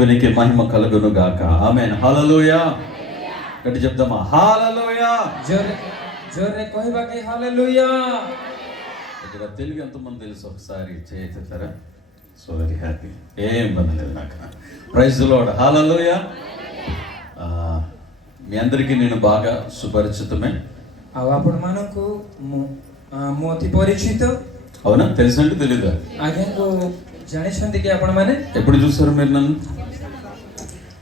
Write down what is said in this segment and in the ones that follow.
దేవునికి మహిమ కలుగును గాక. ఆమేన్. హల్లెలూయా. గట్టి చెప్దామా? హల్లెలూయా. జోరే कहबाके హల్లెలూయా. ఇక్కడ తెలుగు ఎంతమంది తెలుసు ఒకసారి చేయతారా? So very happy. ఏం ఇబ్బంది లేదు నాకు. Praise the Lord. హల్లెలూయా. మీ అందరికీ నేను బాగా సుపరిచితమే. ଆଉ ଆପଣ ମାନଙ୍କୁ ମୁଁ ଅତି ପରିଚିତ. అవునా? తెలుసండి తెలీదా? ଆଜ୍ଞାକୁ ଜାଣିଛନ୍ତି କି ଆପଣ ମାନେ? ఎప్పుడు చూసారు మీరు నన్ను?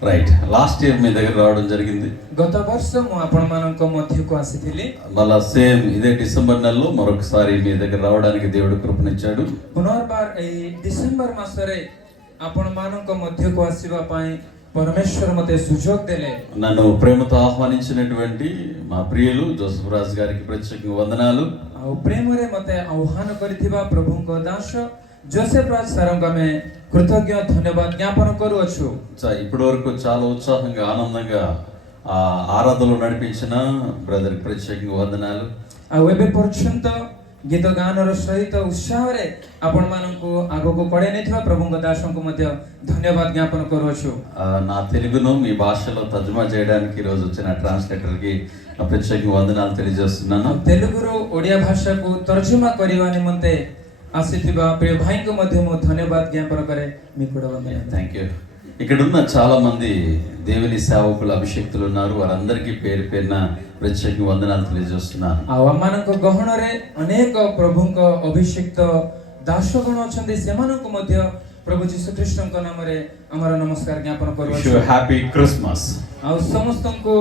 రైట్. లాస్ట్ ఇయర్ మీ దగ్గర రావడం జరిగింది. గత ବର୍ଷ ମୁଁ ଆପଣ ମାନଙ୍କ ମଧ୍ୟକୁ ଆସିଥିଲି. మళ్ళా సేమ్ ఇదే డిసెంబర్ నెలలో మరొకసారి మీ దగ్గర రావడానికి దేవుడు కృపనిచ్చాడు. పునర్ବାର ଏହି ଡିସେମ୍ବର ମାସରେ ଆପଣ ମାନଙ୍କ ମଧ୍ୟକୁ ଆସିବା ପାଇଁ పరమేశ్వర మତେ సుజోగ్ ଦେଲେ. నన్ను ప్రేమతో ఆహ్వానించినటువంటి మా ప్రియులు జోసెఫ్ రాజు గారికి ప్రత్యేకంగా వందనాలు. ଆଉ ପ୍ରେମରେ ମତେ ଆହ୍ୱାନ କରିଥିବା ପ୍ରଭୁଙ୍କ ଦାସ జోసెఫ్ రాజ్ సార్ଙ୍କୁ ଆମେ కృతజ్ఞ ధన్యవాଦ జ్ఞాపన କରୁଅଛୁ. ఇప్పటి వరకు చాలా ఉత్సాహంగా ఆనందంగా ఆరాధనలు నడిపించిన బ్రదర్కి ప్రత్యేకంగా వందనాలు. ଆଉ ଏବେ ପର୍ଯ୍ୟନ୍ତ ଗୀତ ଗାନର ସହିତ ଉତ୍ସାହରେ ଆପଣ ମାନଙ୍କୁ ଆଗକୁ କଢେଇ ନେଇଥିବା ପ୍ରଭୁଙ୍କ ଦାସଙ୍କୁ ମଧ୍ୟ ଧନ୍ୟବାଦ ଜ୍ଞାପନ କରୁଅଛୁ. నా తెలుగును మీ భాషలో తర్జుమా చేయడానికి ఈరోజు వచ్చిన ట్రాన్స్లేటర్కి ప్రత్యేకంగా వందనాలు తెలియజేస్తున్నాను. తెలుగుରୁ ଓଡ଼ିଆ ଭାଷାକୁ ତର୍ଜମା କରିବା ନିମନ୍ତେ ଆସିଥିବା ପ୍ରିୟ ଭାଇଙ୍କୁ ମଧ୍ୟ ମୁଁ ଧନ୍ୟବାଦ ଜ୍ଞାପନ କରେ. మీకు కూడా వందనాలు. Thank you. ఇక్కడ ఉన్న చాలా మంది దేవుని సేవకులు అభిషేక్తులు ఉన్నారు. వారందరికీ పేరు పేరున ప్రత్యేకంగా వందనాలు తెలియజేస్తున్నాను. ଆଉ ଆମମାନଙ୍କ ଗହଣରେ ଅନେକ ପ୍ରଭୁଙ୍କ ଅଭିଷିକ୍ତ ଦାସଗଣ ଅଛନ୍ତି. ସେମାନଙ୍କୁ ମଧ୍ୟ ପ୍ରଭୁ ଯୀଶୁ ଖ୍ରୀଷ୍ଟଙ୍କ ନାମରେ ଆମର ନମସ୍କାର ଜ୍ଞାପନ କରୁଅଛୁ. Happy Christmas. ଆଉ ସମସ୍ତଙ୍କୁ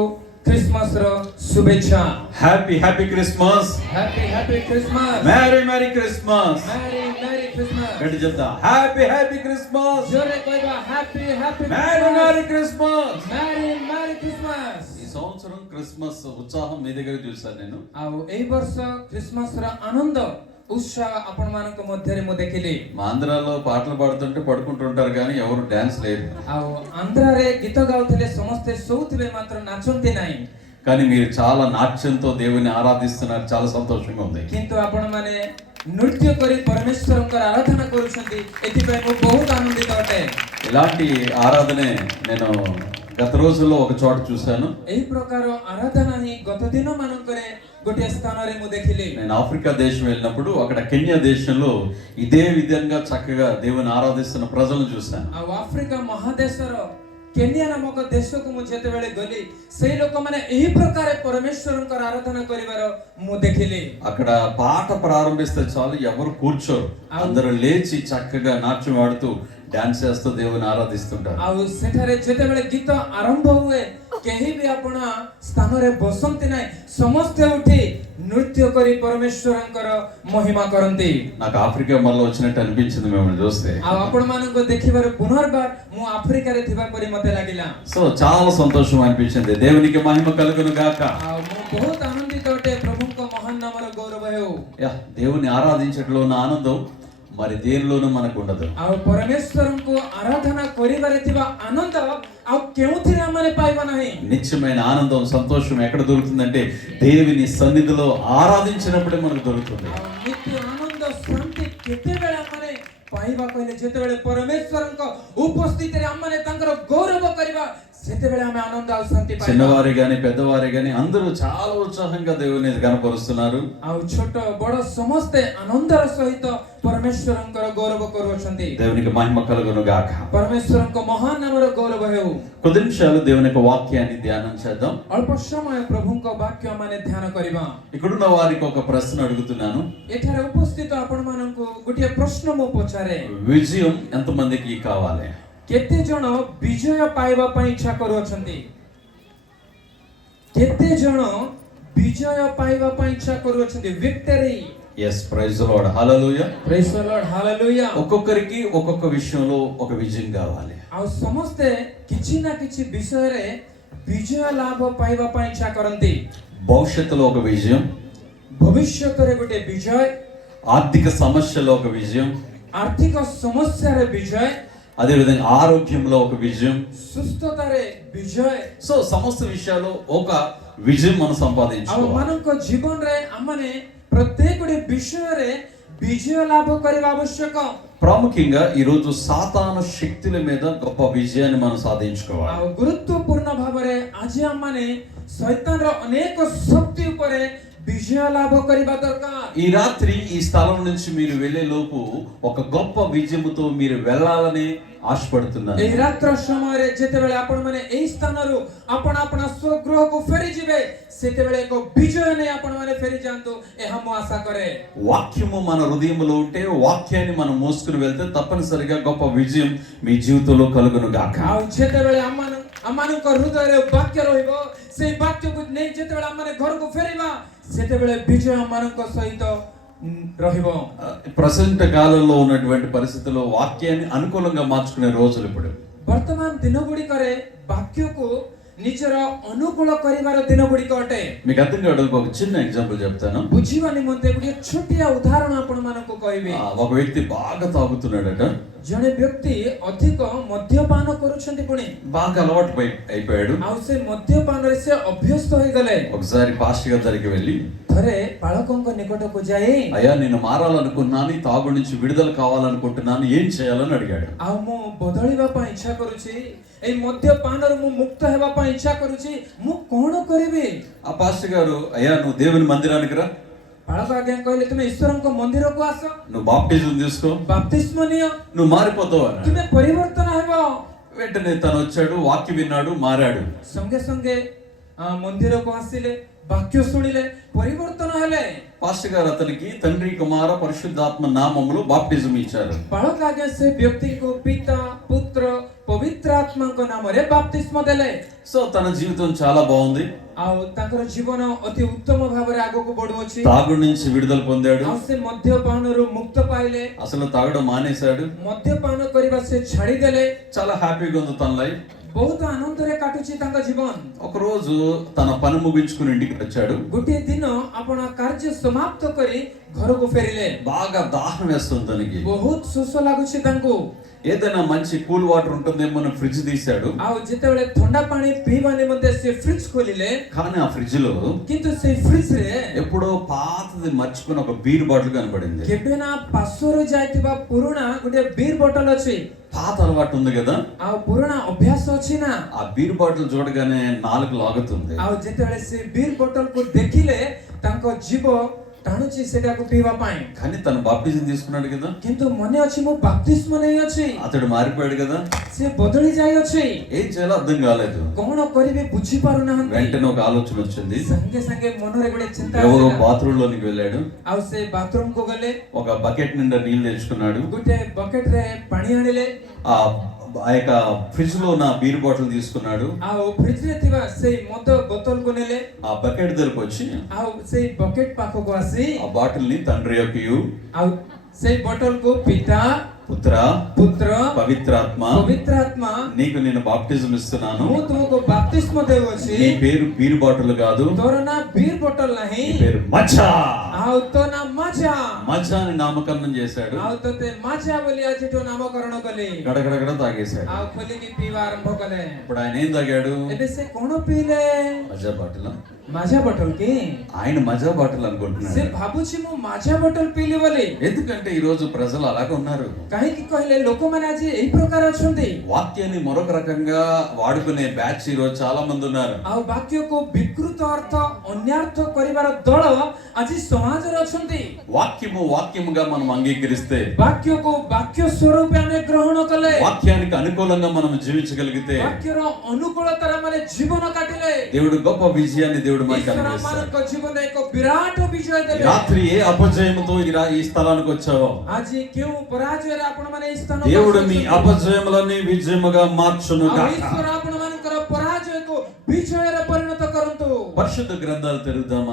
క్రిస్మస్ ର ଶୁଭେଚ୍ଛା. Happy Christmas. Happy Christmas. Merry Christmas. Merry Christmas. గట్టి చెప్తా. Happy Christmas. జోరే କହିବା happy merry Christmas. Merry Christmas. ఈ సంవత్సరం క్రిస్మస్ ఉత్సాహం మీ దగ్గర చూశాను నేను. ଆଉ ଏଇ ବର୍ଷ క్రిస్మస్ ର ଆନନ୍ଦ ఉత్సాହ ଆପଣ ମାନଙ୍କ ମଧ୍ୟରେ ମୁଁ ଦେଖିଲି. మా ఆంధ్రాలో పాటలు పాడుతుంటే పడుకుంటుంటారు కానీ ఎవరు డాన్స్ లేరు. ଆଉ ଆନ୍ଧ୍ରାରେ ଗୀତ ଗାଉଥିଲେ ସମସ୍ତେ ଶୋଉଥିଲେ ମାତ୍ର ନାଚନ୍ତି ନାହିଁ. కానీ మీరు చాలా నాట్యంతో దేవుని ఆరాధిస్తున్నారు. చాలా సంతోషంగా ఉంది. କିନ୍ତୁ ଆପଣ ମାନେ ନୃତ୍ୟ କରି ପରମେଶ୍ୱରଙ୍କର ଆରାଧନା କରୁଛନ୍ତି. ଏଥିପାଇଁ ମୁଁ ବହୁତ ଆନନ୍ଦିତ ଅଟେ. ఇలాంటి ఆరాధనే నేను గత రోజుల్లో ఒక చోట చూశాను. ଏହି ପ୍ରକାର ଆରାଧନା ହିଁ ଗତ ଦିନ ମାନଙ୍କରେ ଗୋଟିଏ ସ୍ଥାନରେ ମୁଁ ଦେଖିଲି. నేను ఆఫ్రికా దేశం వెళ్ళినప్పుడు అక్కడ కెన్యా దేశంలో ఇదే విధంగా చక్కగా దేవుని ఆరాధిస్తున్న ప్రజలను చూశాను. ଆଉ ଆଫ୍ରିକା ମହାଦେଶର କେନିଆ ନାମକ ଦେଶକୁ ମୁଁ ଯେତେବେଳେ ଗଲି ସେଇ ଲୋକମାନେ ଏହି ପ୍ରକାର ପରମେଶ୍ୱରଙ୍କର ଆରାଧନା କରିବାର ମୁଁ ଦେଖିଲି. అక్కడ పాట ప్రారంభిస్తే చాలు ఎవరు కూర్చోరు. అందరూ లేచి చక్కగా నాట్యం ఆడుతూ డాన్స్ చేస్తూ దేవుని ఆరాధిస్తుంటారు. ଆଉ ସେଠାରେ ଯେତେବେଳେ ଗୀତ ଆରମ୍ଭ ହୁଏ କେହି ବି ଆପଣ ସ୍ଥାନରେ ବସନ୍ତି ନାହିଁ. ସମସ୍ତେ ଉଠି ନୃତ୍ୟ କରି ପରମେଶ୍ୱରଙ୍କର ମହିମା କରନ୍ତି. నాకు ఆఫ్రికా మళ్ళీ వచ్చినట్టు అనిపించింది మిమ్మల్ని చూస్తే. ଆଉ ଆପଣ ମାନଙ୍କୁ ଦେଖିବାରେ పునర్ବାର ମୁଁ ଆଫ୍ରିକାରେ ଥିବା ପରି ମତେ ଲାଗିଲା. సో చాలా సంతోషం అనిపించింది. దేవునికి మహిమ కలుగును గాక. ଆଉ ମୁଁ ବହୁତ ଆନନ୍ଦିତ ଅଟେ. ପ୍ରଭୁଙ୍କ ମହାନ ନାମର ଗୌରବ ହେଉ. దేవుని ఆరాధించడంలో ఉన్న ఆనందం మరి దేనిలోనూ మనకు ఉండదు. ଆଉ ପରମେଶ୍ୱରଙ୍କୁ ଆରାଧନା କରିବାରେ ଥିବା ଆନନ୍ଦ ଆଉ କେଉଁଥିରେ ଆମେ ପାଇବା ନାହିଁ. నిత్యమైన ఆనందం సంతోషం ఎక్కడ దొరుకుతుందంటే దేవుని సన్నిధిలో ఆరాధించినప్పుడే మనకు దొరుకుతుంది. ଆଉ ନିତ୍ୟ ଆନନ୍ଦ ଶାନ୍ତି କେତେବେଳେ ଆମେ ପାଇବା କହିଲେ ଯେତେବେଳେ ପରମେଶ୍ୱରଙ୍କ ଉପସ୍ଥିତିରେ ଆମେ ତାଙ୍କର ଗୌରବ କରିବା ସେତେବେଳେ ଆମେ ଆନନ୍ଦ ଆଉ ଶାନ୍ତି ପାଇବା. చిన్నవారి గాని పెద్దవారి గాని అందరూ చాలా ఉత్సాహంగా దేవుని కనపరుస్తున్నారు. ଆଉ ଛୋଟ ବଡ଼ ସମସ୍ତେ ଆନନ୍ଦର ସହିତ ପରମେଶ୍ୱରଙ୍କର ଗୌରବ କରୁଅଛନ୍ତି. దేవునికి మహిమ కలుగును గాక. ପରମେଶ୍ୱରଙ୍କ ମହାନ ନାମର ଗୌରବ ହେଉ. కొద్ది నిమిషాలు దేవుని యొక్క వాక్యాన్ని ధ్యానం చేద్దాం. ଅଳ୍ପ ସମୟ ପ୍ରଭୁଙ୍କ ବାକ୍ୟ ମାନେ ଧ୍ୟାନ କରିବା. ఇక్కడున్న వారికి ఒక ప్రశ్న అడుగుతున్నాను. ଏଠାରେ ଉପସ୍ଥିତ ଆପଣ ମାନଙ୍କୁ ଗୋଟିଏ ପ୍ରଶ୍ନ ମୁଁ ପଚାରେ. విజయం ఎంతమందికి కావాలి? କେତେ ଜଣ ବିଜୟ ପାଇବା ପାଇଁ ଇଚ୍ଛା କରୁଅଛନ୍ତି? କେତେ ଜଣ ବିଜୟ ପାଇବା ପାଇଁ ଇଚ୍ଛା କରୁଅଛନ୍ତି? Victory. yes, praise the Lord, hallelujah. praise the Lord, hallelujah. ఒక్కొక్కరికి ఒక్కొక్క విషయంలో ఒక విజయం కావాలి. ଆଉ ସମସ୍ତେ କିଛି ନା କିଛି ବିଷୟରେ ବିଜୟ ଲାଭ ପାଇବା ପାଇଁ ଇଚ୍ଛା କରନ୍ତି. భవిష్యత్తులో ఒక విజయం, ଭବିଷ୍ୟତରେ ଗୋଟେ ବିଜୟ, ఆర్థిక సమస్యలో ఒక విజయం, ଆର୍ଥିକ ସମସ୍ୟାରେ ବିଜୟ, అదే విధంగా ఆరోగ్యంలో ఒక విజయం, ସୁସ୍ଥତାରେ ବିଜୟ. సో సమస్త విషయాల్లో ఒక విజయం మనం ଆଉ సంపాదించుకోవాలి. ମାନଙ୍କ ଜୀବନରେ ଆମମାନେ ପ୍ରତ୍ୟେକ ଗୋଟେ ବିଷୟରେ ବିଜୟ ଲାଭ କରିବା ଆବଶ୍ୟକ। ప్రాముఖ్యంగా ఈరోజు సాతాను శక్తుల మీద గొప్ప విజయాన్ని మనం సాధించుకోవాలి. ଆଉ ଗୁରୁତ୍ୱପୂର୍ଣ୍ଣ ଭାବରେ ଆଜି ଆମମାନେ ଶୈତାନର ଅନେକ ଶକ୍ତି ଉପରେ ବିଜୟ ଲାଭ କରିବା ଦରକାର। ఈ రాత్రి ఈ స్థలం నుంచి మీరు వెళ్ళే లోపు ఒక గొప్ప విజయముతో మీరు వెళ్ళాలని ఆశపడుతున్నారు. ଏହି ରାତ୍ର ସମୟରେ ଯେତେବେଳେ ଆପଣମାନେ ଏହି ସ୍ଥାନରୁ ଆପଣ ଆପଣ ସ୍ୱଗୃହକୁ ଫେରି ଯିବେ ସେତେବେଳେ ଏକ ବିଜୟ ନେଇ ଆପଣମାନେ ଫେରି ଯାଆନ୍ତୁ, ଏହା ମୁଁ ଆଶା କରେ। వాక్యము మన హృదయంలో ఉంటే వాక్యాన్ని మనం మోసుకుని వెళ్తే తప్పనిసరిగా గొప్ప విజయం మీ జీవితంలో కలుగును గాక. ଆଉ ଯେତେବେଳେ ଆମମାନଙ୍କ ହୃଦୟରେ ବାକ୍ୟ ରହିବ, ସେଇ ବାକ୍ୟକୁ ନେଇ ଯେତେବେଳେ ଆମମାନେ ଘରକୁ ଫେରିବା ସେତେବେଳେ ବିଜୟ ଆମମାନଙ୍କ ସହିତ ରହିବ। ప్రజెంట్ కాలంలో ఉన్నటువంటి పరిస్థితుల్లో వాక్యాన్ని అనుకూలంగా మార్చుకునే రోజులు ఇప్పుడు. ବର୍ତ୍ତମାନ ଦିନ ଗୁଡ଼ିକରେ ବାକ୍ୟକୁ ନିଜର ଅନୁକୂଳ କରିବାର ଦିନ ଗୁଡ଼ିକ ଅଟେ। మీకు అర్థం కావడానికి ఒక చిన్న ఎగ్జాంపుల్ చెప్తాను. ବୁଝିବା ନିମନ୍ତେ ଗୋଟିଏ ଛୋଟିଆ ଉଦାହରଣ ଆପଣମାନଙ୍କୁ କହିବି। ఒక వ్యక్తి బాగా తాగుతున్నాడట. ଜଣେ ବ୍ୟକ୍ତି ଅଧିକ ମଦ୍ୟପାନ କରୁଛନ୍ତି, ପୁଣି బాగా అలవాటు అయిపోయాడు. ଆଉ ସେ ମଦ୍ୟପାନରେ ସେ ଅଭ୍ୟସ୍ତ ହୋଇଗଲେ। ఒకసారి పాస్టర్ గారి దగ్గరికి వెళ్ళి, ଥରେ ପାଳକଙ୍କ ନିକଟକୁ ଯାଇ, అయ్యా నేను మారాలనుకున్నాను, ఈ తాగు నుంచి విడుదల కావాలనుకుంటున్నాను, ఏం చేయాలని అడిగాడు. ଆଉ ମୁଁ ବଦଳିବା ପାଇଁ ଇଚ୍ଛା କରୁଛି, ଏଇ ମଦ୍ୟପାନରୁ ମୁଁ ମୁକ୍ତ ହେବା ପାଇଁ ଇଚ୍ଛା କରୁଛି, ମୁଁ କଣ କରିବି? ఆ పాస్టర్ గారు, అయ్యా నువ్వు దేవుని మందిరానికి రా, ପାଳକ ଆଜ୍ଞା କହିଲେ ତୁମେ ଈଶ୍ୱରଙ୍କ ମନ୍ଦିରକୁ ଆସ, నువ్వు బాప్టిజం తీసుకో, ବାପ୍ତିସ୍ମ ନିଅ, నువ్వు మారిపోతావు అన్నాడు. ତୁମେ ପରିବର୍ତ୍ତନ ହେବ। వెంటనే తను వచ్చాడు, వాక్యం విన్నాడు, మారాడు. ସଙ୍ଗେ ସଙ୍ଗେ ମନ୍ଦିରକୁ ଆସିଲେ, ବାକ୍ୟ ଶୁଣିଲେ, ପରିବର୍ତ୍ତନ ହେଲେ। పాస్టర్ గారు అతనికి తండ్రి కుమార పరిశుద్ధాత్మ నామములో బాప్టిజం ఇచ్చారు. ବାଳକ ଆଜ୍ଞା ସେ ବ୍ୟକ୍ତିକୁ ପିତା ପୁତ୍ର ପବିତ୍ର ଆତ୍ମାଙ୍କ ନାମରେ ବାପ୍ତିସ୍ମ ଦେଲେ। సో తన జీవితం చాలా బాగుంది. ଆଉ ତାଙ୍କର ଜୀବନ ଅତି ଉତ୍ତମ ଭାବରେ ଆଗକୁ ବଢୁଅଛି। తాగుడు నుంచి విడుదల పొందాడు. ଆଉ ସେ మద్ୟపాନରୁ ముక్ତ పాଇଲେ, అసలు తాగడం మానేశాడు. మద్ୟపాନ କରିବା ସେ ଛାଡ଼ିଦେଲେ। చాలా హ్యాపీగా ఉంది తన లైఫ్. ବହୁତ ଆନନ୍ଦରେ କାଟୁଛି ତାଙ୍କ ଜୀବନ। ఒక రోజు తన పని ముగించుకుని ఇంటికి వచ్చాడు. ଗୋଟିଏ ଦିନ ଆପଣ କାର୍ଯ୍ୟ ସମାପ୍ତ କରି ଘରକୁ ଫେରିଲେ। బాగా దాహం వేస్తుంది తనకి. ବହୁତ ଶୋଷ ଲାଗୁଛି ତାଙ୍କୁ। ఏదైనా మంచి కూల్ వాటర్ ఉంటుందేమో అని ఫ్రిడ్జ్ తీశాడు. ଆଉ ଯେତେବେଳେ ଥଣ୍ଡା ପାଣି ପିଇବା ନିମନ୍ତେ ସେ ଫ୍ରିଜ ଖୋଲିଲେ, కానీ ఆ ఫ్రిడ్జ్ లో କିନ୍ତୁ ସେଇ ଫ୍ରିଜ ରେ ఎప్పుడో పాతది మర్చిపోయిన ఒక బీర్ బాటిల్ కనబడింది. କେବେ ନା ପାର୍ଶ୍ୱରୁ ଯାଇଥିବା ପୁରୁଣା ଗୋଟିଏ ବୀର୍ ବୋଟଲ ଅଛି। పాత అలవాటు ఉంది కదా, ଆଉ ପୁରୁଣା ଅଭ୍ୟାସ ଅଛି ନା, ఆ బీర్ బాటిల్ చూడగానే నాలుగు లాగుతుంది. ଆଉ ଯେତେବେଳେ ସେ ବୀର୍ ବୋଟଲକୁ ଦେଖିଲେ ତାଙ୍କ ଜୀବ ଟାଣୁଛି ସେଟାକୁ ପିଇବା ପାଇଁ। కానీ తను బాప్టిజం తీసుకున్నాడు కదా, କିନ୍ତୁ ମନେ ଅଛି ମୁଁ ବାପ୍ତିସ୍ମ ନେଇଅଛି, అతడు మారిపోయాడు కదా, ସେ ବଦଳି ଯାଇଅଛି। ఏం చేయాలో అర్థం కాలేదు. କଣ କରିବେ ବୁଝି ପାରୁନାହାନ୍ତି। వెంటనే ఒక ఆలోచన వచ్చింది. ସାଙ୍ଗେ ସାଙ୍ଗେ ମନରେ ଗୋଟେ ଚିନ୍ତା ఎవరో ଆସିଲା। బాత్రూమ్ లోనికి వెళ్ళాడు. ଆଉ ସେ ବାଥରୁମ କୁ ଗଲେ, ఒక బకెట్ నిండా నీళ్లు తెచ్చుకున్నాడు. ଗୋଟେ ବକେଟ ରେ ପାଣି ଆଣିଲେ, ఆ ఆ యొక్క ఫ్రిడ్జ్ లో ఉన్న బీర్ బాటిల్ తీసుకున్నాడు. ଆଉ ଫ୍ରିଜ ରେ ଥିବା ସେଇ ମଦ ବୋତଲକୁ ନେଲେ, ఆ బకెట్ దగ్గరకు వచ్చి ଆଉ ସେଇ ବକେଟ ପାଖକୁ ଆସି ఆ బాటిల్ ని తండ్రి యొక్కయు ଆଉ ସେଇ ବୋତଲକୁ ପିତା పుత్ర ପୁତ୍ର పవిత్రాత్మ ପବିତ୍ର ଆତ୍ମା నీకు నేను బాప్టిజం ఇస్తున్నాను. ମୁଁ ତୁମକୁ ବାପ୍ତିସ୍ମ ଦେଉଅଛି। నీ పేరు బీర్ బాటిల్ కాదు, ତୋର ନା ବୀର୍ ବୋଟଲ ନାହିଁ, నీ పేరు మచ్చా. ଆଉ ତୋ ନା ମାଝା। మచ్చా అని నామకరణం చేశాడు. ଆଉ ତୋତେ ମାଝା ବୋଲି ଆଜିଠୁ ନାମକରଣ କଲେ। గడగడగడ తాగేశాడు. ଆଉ ଖୋଲିକି ପିଇବା ଆରମ୍ଭ କଲେ। ఇప్పుడు ఆయన ఏం తాగాడు? ଏବେ ସେ କଣ ପିଇଲେ? మజా బాటిల్. ମାଝା ବୋଟଲ କି? ఆయన మజా బాటిల్ ସେ అనుకుంటున్నాడు. ଭାବୁଛି ମୁଁ ମାଝା ବୋଟଲ ପିଇଲି ବୋଲି। ఎందుకంటే ఈ రోజు ప్రజలు అలాగే ఉన్నారు. କାହିଁକି କହିଲେ ଲୋକମାନେ ଆଜି ଏହି ପ୍ରକାର ଅଛନ୍ତି। వాక్యాన్ని మరొక రకంగా వాడుకునే బ్యాచ్ ఈ రోజు చాలా మంది ఉన్నారు. ଆଉ ବାକ୍ୟକୁ ବିକୃତ ଅର୍ଥ ଅନ୍ୟାର୍ଥ କରିବାର ଦଳ ଆଜି ସମାଜରେ ଅଛନ୍ତି। వాక్యముగా మనం అంగీకరిస్తే, ବାକ୍ୟକୁ ବାକ୍ୟ ସ୍ୱରୂପ ଆମେ ଗ୍ରହଣ କଲେ, వాక్యానికి అనుకూలంగా మనం జీవించగలిగితే, ବାକ୍ୟର ଅନୁକୂଳତାର ମାନେ ଜୀବନ କାଟିଲେ, దేవుడు గొప్ప విజయాన్ని దేవుడు మనకి ଈଶ୍ୱର అనుగ్రహిస్తాడు. ଆମମାନଙ୍କ ଜୀବନରେ ଏକ ବିରାଟ ବିଜୟ ଦେବେ। రాత్రి ఏ అపజయముతో ఈ స్థలానికి వచ్చావో, ଆଜି କେଉଁ ପରାଜୟରେ ଆପଣମାନେ ଏହି ସ୍ଥାନ దేవుడు మీ అపజయములని విజయముగా మార్చును ଆଉ గాక. ଈଶ୍ୱର ଆପଣମାନଙ୍କର ପରାଜୟକୁ ବିଜୟରେ ପରିଣତ କରନ୍ତୁ। పరిశుద్ధ గ్రంథాలు తెరుద్దాం.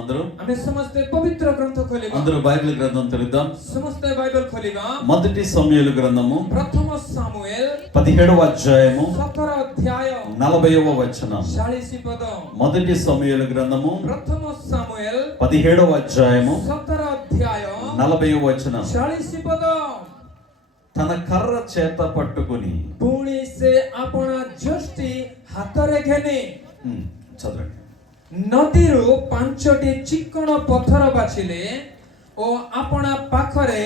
ଆମେ ସମସ୍ତେ ପବିତ୍ର ଗ୍ରନ୍ଥ ଖୋଲିବା, అందరూ బైబిల్ గ్రంథం తెరుద్దాం. ସମସ୍ତେ ବାଇବେଲ ଖୋଲିବା। మొదటి సమూయేలు గ్రంథము ପ୍ରଥମ ସାମୁଏଲ 17వ అధ్యాయము 17 ଅଧ୍ୟାୟ 40వ వచనం. 40 ପଦ। మొదటి సమూయేలు గ్రంథము ପ୍ରଥମ ସାମୁଏଲ 17వ అధ్యాయము 17 ଅଧ୍ୟାୟ 40వ వచనం. 40 ପଦ। తన కర్ర చేత పట్టుకుని, ପୁଣି ସେ ଆପଣା ଯଷ୍ଟି ହାତରେ ଘେନି చదవండి. ନଦୀରୁ 5ଟି ଚିକ୍କଣ ପଥର ବାଛିଲେ, ଓ ଆପଣା ପାଖରେ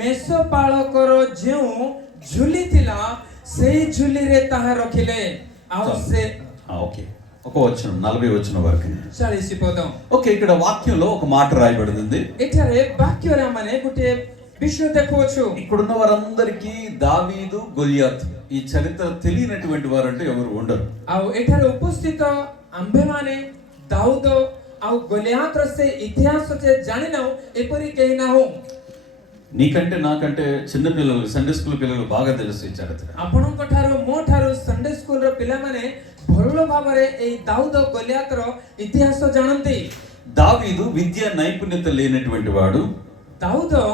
ମେଷପାଳକର ଯେଉଁ ଝୁଲି ଥିଲା ସେଇ ଝୁଲିରେ ତାହା ରଖିଲେ ଆଉ ସେ ఓకే ఒక వచనం 40 వచనం వరకు 40 ପଦ ఓకే ఇక్కడ వాక్యంలో ఒక మాట రాయబడింది ଏଠାରେ ବାକ୍ୟରେ ମାନେ ଗୋଟେ విషయం ଦେଖୁଅଛୁ ఇక్కడున్న వారందరికీ దావీదు గొలియాత్ ఈ చరిత్ర తెలియనటువంటి వారంటే ఎవరు ఉండరు ଆଉ ଏଠାରେ ଉପସ୍ଥିତ ଆମ୍ଭେମାନେ ଦାଉଦ ଆଉ ଗୋଲିଆତର ସେ ଇତିହାସ ଯେ ଜାଣିନାହୁଁ ଏପରି କେହି ନାହୁଁ నీకంటే నాకంటే చిన్న పిల్లలు సండే స్కూల్ పిల్లలు బాగా తెలుసు ఈ చరిత్ర ଆପଣଙ୍କ ଠାରୁ ମୋ ଠାରୁ ସଣ୍ଡେ ସ୍କୁଲର ପିଲାମାନେ ଭଲ ଭାବରେ ଏଇ ଦାଉଦ ଗୋଲିଆତର ଇତିହାସ ଜାଣନ୍ତି దావీదు విద్య నైపుణ్యత లేనటువంటి వాడు ଦାଉଦ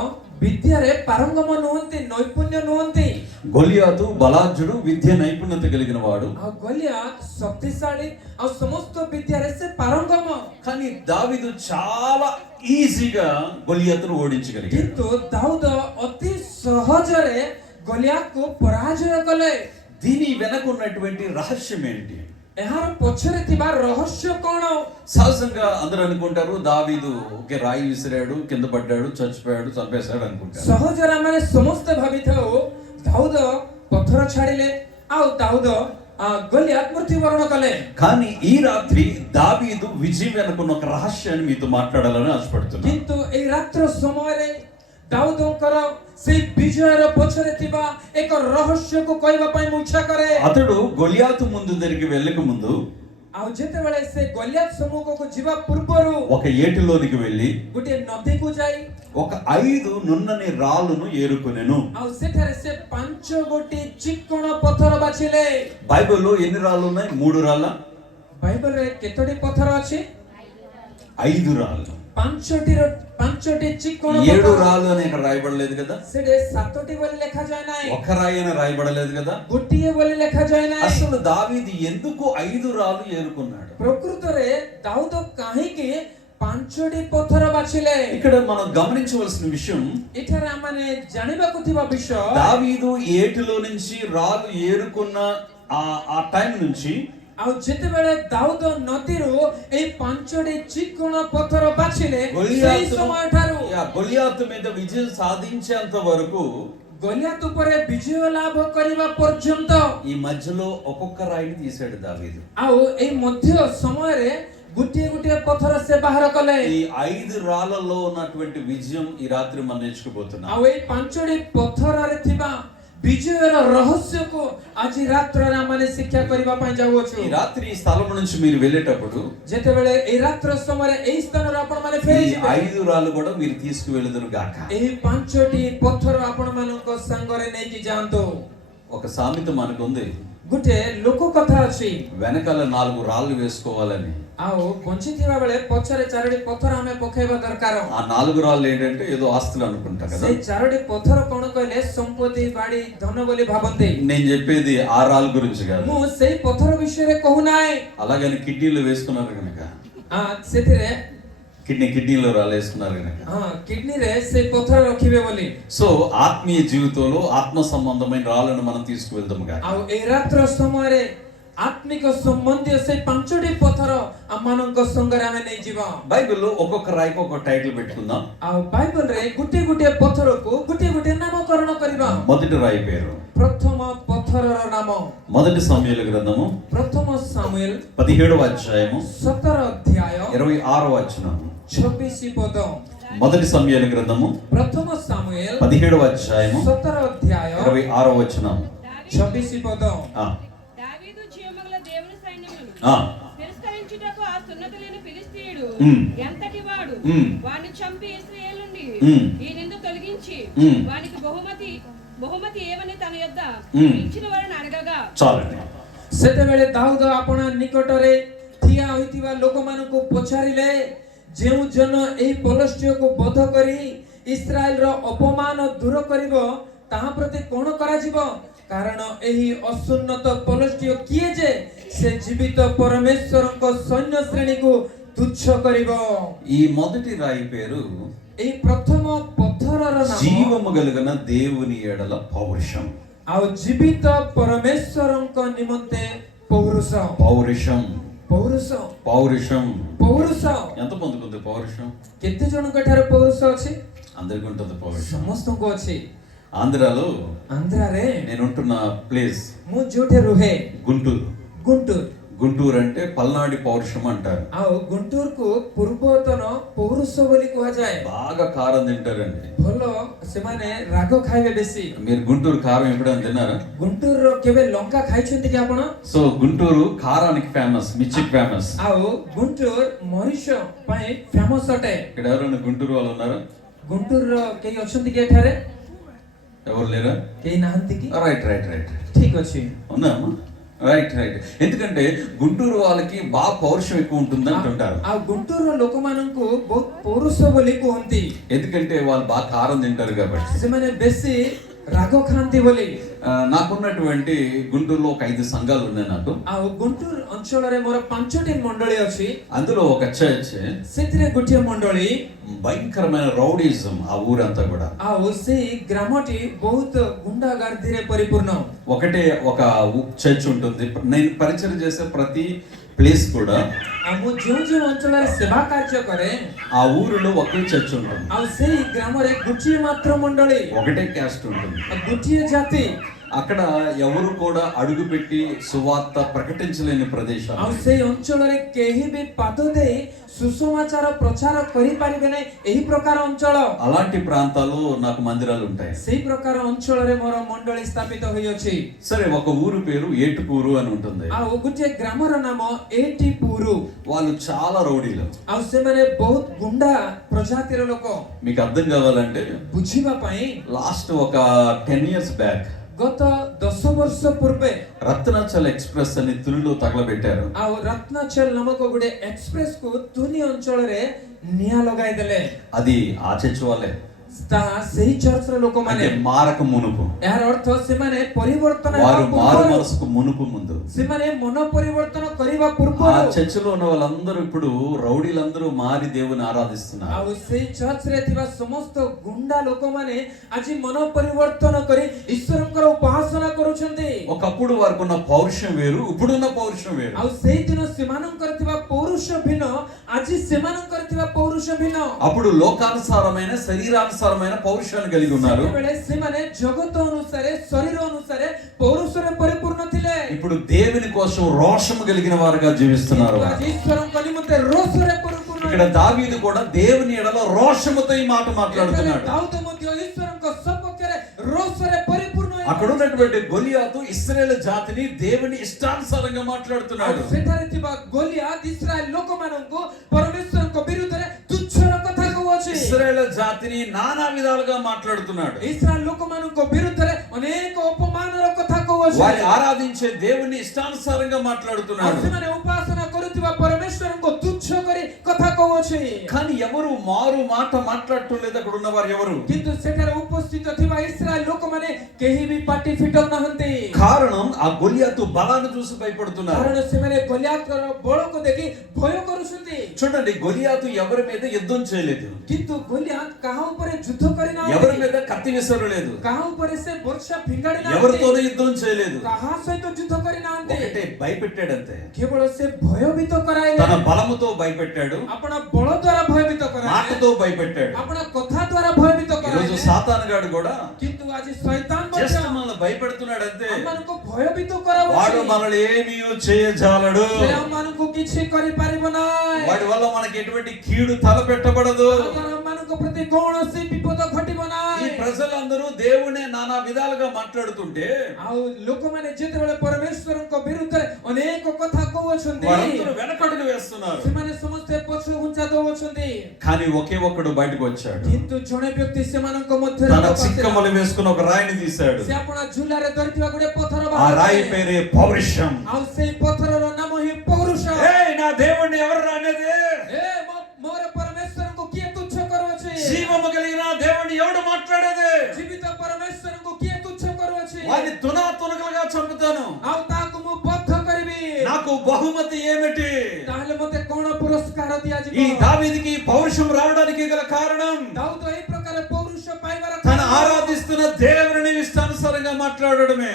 విద్యాରେ ପାରଙ୍ଗମ ନୁହନ୍ତି ନୈପୁଣ୍ୟ ନୁହନ୍ତି గొలియాతు బలాఢ్యుడు విద్య నైపుణ్యత కలిగిన వాడు ଆଉ ଗୋଲିଆତ ଶକ୍ତିଶାଳୀ ଆଉ ସମସ୍ତ ବିଦ୍ୟାରେ ସେ ପାରଙ୍ଗମ కానీ దావీదు చాలా ఈజీగా గొలియాతును ఓడించగలిగాడు କିନ୍ତୁ ଦାଉଦ ଅତି ସହଜରେ ଗୋଲିଆତକୁ ପରାଜୟ କଲେ దీని వెనక ఉన్నటువంటి రహస్యం ఏంటి ଏହାର ପଛରେ ଥିବା ରହସ୍ୟ କଣ సహజంగా అందరూ అనుకుంటారు దావీదు ఒకే రాయి విసిరాడు కింద పడ్డాడు చచ్చిపోయాడు చంపేశాడు అనుకుంటారు ସହଜରେ ଆମେ ସମସ୍ତେ ଭାବିଥାଉ ଦାଉଦ ପଥର ଛାଡ଼ିଲେ ଆଉ ଦାଉଦ ଗୋଲିଆତ ମୃତ୍ୟୁବରଣ କଲେ కానీ ఈ రాత్రి దావీదు విజయం వెనుకున్న ఒక రహస్యాన్ని మీతో మాట్లాడాలని ఆశపడుతున్నాను କିନ୍ତୁ ଏଇ ରାତ୍ର ସମୟରେ ଦାଉଦଙ୍କର ସେଇ ବିଜୟର ପଛରେ ଥିବା ଏକ ରହସ୍ୟକୁ କହିବା ପାଇଁ ମୁଁ ଇଚ୍ଛା କରେ అతడు గొలియాతు ముందు దగ్గరికి వెళ్ళక ముందు ଆଉ ଯେତେବେଳେ ସେ ଗୋଲିଆତ ସମ୍ମୁଖକୁ ଯିବା ପୂର୍ବରୁ ఒక ఏటిలోనికి వెళ్ళి ଗୋଟିଏ ନଦୀକୁ ଯାଇ ఒక 5 నున్నని రాళ్ళను ఏరుకొనెను ଆଉ ସେଠାରେ ସେ 5 ଗୋଟି ଚିକ୍କଣ ପଥର ବାଛିଲେ బైబిల్లో ఎన్ని రాళ్ళు ఉన్నాయి 3 రాళ్ళ ବାଇବଲରେ କେତୋଟି ପଥର ଅଛି 5 రాళ్ళు 5ଟି ଚିକ୍କଣ 7 ପଥର రాళ్ళు అని ఇక్కడ రాయబడలేదు కదా ସେଠି 7ଟି ବୋଲି ଲେଖାଯାଏ ନାହିଁ ఒక రాయి అని రాయబడలేదు కదా ଗୋଟିଏ ବୋଲି ଲେଖାଯାଏ ନାହିଁ అసలు దావీదు ఎందుకు 5 రాళ్ళు ఏరుకున్నాడు ପ୍ରକୃତରେ ଦାଉଦ କାହିଁକି 5ଟି ପଥର ବାଛିଲେ ఇక్కడ మనం గమనించవలసిన విషయం ଏଠାରେ ଆମେ ଜାଣିବାକୁ ଥିବା ବିଷୟ దావీదు ఏటిలో నుంచి రాళ్ళు ఏరుకున్న ఆ టైం నుంచి ଆଉ ଯେତେବେଳେ ଦାଉଦ ନଦୀରୁ ଏଇ 5ଟି ଚିକ୍କଣ ପଥର ବାଛିଲେ ସେଇ ସମୟ ଠାରୁ గొలియాతు మీద విజయం సాధించేంత వరకు ଗୋଲିଆତ ଉପରେ ବିଜୟ ଲାଭ କରିବା ପର୍ଯ୍ୟନ୍ତ ఈ మధ్యలో ఒక్కొక్క రాయిని తీశాడు దావీదు ଆଉ ଏଇ ମଧ୍ୟ ସମୟରେ ଗୋଟିଏ ଗୋଟିଏ ପଥର ସେ ବାହାର କଲେ ఈ 5 రాళ్ళలో ఉన్నటువంటి విజయం ఈ రాత్రి మనం నేర్చుకోబోతున్నాం ଆଉ ଏଇ 5ଟି ପଥରରେ ଥିବା ବିଜୟର ରହସ୍ୟକୁ ଆଜି ରାତ୍ରରେ ଆମେ ଶିକ୍ଷା କରିବା ପାଇଁ ଯାଉଅଛୁ ఈ రాత్రి ఈ స్థలం నుంచి మీరు వెళ్ళేటప్పుడు ଯେତେବେଳେ ଏଇ ରାତ୍ର ସମୟରେ ଏଇ ସ୍ଥାନରୁ ଆପଣ ମାନେ ଫେରି ఈ ଯିବେ 5 రాళ్ళు కూడా మీరు తీసుకువెళ్ళుదురు గాక ଏହି 5ଟି ପଥର ଆପଣ ମାନଙ୍କ ସାଙ୍ଗରେ ନେଇକି ଯାଆନ୍ତୁ ఒక సామెత మనకు ఉంది ଗୋଟେ ଲୋକ କଥା ଅଛି వెనకాల 4 రాళ్ళు వేసుకోవాలని ଆଉ ବଞ୍ଚିଥିବା ବେଳେ ପଛରେ 4ଟି ପଥର ଆମେ ପକେଇବା ଦରକାର ఆ 4 రాళ్ళు ఏంటంటే ఏదో ఆస్తులు అనుకుంటా కదా ସେଇ 4ଟି ପଥର କଣ କହିଲେ ସମ୍ପତ୍ତି ବାଡି ଧନ ବୋଲି ଭାବନ୍ତି నేను చెప్పేది ఆ రాళ్ళ గురించి కాదు ମୁଁ ସେଇ ପଥର ବିଷୟରେ କହୁନାହିଁ అలాగని కిడ్నీలో వేసుకున్నారు కనుక ସେଥିରେ కిడ్నీలో రాళ్ళు వేసుకున్నారు కనుక କିଡନୀରେ ସେଇ ପଥର ରଖିବେ ବୋଲି సో ఆత్మీయ జీవితంలో ఆత్మ సంబంధమైన రాళ్ళను మనం తీసుకువెళ్దాం గాక ଆଉ ଏଇ ରାତ୍ର ସମୟରେ ఆత్మిక సంబంధీయ ସେଇ 5ଟି ପଥର ଆମମାନଙ୍କ ସଙ୍ଗରେ ଆମେ ନେଇଯିବା బైబిల్లో ఒక్కొక్క రాయికి ఒక్కొక్క టైటిల్ పెట్టుకుందాం ଆଉ ବାଇବଲରେ ଗୋଟିଏ ଗୋଟିଏ ପଥରକୁ ଗୋଟିଏ ଗୋଟିଏ ନାମକରଣ କରିବା మొదటి రాయి పేరు ପ୍ରଥମ ପଥରର ନାମ మొదటి సమూయేలు గ్రంథము ପ୍ରଥମ ସାମୁଏଲ 17వ అధ్యాయము 17 ଅଧ୍ୟାୟ 26వ వచనం 26 ପଦ మొదటి సమూయేలు గ్రంథము ପ୍ରଥମ ସାମୁଏଲ 17వ అధ్యాయము 17 ଅଧ୍ୟାୟ 26వ వచనం 26 ପଦ దావీదు జీవముగల దేవుని సైన్యములను ఆ తిరస్కరించుటకు ఆ సున్నతి లేని ఫిలిష్తీయుడు ఎంతటి వాడు వాణ్ణి చంపి ఇశ్రాయేలు నుండి ఈ నింద తొలగించి వానికి బహుమతి ఏమని తన యొద్ద ఇచ్చిన వారిని అడగగా చాలండి ସେତେବେଳେ ଦାଉଦ ଆପଣା ନିକଟରେ ଠିଆ ହୋଇଥିବା ଲୋକମାନଙ୍କୁ ପଚାରିଲେ ଯେଉଁ ଜନ ଏହି ପଲଷ୍ଟିୟକୁ ବଧ କରି ଇସ୍ରାଏଲର ଅପମାନ ଦୂର କରିବ ତାହା ପ୍ରତି କ'ଣ କରାଯିବ କାରଣ ଏହି ଅସୁନ୍ନତ ପଲଷ୍ଟିୟ କିଏ ଯେ ସେ ଜୀବିତ ପରମେଶ୍ୱରଙ୍କ ସୈନ୍ୟ ଶ୍ରେଣୀକୁ ତୁଚ୍ଛ କରିବ ఈ మొదటి రాయి పేరు ଏହି ପ୍ରଥମ ପଥରର ନାମ జీవము కలిగిన దేవుని ఎడల పౌరుషం ଆଉ ଜୀବିତ ପରମେଶ୍ୱରଙ୍କ ନିମନ୍ତେ ପୌରୁଷ పౌరుషం ପୌରୁଷ పౌరుషం. ପୌରୁଷ ఎంతమందికి ఉంది పౌరుషం? କେତେ ଜଣଙ୍କ ଠାରେ ପୌରୁଷ ଅଛି? అందరికి ఉంటుంది పౌరుషం. ସମସ୍ତଙ୍କୁ ଅଛି. ఆంధ్రాలో ଆନ୍ଧ୍ରାରେ నేను ఉంటున్న ప్లేస్ ମୁଁ ଯୋଉଠି ରୁହେ గుంటూరు. ଗୁଣ୍ଟୁର, గుంటూరు అంటే పల్నాడి పౌరుషం అంటారు. ଆଉ ଗୁଣ୍ଟୁରକୁ ପୂର୍ବତନ ପୌରୁଷ ବୋଲି କୁହାଯାଏ. బాగా కారం తింటారండి. ଭଲ ସେମାନେ ରାଗ ଖାଇବେ ବେଶୀ. మీరు గుంటూరు కారం ఎప్పుడైనా తిన్నారా? ଗୁଣ୍ଟୁରର କେବେ ଲଙ୍କା ଖାଇଛନ୍ତି କି ଆପଣ? సో గుంటూరు కారానికి ఫేమస్, మిర్చికి ఫేమస్. ଆଉ ଗୁଣ୍ଟୁର ମରିଚ ପାଇଁ ଫେମସ୍ ଅଟେ. ఇక్కడ ఎవరైనా గుంటూరు వాళ్ళు ఉన్నారా? ଗୁଣ୍ଟୁରର କେହି ଅଛନ୍ତି କି ଏଠାରେ? ఎవరు లేరా? କେହି ନାହାନ୍ତି କି? రైట్ రైట్ రైట్ ଠିକ ଅଛି. ఉన్నా రైట్ రైట్. ఎందుకంటే గుంటూరు వాళ్ళకి బాగా పౌరుషం ఎక్కువ ఉంటుంది అంటుంటారు. ଆଉ ଗୁଣ୍ଟୁରର ଲୋକମାନଙ୍କୁ ବହୁତ ପୌରୁଷ ବୋଲି କୁହନ୍ତି. ఎందుకంటే వాళ్ళు బాగా కారం తింటారు కాబట్టి. ସେମାନେ ବେଶୀ ରାଗ ଖାଆନ୍ତି ବୋଲି. నాకున్నటువంటి గుంటూరులో ఒక 5 సంఘాలు ఉన్నాయి నాకు. ଆଉ ଗୁଣ୍ଟୁର ଅଞ୍ଚଳରେ ମୋର 5ଟି ମଣ୍ଡଳୀ ଅଛି. అందులో ఒక చర్చ్ ସେଥିରେ ଗୋଟିଏ ମଣ୍ଡଳୀ, భయంకరమైన రౌడీజం ఆ ఊరంతా కూడా. ଆଉ ସେଇ ଗ୍ରାମଟି ବହୁତ ଗୁଣ୍ଡାଗର୍ଦ୍ଦିରେ ପରିପୂର୍ଣ୍ଣ. ఒకటే ఒక చర్చ్ ఉంటుంది. నేను పరిచయం చేసే ప్రతి ప్లేస్ కూడా ଆଉ ମୁଁ ଯେଉଁ ଯେଉଁ ଅଞ୍ଚଳରେ ସେବା କାର୍ଯ୍ୟ କରେ ఆ ఊరిలో ఒకే చర్చ్ ఉంటుంది. ଆଉ ସେଇ ଗ୍ରାମରେ ଗୋଟିଏ ମାତ୍ର ମଣ୍ଡଳୀ, ఒకటే క్యాస్ట్ ఉంటుంది. ଆଉ ଗୋଟିଏ ଜାତି. అక్కడ ఎవరు కూడా అడుగుపెట్టి సువార్త ప్రకటించలేని ప్రదేశాలు. ଆଉ ସେଇ ଅଞ୍ଚଳରେ କେହି ବି ପାଦ ଦେଇ ସୁସମାଚାର ପ୍ରଚାର କରିପାରିବେ ନାହିଁ, ଏହି ପ୍ରକାର ଅଞ୍ଚଳ. అలాంటి ప్రాంతాల్లో నాకు మందిరాలు ఉంటాయి. ସେଇ ପ୍ରକାର ଅଞ୍ଚଳରେ ମୋର ମଣ୍ଡଳୀ ସ୍ଥାପିତ ହୋଇଅଛି. సరే, ఒక ఊరు పేరు ఏటుకూరు అని ఉంటుంది. ଆଉ ଗୋଟିଏ ଗ୍ରାମର ନାମ ଏଟିପୁରୁ. వాళ్ళు చాలా రౌడీలు. ଆଉ ସେମାନେ ବହୁତ ଗୁଣ୍ଡା ପ୍ରଜାତିର ଲୋକ. మీకు అర్థం కావాలంటే ବୁଝିବା ପାଇଁ లాస్ట్ ఒక 10 years బ్యాక్ ଗତ 10 ବର୍ଷ ପୂର୍ବେ రత్నాచల్ ఎక్స్ప్రెస్ అని తునిలో తగలబెట్టారు. ଆଉ ରତ୍ନାଚଲ ନାମକ ଗୋଟେ ଏକ୍ସପ୍ରେସ କୁ ତୁନି ଅଞ୍ଚଳରେ ନିଆଁ ଲଗାଇ ଦେଲେ. అది ఆ చర్చ్ వాళ్ళే. ତାହା ସେହି ଚର୍ଚ୍ଚର ଲୋକମାନେ. అంటే మారక మునుపు, ଏହାର ଅର୍ଥ ସେମାନେ ପରିବର୍ତ୍ତନ ହେବା వారు మారు ପୂର୍ବରୁ, మనసుకు మునుపు ముందు ସେମାନେ ମନ ପରିବର୍ତ୍ତନ କରିବା ఆ ପୂର୍ବରୁ, చర్చిలో ఉన్న వాళ్ళందరూ ఇప్పుడు రౌడీలందరూ మారి దేవుని ఆరాధిస్తున్నారు. ଆଉ ସେଇ ଚର୍ଚ୍ଚରେ ଥିବା ସମସ୍ତ ଗୁଣ୍ଡା ଲୋକମାନେ ଆଜି ମନ ପରିବର୍ତ୍ତନ କରି ଈଶ୍ୱରଙ୍କର ଉପାସନା କରୁଛନ୍ତି. ఒకప్పుడు వారికి ఉన్న పౌరుషం వేరు, ఇప్పుడున్న పౌరుషం వేరు. ଆଉ ସେଇଦିନ ସେମାନଙ୍କର ଥିବା ପୌରୁଷ ଭିନ୍ନ, ଆଜି ସେମାନଙ୍କର ଥିବା ପୌରୁଷ ଭିନ୍ନ. అప్పుడు లోకానుసారమైన శరీరానుసారమైన పౌరుషాన్ని కలిగి ఉన్నారు. ସେତେବେଳେ ସେମାନେ ଜଗତ ଅନୁସାରେ, ଶରୀର ଅନୁସାରେ ପୌରୁଷରେ ପରିପୂର୍ଣ୍ଣ ଥିଲେ. ఇప్పుడు దేవుని కోసం రోషం కలిగిన వారుగా జీవిస్తున్నారు. କିନ୍ତୁ ଆଜି ଈଶ୍ୱରଙ୍କ ନିମନ୍ତେ ରୋଷରେ ପରିପୂର୍ଣ୍ଣ. ఇక్కడ దావీదు కూడా దేవుని ఎడల రోషముతో ఈ మాట మాట్లాడుతున్నాడు. ଦାଉଦ ମଧ୍ୟ ଈଶ୍ୱରଙ୍କ ସପକ୍ଷରେ ରୋଷରେ ପରିପୂର୍ଣ୍ଣ ହୋଇଛି. అక్కడ ఉన్నటువంటి గొలియాతు ఇశ్రాయేలు జాతిని దేవుని ఇష్టానుసారంగా మాట్లాడుతున్నాడు. ଆଉ ସେଠାରେ ଥିବା ଗୋଲିଆତ ଇସ୍ରାଏଲ ଲୋକମାନଙ୍କୁ ପରମେଶ୍ୱରଙ୍କ ବିରୁଦ୍ଧରେ ତୁଚ୍ଛର କଥା କହୁଅଛି. ఇశ్రాయేలు జాతిని నానా విధాలుగా మాట్లాడుతున్నాడు. ଇସ୍ରାଏଲ ଲୋକମାନଙ୍କ ବିରୁଦ୍ଧରେ ଅନେକ ଅପମାନର କଥା କହୁଅଛି. వారి ఆరాధించే దేవుని ఇష్టానుసారంగా మాట్లాడుతున్నాడు. ଆଉ ସେମାନେ ଉପାସନା କରୁଥିବା ପରମେଶ୍ୱରଙ୍କୁ ତୁଚ୍ଛ କରି କଥା କହୁଅଛି. కానీ ఎవరు మారు మాట మాట్లాడటం లేదు. అక్కడ ఉన్న వారు ఎవరు? କିନ୍ତୁ ସେଠାରେ ଉପସ୍ଥିତ ଥିବା ଇସ୍ରାଏଲ ଲୋକମାନେ କେହି ବି ପାଟି ଫିଟାଉ ନାହାନ୍ତି. కారణం ఆ గొలియాతు బలాన్ని చూసి భయపడుతున్నారు. କାରଣ ସେମାନେ ଗୋଲିଆତର ବଳକୁ ଦେଖି ଭୟ କରୁଛନ୍ତି. చూడండి, గొలియాతు ఎవరి మీద యుద్ధం చేయలేదు. କିନ୍ତୁ ଗୋଲିଆତ କାହା ଉପରେ ଯୁଦ୍ଧ କରି ఎవరి ନାହାନ୍ତି, మీద కత్తి విసరలేదు. କାହା ଉପରେ ସେ ବର୍ଷା ଫିଙ୍ଗାଡ଼ି ఎవరితోనూ ନାହାନ୍ତି, యుద్ధం చేయలేదు. କାହା ସହିତ ଯୁଦ୍ଧ କରି ନାହାନ୍ତି. ఒకటే భయపెట్టాడంతే. କେବଳ ସେ ଭୟଭୀତ କରାଇଲେ. తన బలముతో భయపెట్టాడు, ଆପଣ ବଳ ଦ୍ୱାରା ଭୟଭୀତ କରାଇଲେ, మాటతో భయపెట్టాడు. ଆପଣ କଥା ଦ୍ୱାରା భୟଭୀତ ఈరోజు କରାଇଲେ. సాతాను గాడు కూడా କିନ୍ତୁ ଆଜି ଶୈତାନ జస్ట్ ମଧ୍ୟ మనల్ని భయపెడుతున్నాడు అంతే. ଆମମାନଙ୍କୁ ଭୟଭୀତ వాడు କରାଉଛି. మనల్ని ఏమీ చేయజాలడు. ସେ ଆମମାନଙ୍କୁ କିଛି କରିପାରିବ ନାହିଁ. వాడి వల్ల మనకి ఎటువంటి కీడు తలపెట్టబడదు. ଆମମାନଙ୍କ ପ୍ରତି କୌଣସି ବିପଦ ଘଟିବ ఈ ନାହିଁ. ప్రజలందరూ దేవుని నానా విధాలుగా మాట్లాడుతుంటే ଆଉ ଲୋକମାନେ ଯେତେବେଳେ ପରମେଶ୍ୱରଙ୍କ ବିରୁଦ୍ଧରେ ଅନେକ କଥା କହୁଅଛନ୍ତି, వారందరూ వెనకడుగు వేస్తున్నారు. ସେମାନେ ସମସ୍ତେ ପଛ ଘୁଞ୍ଚା ଦଉଅଛନ୍ତି. కానీ ఒకే ఒక్కడు బయటకు వచ్చాడు. କିନ୍ତୁ ଜଣେ ବ୍ୟକ୍ତି ସେମାନଙ୍କ ମଧ୍ୟରେ తన ପଶିଲା. చిక్కమలు వేసుకుని ఒక రాయిని తీశాడు. ସେ ଆପଣ ଝୁଲାରେ ଧରିଥିବା ଗୋଟେ ପଥର ఆ రాయి ବାହାର పేరే పౌరుషం. ଆଉ ସେଇ పଥରର ନାମ ହିଁ ପୌରୁଷ. ఏయ్, నా దేవుణ్ణి ఎవరు అనేది? ମୋର ପରମେଶ୍ୱରଙ୍କୁ କିଏ ତୁଚ୍ଛ କରୁଅଛି? జీవము కలిగిన దేవుణ్ణి ఎవడు మాట్లాడేది? ଜୀବିତ ପରମେଶ୍ୱରଙ୍କୁ କିଏ ତୁଚ୍ଛ କରୁଅଛି? వాడిని తునాతునకలుగా చంపుతాను. ଆଉ ତାହାକୁ ମୁଁ ବଦ୍ଧ କରିବି. నాకు బహుమతి ఏమిటి? ତାହେଲେ ମତେ କଣ ପୁରସ୍କାର ଦିଆଯିବ? ఈ దావీదుకి పౌరుషం రావడానికి గల కారణం ଦାଉଦ ଏହି ప్రకార ପୌରୁଷ ପାଇବାର తన କାରଣ ఆరాధిస్తున్న దేవుని ఇష్టానుసారంగా మాట్లాడడమే.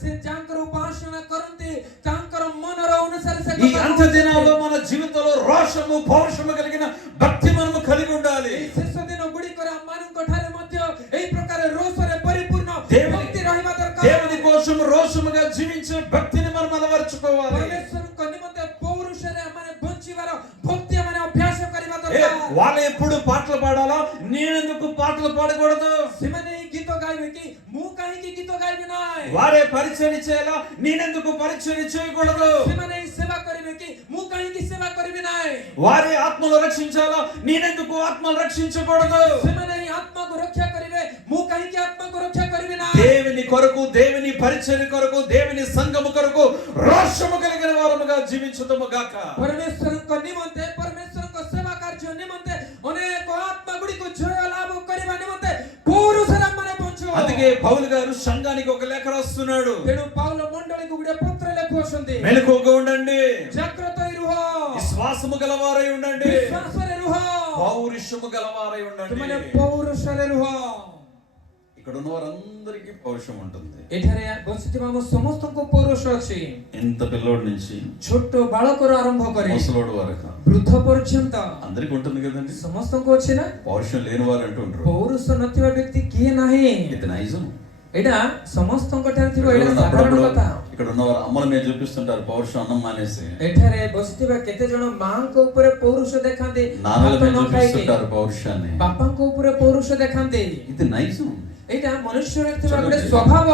ସେ ଯାଙ୍କର ଉପାସନା କରନ୍ତି ତାଙ୍କର ମନର ଅନୁସାରେ ସେ ఈ అంత దినాల్లో మన జీవితంలో రోషము పౌరుషము కలిగిన భక్తి మనము కలిగి ఉండాలి. ଶେଷ ଦିନ ଗୁଡ଼ିକରେ ଆମମାନଙ୍କ ଠାରେ ମଧ୍ୟ ଏହି ପ୍ରକାର ରୋଷରେ ପରିପୂର୍ଣ୍ଣ ଭକ୍ତି ରହିବା ଦରକାର. దేవుని కోసం రోషముగా జీవించే భక్తిని మనం అలవర్చుకోవాలి. ପରମେଶ୍ୱରଙ୍କ ନିମନ୍ତେ ପୌରୁଷରେ ଆମମାନେ ବଞ୍ଚିବାର ଭକ୍ତି ଆମମାନେ ଅଭ୍ୟାସ କରିବା ଦରକାର. వాళ్ళు ఎప్పుడు పాటలు పాడాలా, నేనెందుకు పాటలు పాడకూడదు? ସେମାନେ ଏହି ଗୀତ ଗାଇବେ କି ମୁଁ କାହିଁକି ଗୀତ ଗାଇବି ନାହିଁ? వారే పరిచయం చేయాలా, నేనెందుకు పరిచయం చేయకూడదు? ସେମାନେ ଏହି ସେବା କରିବେ କି ମୁଁ କାହିଁକି ସେବା କରିବି ନାହିଁ? వారే ఆత్మలు రక్షించాలా, నేనెందుకు ఆత్మలు రక్షించకూడదు? ସେମାନେ ଏହି ఆత్మକୁ రక్షା କରିବେ ମୁଁ କାହିଁକି ఆత్మకు రక్షା କରିବି ନାହିଁ? దేవుని కొరకు, దేవుని పరిచర్య కొరకు, దేవుని సంఘము కొరకు రోషము కలిగిన వారముగా జీవించుదము గాక. ପରମେଶ୍ୱରଙ୍କ ନିମନ୍ତେ, ପରମେଶ୍ୱରଙ୍କ ସେବା କାର୍ଯ୍ୟ ନିମନ୍ତେ, ଅନେକ ଆତ୍ମା ଗୁଡ଼ିକୁ ଜୟ ଲାଭ କରିବା ନିମନ୍ତେ ପୌରୁଷରେ ଆମମାନେ ବଞ୍ଚୁ. అందుకే పౌలు గారు సంఘానికి ఒక లేఖ రాస్తున్నాడు. ତେଣୁ ପାଉଲ ମଣ୍ଡଳୀକୁ ଗୋଟେ ପତ୍ର ଲେଖୁଅଛନ୍ତି. మెలకువగా ఉండండి, ଜାଗ୍ରତ ହୋଇ ରୁହ, విశ్వాసము గలవారై ఉండండి, విశ్ୱାସରେ ରୁହ, పౌరుషము గలవారై ତୁମମାନେ ఉండండి. ପୌରୁଷରେ ରୁହ. ఇక్కడ ఉన్న వారందరికీ పౌరుషం ఉంటుంది. ଏଠାରେ ବସିଥିବା ଆମ ସମସ୍ତଙ୍କୁ ପୌରୁଷ ଅଛି. ఇంత పిల్లోడి నుంచి ଛୋଟ ବାଳକରୁ ଆରମ୍ଭ କରି ముసలోడు వరకు ବୃଦ୍ଧ ପର୍ଯ୍ୟନ୍ତ అందరికి ఉంటుంది కదండి. ସମସ୍ତଙ୍କୁ ଅଛି ନା? పౌరుషం లేని వారు అంటూ ఉంటారు. ପୌରୁଷ ନଥିବା ବ୍ୟକ୍ତି କିଏ ନାହିଁ? ఇది నైజం. ଏଇଟା ସମସ୍ତଙ୍କ ଠାରେ ଥିବ. ଏଇଟା ସାଧାରଣ କଥା. ఇక్కడ ఉన్న వారు అమ్మల మీద చూపిస్తుంటారు పౌరుషం అన్నం మానేసి, ଏଠାରେ ବସିଥିବା କେତେ ଜଣ ମାଙ୍କ ଉପରେ పౌరుଷ ଦେଖାନ୍ତି, నాన్నల ଭାତ మీద ନ ଖାଇକି చూపిస్తుంటారు పౌరుషాన్ని. ବାପାଙ୍କ ଉପରେ ପୌରୁଷ ଦେଖାନ୍ତି. ఇది నైజం. ଏଇଟା ମନୁଷ୍ୟରେ ଥିବା ଗୋଟେ ସ୍ୱଭାବ.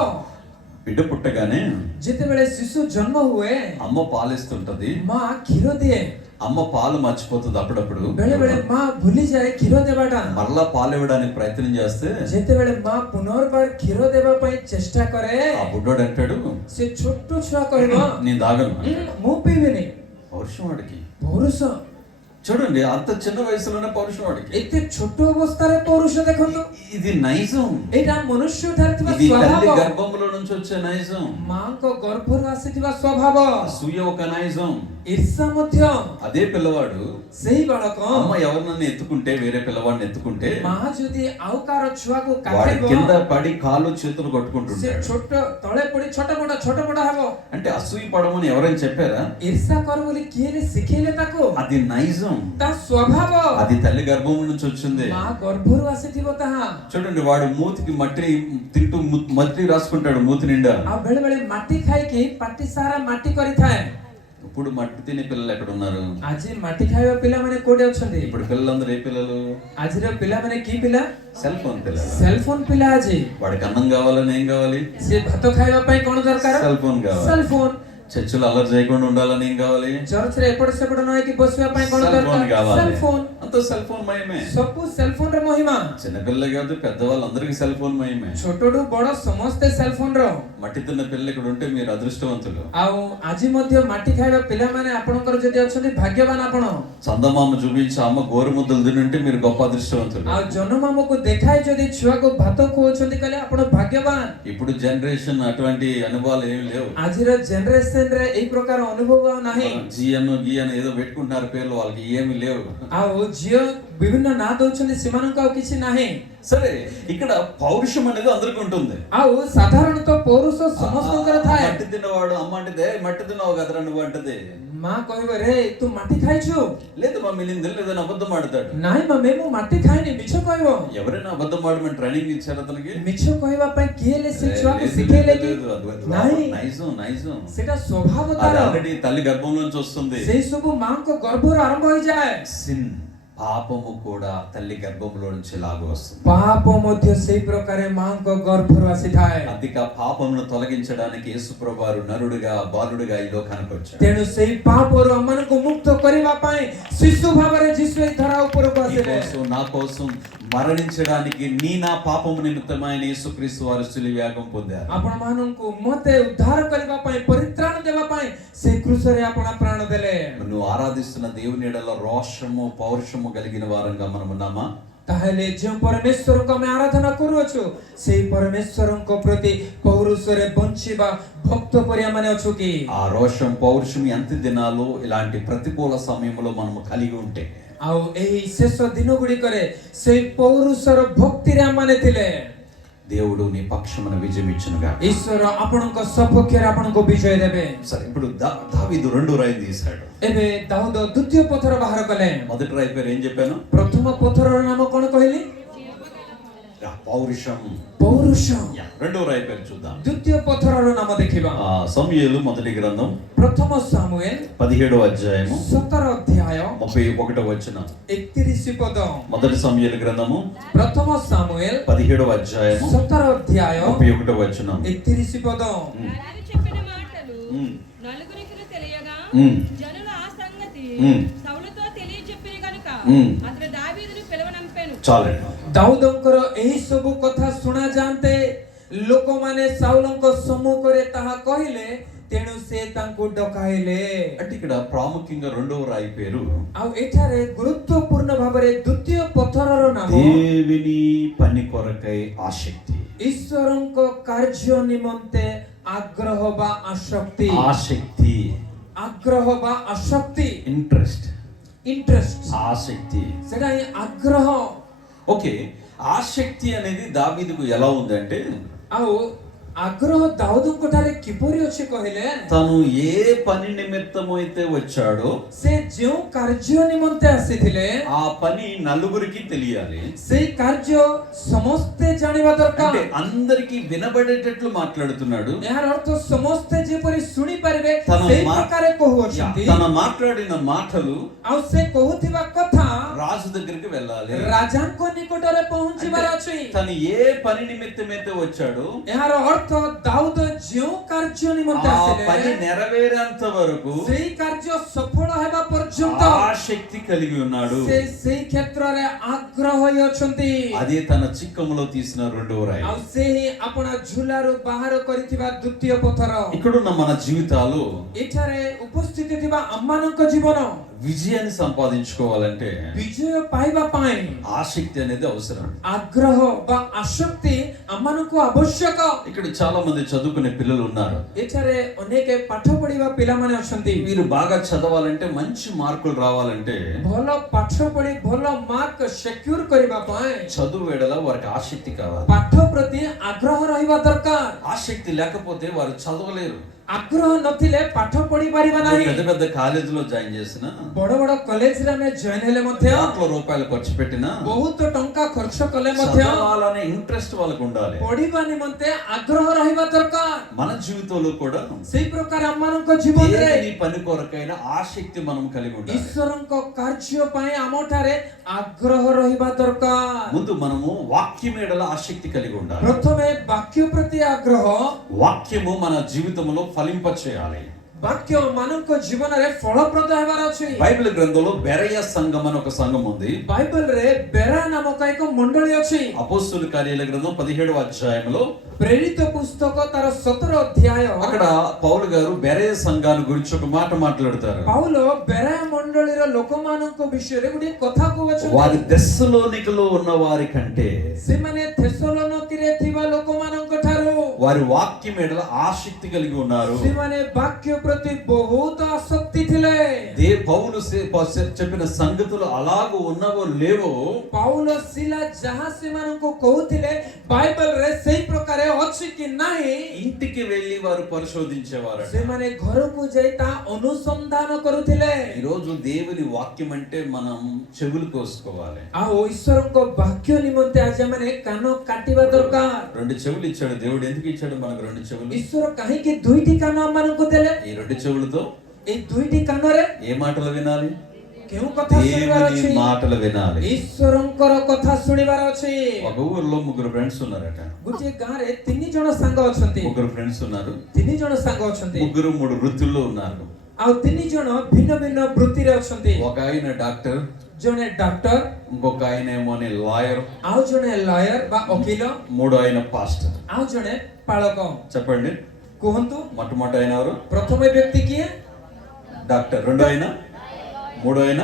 బిడ్డ పుట్టగానే ଯେତେବେଳେ ଶିଶୁ ଜନ୍ମ ହୁଏ అమ్మ పాలిస్తుంటది. ମା କ୍ଷୀର ଦିଏ. అమ్మ పాలు మర్చిపోతుంది అప్పుడప్పుడు. ବେଳେ ବେଳେ ମା ଭୁଲିଯାଏ କ୍ଷୀର ଦେବାଟା. మరలా పాలు ఇవ్వడానికి ప్రయత్నం చేస్తే ଯେତେବେଳେ ମା ପୁନର୍ବାର କ୍ଷୀର ଦେବା ପାଇଁ ଚେଷ୍ଟା କରେ, ఆ బుడ్డోడు అంటాడు, ସେ ଛୋଟ ଛୁଆ କହିବ నేను తాగను. ମୁଁ ପିଇବିନି. పౌరుషం వాడికి. ପୌରୁଷ. చూడండి, అంత చిన్న వయసులోనే పౌరుషం వాడికి. ଏତେ ଛୋଟ ଅବସ୍ଥାରେ ପୌରୁଷ ଦେଖନ୍ତୁ. ఇది నైజం. ଏଇଟା ମନୁଷ୍ୟ ଠାରେ ଥିବା ఇది తల్లి ସ୍ୱଭାବ. గర్భంలో నుంచి వచ్చే నైజం. ମାଙ୍କ ଗର୍ଭରୁ ଆସିଥିବା ସ୍ୱଭାବ. అసూయ ఒక నైజం. ଈର୍ଷା ମଧ୍ୟ. అదే పిల్లవాడు ସେଇ ବାଳକ అమ్మ ఎవరినన్నా ఎత్తుకుంటే, వేరే పిల్లవాడిని ఎత్తుకుంటే ମା ଯଦି ଆଉ କାହାର ଛୁଆକୁ వాడి କାଟିବ, కింద పడి కాళ్ళు చేతులు ସେ కొట్టుకుంటుంటాడు. ଛୋଟ ତଳେ ପଡି ଛୋଟ ମୋଟ ହେବ. అంటే అసూయ పడమని ఎవరైనా చెప్పారా? ଈର୍ଷା କର ବୋଲି କିଏ ଶିଖେଇଲେ ତାକୁ? అది నైజం. ତା ସ୍ୱଭାବ. అది తల్లి గర్భం నుంచి వచ్చింది. ମା ଗର୍ଭରୁ ଆସିଥିବ ତାହା. చూడండి, వాడు మూతికి మట్టి తింటూ మట్టి రాసుకుంటాడు మూతి నిండా. ଆଉ ବେଳେ ବେଳେ ମାଟି ଖାଇକି ପାଟି ସାରା ମାଟି କରିଥାଏ. ఇప్పుడు మట్టి తినే పిల్లలు ఎక్కడ ఉన్నారు? ଆଜି ମାଟି ଖାଇବା ପିଲାମାନେ କୋଉଠି ଅଛନ୍ତି? ఇప్పుడు పిల్లలందరూ ఏ పిల్లలు? ଆଜିର ପିଲାମାନେ କି ପିଲା? సెల్ ఫోన్ పిల్లలు. సెల్ ఫోన్ పిଲା ଆଜି. వాడికి అన్నం కావాలని ఏం కావాలి? ସେ ଭାତ ଖାଇବା ପାଇଁ କଣ ଦରକାର? సెల్ ఫోన్ కావాలి. Cell phone. చర్చిలో అల్లరి చేయకుండా ఉండాలని ఏం కావాలి? ଚର୍ଚ୍ଚରେ ଏପଟ ସେପଟ ନ ହେଇକି ବସିବା ପାଇଁ କଣ సెల్ ఫోన్ ଦରକାର? కావాలి. Cell phone. అంత సెల్ ఫోన్ మయమే. ସବୁ సెల్ ఫోన్ ର ମହିମା. చిన్నపిల్లలే కాదు, పెద్దవాళ్ళందరికీ సెల్ ఫోన్ మయమే. ଛୋଟଠୁ ବଡ ସମସ୍ତେ సెల్ ఫోన్ ର. మట్టి తిన్న పిల్లలు ఇక్కడ ఉంటే మీరు అదృష్టవంతులు. ଆଉ ଆଜି ମଧ୍ୟ ମାଟି ଖାଇବା ପିଲାମାନେ ଆପଣଙ୍କର ଯଦି ଅଛନ୍ତି ଭାଗ୍ୟବାନ ଆପଣ. చందమామ చూపించి అమ్మ గోరుముద్దలు తినుంటే మీరు గొప్ప అదృష్టవంతులు. ଆଉ ଜନମାମକୁ ଦେଖାଇ ଯଦି ଛୁଆକୁ ଭାତ ଖୁଆଉଛନ୍ତି କହିଲେ ଆପଣ ଭାଗ୍ୟବାନ. ఇప్పుడు జనరేషన్ అటువంటి అనుభవాలు ఏమి లేవు. ଆଜିର ଜେନେରେସନ ରେ ଏଇ ପ୍ରକାର ଅନୁଭବ ଆଉ ନାହିଁ. జియను గియను ఏదో పెట్టుకుంటున్నారు పేర్లు, వాళ్ళకి ఏమి లేవు. ଆଉ ଝିଅ ବିଭିନ୍ନ ନାଁ ଦଉଛନ୍ତି, ସେମାନଙ୍କୁ ଆଉ କିଛି ନାହିଁ. సరే, ఇక్కడ పౌరుషం అనేది అందరికి ఉంటుంది. ଆଉ ସାଧାରଣତଃ ପୌରୁଷ ସମସ୍ତଙ୍କର ଥାଏ. మట్టి తిన్నవాడు అమ్మ అంటే మట్టి తిన్నావు కదరా నువ్వు అంటది. ମା କହିବ ରେ ତୁ ମାଟି ଖାଇଛୁ? లేదు మమ్మీ నేను తెలియదని అబద్ధం ఆడతాడు. ନାଇଁ ମମି ମୁଁ ମାଟି ଖାଇନି, ମିଛ କହିବ. ఎవరైనా అబద్ధం ఆడమని ట్రైనింగ్ ఇచ్చారు అతనికి? ମିଛ କହିବା ପାଇଁ କିଏ ହେଲେ ସେ ଛୁଆକୁ ଶିଖେଇଲେ କି? ନାଇଁ, నైజం నైజం. ସେଟା ସ୍ୱଭାବ అది ତାର. ఆల్రెడీ తల్లి గర్భం నుంచి వస్తుంది. ସେଇ ସବୁ ମାଙ୍କ ଗର୍ଭରୁ ଆରମ୍ଭ ହେଇଯାଏ. సిన్, పాపము కూడా తల్లి గర్భంలో నుంచి లాగు వస్తుంది. ପାପ ମଧ୍ୟ ସେଇ ପ୍ରକାରେ ମାଙ୍କ ଗର୍ଭରୁ ଆସିଥାଏ. అధిక పాపమును తొలగించడానికి యేసుప్రభువారు నరుడుగా బాలుడుగా ఈ లోకానికి వచ్చారు. ତେଣୁ ସେଇ ପାପରୁ ଆମମାନଙ୍କୁ ମୁକ୍ତ କରିବା ପାଇଁ ଶିଶୁ ଭାବରେ ଯୀଶୁ ଏହି ଧରା ଉପରକୁ నీ ଆସିଲେ. కోసం, నా కోసం మరణించడానికి నా పాపము నిమిత్తమైన యేసుక్రీస్తు వారు శిలువ యాగం పొందారు. ଆପଣ ମାନଙ୍କୁ ମତେ ଉଦ୍ଧାର କରିବା ପାଇଁ, ପରିତ୍ରାଣ ଦେବା ପାଇଁ ସେ କ୍ରୁଶରେ ଆପଣ ପ୍ରାଣ ଦେଲେ. నువ్వు ఆరాధిస్తున్న దేవుని ఎడల రోషము పౌరుషము కలిగిన వారంగా మనం ఉన్నామా? ତାହେଲେ ଯେଉଁ ପରମେଶ୍ୱରଙ୍କୁ ଆମେ ଆରାଧନା କରୁଅଛୁ, ସେଇ ପରମେଶ୍ୱରଙ୍କ ପ୍ରତି ପୌରୁଷରେ ବଞ୍ଚିବା ଭକ୍ତ ପରି ଆମମାନେ ଅଛୁ କି? ఆ రోషం పౌరుషం ఎంత దినాలు ఇలాంటి ప్రతికూల సమయంలో మనము కలిగి ఉంటే, ଆଉ ଏହି ଶେଷ ଦିନ ଗୁଡ଼ିକରେ ସେଇ ପୌରୁଷର ଭକ୍ତିରେ ଆମମାନେ ଥିଲେ, దేవుడు నీ పక్షమున విజయం ఇచ్చునుగా. ଈଶ୍ୱର ଆପଣଙ୍କ ସପକ୍ଷରେ ଆପଣଙ୍କୁ ବିଜୟ ଦେବେ। సరే, ఇప్పుడు దావీదు రెండో రాయి తీశాడు. ଏବେ ଦାଉଦ ଦ୍ୱିତୀୟ ପଥର ବାହାର କଲେ। మొదటి రాయి పేరు ఏం చెప్పాను? ପ୍ରଥମ ପଥରର ନାମ କଣ କହିଲି? పౌరుషం. ପୌରୁଷ। రెండో రాయి పేరు చూద్దాం. ଦ୍ୱିତୀୟ పଥରର ନାମ ଦେଖିବା। సమూయేలు మొదటి గ్రంథం ପ୍ରଥମ ସାମୁଏଲ 17వ అధ్యాయము 17 ଅଧ୍ୟାୟ 31వ వచనం. 31 ପଦ। మొదటి సమూయేలు గ్రంథము ପ୍ରଥମ ସାମୁଏଲ 17వ అధ్యాయము 17 ଅଧ୍ୟାୟ 31వ వచనం. 31 పଦ। రాజు చెప్పిన మాటలు ఉమ్. నలుగురికి తెలియగా ఉమ్. జనులు ఆ సంగతి ఉమ్. సౌలుతో తెలియజెప్పిరి గనుక ఉమ్. అతడు దావీదును పిలవనంపెను। చాలండి. ଦାଉଦଙ୍କର ଏହି ସବୁ କଥା ଶୁଣା ଯାଆନ୍ତେ ଲୋକମାନେ ସାଉଲଙ୍କ ସମ୍ମୁଖରେ ତାହା କହିଲେ, ତେଣୁ ସେ ତାଙ୍କୁ ଡକାଇଲେ। అంటే ఇక్కడ ప్రాముఖ్యంగా రెండవ రాయి పేరు ଆଉ ଏଠାରେ ଗୁରୁତ୍ୱପୂର୍ଣ୍ଣ ଭାବରେ ଦ୍ୱିତୀୟ ପଥରର ନାମ దేవుని పని కొరకై ఆసక్తి. ଈଶ୍ୱରଙ୍କ କାର୍ଯ୍ୟ ନିମନ୍ତେ ଆଗ୍ରହ ବା ଆସକ୍ତି। ఆసక్తి, ଆଗ୍ରହ ବା ଆସକ୍ତି, ఇంట్రెస్ట్, ଇଣ୍ଟରେଷ୍ଟ, ఆసక్తి. ସେଟା ହିଁ ଆଗ୍ରହ। ఓకే, ఆసక్తి అనేది దావీదుకు ఎలా ఉందంటే, ଆଉ ଆଗ୍ରହ ଦାଉଦଙ୍କ ଠାରେ କିପରି ଅଛି କହିଲେ, తను ఏ పని నిమిత్తము అయితే వచ్చాడో ସେ ଯେଉଁ କାର୍ଯ୍ୟ ନିମନ୍ତେ ଆସିଥିଲେ ఆ పని నలుగురికి తెలియాలి. ସେଇ କାର୍ଯ୍ୟ ସମସ୍ତେ ଜାଣିବା అంటే ଦରକାର। అందరికి వినబడేటట్లు మాట్లాడుతున్నాడు. ଏହାର ଅର୍ଥ ସମସ୍ତେ ଯେପରି ଶୁଣି ପାରିବେ తన ସେଇ ମା- ପ୍ରକାରେ କହୁଅଛନ୍ତି। తన మాట్లాడిన మాటలు ଆଉ ସେ କହୁଥିବା କଥା రాజు దగ్గరికి వెళ్ళాలి. ରାଜାଙ୍କ ନିକଟରେ ପହଞ୍ଚିବାର ଅଛି। తను ఏ పని నిమిత్తమైతే వచ్చాడో ଏହାର ଅର୍ଥ ଦାଉଦ ଯେଉଁ କାର୍ଯ୍ୟ ନିମନ୍ତେ ఆ పని ଆସିଲେ నెరవేరేంత వరకు ସେଇ କାର୍ଯ୍ୟ ସଫଳ ହେବା ପର୍ଯ୍ୟନ୍ତ ఆసక్తి కలిగి ఉన్నాడు. ସେ ସେଇ କ୍ଷେତ୍ରରେ ଆଗ୍ରହ ହୋଇ ଅଛନ୍ତି। అదే తన చిక్కములో తీసిన రెండవ రాయి. ଆଉ ସେ ହିଁ ଆପଣା ଝୁଲାରୁ ବାହାର କରିଥିବା ଦ୍ୱିତୀୟ ପଥର। ఇక్కడున్న మన జీవితాలు ଏଠାରେ ଉପସ୍ଥିତ ଥିବା ଆମମାନଙ୍କ ଜୀବନ విజయాన్ని సంపాదించుకోవాలంటే ବିଜୟ ପାଇବା ପାଇଁ ఆసక్తి అనేది అవసరం. ଆଗ୍ରହ ବା ଆସକ୍ତି ଆମମାନଙ୍କୁ ଆବଶ୍ୟକ। ఇక్కడ చాలా మంది చదువుకునే పిల్లలు ఉన్నారు. ଏଠାରେ ଅନେକ ପାଠ ପଢିବା ପିଲାମାନେ ଅଛନ୍ତି। వీరు బాగా చదవాలంటే, మంచి మార్కులు రావాలంటే ଭଲ ପାଠ ପଢି ଭଲ ମାର୍କ ସେକ୍ୟୁର କରିବା ପାଇଁ చదువు వేళలో వారికి ఆసక్తి కావాలి. ପାଠ ପ୍ରତି ଆଗ୍ରହ ରହିବା ଦରକାର। ఆసక్తి లేకపోతే వారు చదవలేరు. ଆଗ୍ରହ ନଥିଲେ ପାଠ ପଢି ପାରିବା ନାହିଁ। పెద్ద పెద్ద కాలేజీలో జాయిన్ చేసిన, ବଡ ବଡ କଲେଜରେ ଆମେ ଜଏନ୍ ହେଲେ ମଧ୍ୟ కోట్ల రూపాయలు ఖర్చు పెట్టినా ବହୁତ ଟଙ୍କା ଖର୍ଚ୍ଚ କଲେ ମଧ୍ୟ చదవాలనే ఇంట్రెస్ట్ వాళ్ళకు ఉండాలి. ପଢିବା ନିମନ୍ତେ ଆଗ୍ରହ ରହିବା ଦରକାର। మన జీవితంలో కూడా ସେଇ ପ୍ରକାର ଆମମାନଙ୍କ ଜୀବନରେ దేవుని పని కొరకైన ఆసక్తి మనం కలిగి ఉండాలి. ଈଶ୍ୱରଙ୍କ କାର୍ଯ୍ୟ ପାଇଁ ଆମଠାରେ ଆଗ୍ରହ ରହିବା ଦରକାର। ముందు మనము వాక్యం ఎడల ఆసక్తి కలిగి ఉండాలి. ପ୍ରଥମେ ବାକ୍ୟ ପ୍ରତି ଆଗ୍ରହ, వాక్యము మన జీవితంలో ఫలింప చేయాలి. ବାକ୍ୟ ମାନଙ୍କ ଜୀବନରେ ଫଳପ୍ରଦ ହେବାର ଅଛି। బైబిల్ గ్రంథంలో బెరయ సంఘం అని ఒక సంఘం ఉంది. ବାଇବଲରେ ବେରା ନାମକ ଏକ ମଣ୍ଡଳୀ ଅଛି। అపోస్తుల కార్యాల గ్రంథం 17వ అధ్యాయంలో ପ୍ରେରିତ ପୁସ୍ତକ ତାର 17 ଅଧ୍ୟାୟ, అక్కడ పౌలు గారు బెరయ సంఘాన్ని గురించి ఒక మాట మాట్లాడతారు. ପାଉଲ ବେରା ମଣ୍ଡଳୀର ଲୋକମାନଙ୍କ ବିଷୟରେ ଗୋଟିଏ କଥା କହୁଛନ୍ତି। వారి దెస్సలోనికలో ఉన్న వారి కంటే ସେମାନେ ଥେସଲୋନିକେରେ ଥିବା ଲୋକମାନଙ୍କ ଠାରୁ వారి వాక్యం ఎడల ఆసక్తి కలిగి ఉన్నారు. ସେମାନେ ବାକ୍ୟ ପ୍ରତି ବହୁତ ଆସକ୍ତି ଥିଲେ। పౌలు చెప్పిన సంగతులు అలాగూ ఉన్నవో లేవో ପାଉଲ ଶିଲା ଯାହା ସେମାନଙ୍କୁ କହୁଥିଲେ ବାଇବଲରେ ସେଇ ପ୍ରକାରେ ଅଛି କି ନାହିଁ ఇంటికి వెళ్ళి వారు పరిశోధించేవారు. ସେମାନେ ଘରକୁ ଯାଇ ତା ଅନୁସନ୍ଧାନ କରୁଥିଲେ। ఈ రోజు దేవుని వాక్యం అంటే మనం చెవులు కోసుకోవాలి. ଆଉ ଈଶ୍ୱରଙ୍କ ବାକ୍ୟ ନିମନ୍ତେ ଆଜି ଆମେ କାନ କାଟିବା ଦରକାର। రెండు చెవులు ఇచ్చాడు దేవుడు. ఎందుకు ఇచ్చాడు మనకు రెండు చెవులు? ଈଶ୍ୱର କାହିଁକି ଦୁଇଟି କାନ ଆମମାନଙ୍କୁ ଦେଲେ? ఈ రెండు చెవులతో ଏଇ ଦୁଇଟି କାନରେ ఏ మాటలు వినాలి? କେଉଁ କଥା ଶୁଣିବାର దేవుని ଅଛି? మాటలు వినాలి. ଈଶ୍ୱରଙ୍କର କଥା ଶୁଣିବାର ଅଛି। ఒక ఊర్లో ముగ్గురు ఫ్రెండ్స్ ఉన్నారట. ଗୋଟିଏ ଗାଁରେ 3 ଜଣ ସାଙ୍ଗ ଅଛନ୍ତି। ముగ్గురు ఫ్రెండ్స్ ఉన్నారు. 3 ଜଣ ସାଙ୍ଗ ଅଛନ୍ତି। ముగ్గురు 3 వృత్తుల్లో ఉన్నారు. ଆଉ 3 ଜଣ ଭିନ୍ନ ଭିନ୍ନ ବୃତ୍ତିରେ ଅଛନ୍ତି। ఒక ఆయన డాక్టర్, ଜଣେ ଡାକ୍ତର, ఇంకొక ఆయన ఏమో లాయర్, ଆଉ ଜଣେ ଲୟର ବା ଓକିଲ, మూడో ఆయన పాస్టర్. ଆଉ ଜଣେ ପାଳକ। చెప్పండి, କୁହନ୍ତୁ మొట్టమొదటి ఆయన ఎవరు? ପ୍ରଥମ ବ୍ୟକ୍ତି କିଏ? డాక్టర్. రెండో ఆయన, మూడో ఆయన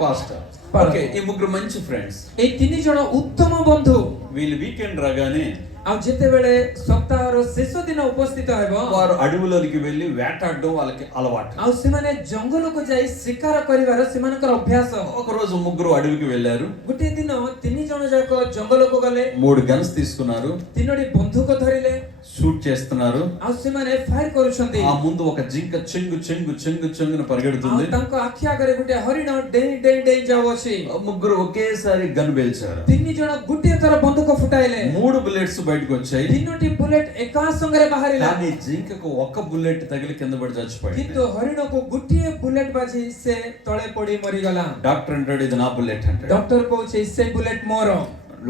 పాస్టర్. ఓకే, ఈ ముగ్గురు మంచి ఫ్రెండ్స్. ଏଇ 3 ଜଣ ଉତ୍ତମ ବନ୍ଧୁ। వీళ్ళు వీకెండ్ రాగానే ଆଉ ଯେତେବେଳେ ସପ୍ତାହର ଶେଷ ଦିନ ଉପସ୍ଥିତ ହେବ వారు అడవులోనికి వెళ్ళి వేటాడడం వాళ్ళకి అలవాటు. ଆଉ ସେମାନେ ଜଙ୍ଗଲକୁ ଯାଇ ଶିକାର କରିବାର ସେମାନଙ୍କର ଅଭ୍ୟାସ। ఒక రోజు ముగ్గురు అడవికి వెళ్ళారు. ଗୋଟିଏ ଦିନ 3 ଜଣ ଯାକ ଜଙ୍ଗଲକୁ ଗଲେ, 3 గన్స్ తీసుకున్నారు, 3ଟି ବନ୍ଧୁକ ଧରିଲେ, షూట్ చేస్తున్నారు. ଆଉ ସେମାନେ ଫାୟାର କରୁଛନ୍ତି। ఆ ముందు ఒక జింక చెంగు చెంగు చెంగు చెంగున ଆଉ పరిగెడుతుంది. ତାଙ୍କ ଆଖି ଆଗରେ ଗୋଟେ ହରିଣ ଡେଇଁ ଡେଇଁ ଡେଇଁ ଯାଉଅଛି। ముగ్గురు ఒకేసారి గన్ పేల్చారు. 3 ଜଣ ଗୋଟିଏ ଥର ବନ୍ଧୁକ ଫୁଟାଇଲେ। 3 బుల్లెట్స్ బయటకు వచ్చాయి. 3ଟି ବୁଲେଟ ଏକା ସାଙ୍ଗରେ ବାହାରିଲା, కానీ జింకకు ఒక బుల్లెట్ తగిలి కింద పడి చచ్చిపోయింది. କିନ୍ତୁ ହରିଣକୁ ଗୋଟିଏ ବୁଲେଟ ବାଜି ସେ ତଳେ ପଡି ମରିଗଲା। డాక్టర్ అంటాడు ఇది నా బుల్లెట్ అంటాడు. ଡକ୍ଟର କହୁଛି ସେଇ ବୁଲେଟ ମୋର,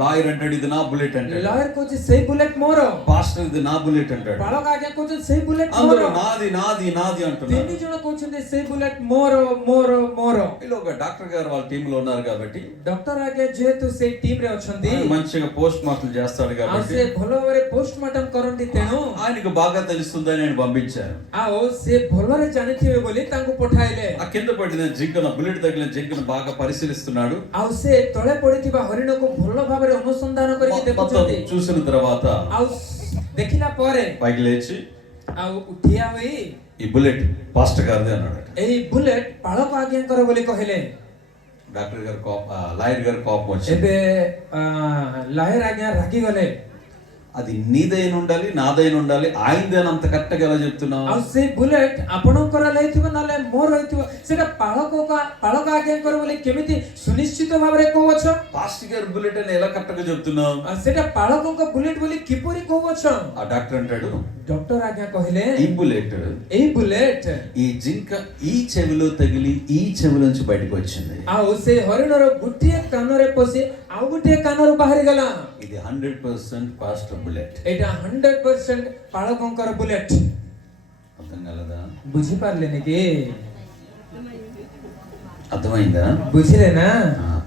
లాయర్ అంటాడు ఇది నా బుల్లెట్ అంటాడు. ଲୟର କହୁଛି ସେଇ ବୁଲେଟ ମୋର, పాస్టర్ ఇది నా బుల్లెట్ అంటాడు. ବାଳକ ଆଜ୍ଞା କହୁଛନ୍ତି ସେଇ ବୁଲେଟ అందరూ ମୋର। నాది నాది నాది అంటున్నారు. 3 ଜଣ କହୁଛନ୍ତି ସେଇ ବୁଲେଟ ମୋର ମୋର ମୋର। ఇలా ఒక డాక్టర్ గారు వాళ్ళ టీమ్ లో ఉన్నారు కాబట్టి ଡକ୍ଟର ଆଜ୍ଞା ଯେହେତୁ ସେଇ ଟିମ ରେ ଅଛନ୍ତି, ఆయన మంచిగా పోస్ట్ మార్టం చేస్తాడు ଆଉ కాబట్టి ସେ ଭଲ ଭାବରେ ପୋଷ୍ଟମର୍ଟମ କରନ୍ତି, ତେଣୁ ఆయనకు బాగా తెలుస్తుందని ఆయన పంపించారు. ଆଉ ସେ ଭଲରେ ଜାଣିଥିବେ ବୋଲି ତାଙ୍କୁ ପଠାଇଲେ। ఆ కింద పడిన జింకను బుల్లెట్ తగిలిన జింకను బాగా పరిశీలిస్తున్నాడు. ଆଉ ସେ ତଳେ ପଡିଥିବା ହରିଣକୁ ଭଲ ଭାବରେ ଅନୁସନ୍ଧାନ କରିକି మొత్తం ଦେଖୁଛନ୍ତି। చూసిన తర్వాత ଆଉ ଦେଖିଲା ପରେ పైకి లేచి ଆଉ ଠିଆ ହୋଇ ఈ బుల్లెట్ పాస్టర్ గారిదే అన్నాడు. ଏହି ବୁଲେଟ ପାଳକ ଆଜ୍ଞାଙ୍କର ବୋଲି କହିଲେ। డాక్టర్ గారు లాయర్ గారు కోపం వచ్చింది. ଏବେ ଲାହେର ଆଜ୍ଞା ରାଗିଗଲେ। అది నీదైన ఉండాలి నాదైన ఉండాలి, ఆయనదేనంత కరెక్ట్ గా ఎలా చెప్తున్నావు? ଆଉ ସେଇ ବୁଲେଟ ଆପଣଙ୍କର ହେଇଥିବ ନହେଲେ ମୋର ହେଇଥିବ, ସେଟା ପାଳକ ଆଜ୍ଞାଙ୍କର ବୋଲି କେମିତି ସୁନିଶ୍ଚିତ ଭାବରେ କହୁଅଛ? పాస్టర్ గారి బుల్లెట్ అని ఎలా కరెక్ట్ గా చెప్తున్నావు? ସେଟା ପାଳକଙ୍କ ବୁଲେଟ ବୋଲି କିପରି କହୁଅଛ? ఆ డాక్టర్ అంటాడు ଡକ୍ଟର ଆଜ୍ଞା କହିଲେ ఈ బుల్లెట్ ଏଇ ବୁଲେଟ ఈ జింక ఈ చెవిలో తగిలి ఈ చెవిలోంచి బయటకు వచ్చింది. ଆଉ ସେଇ హరిଣର ଗୋଟିଏ କାନରେ ପଶି ଆଉ ଗୋଟିଏ କାନରୁ ବାହାରି ଗଲା। ఇది 100% పాస్టర్ బుల్లెట్. ଏଇଟା 100% ପାଳକଙ୍କର ବୁଲେଟ। అర్థం కలదా? ବୁଝିପାରିଲେନି କି? అర్థమైందా? ବୁଝିଲେ ନା?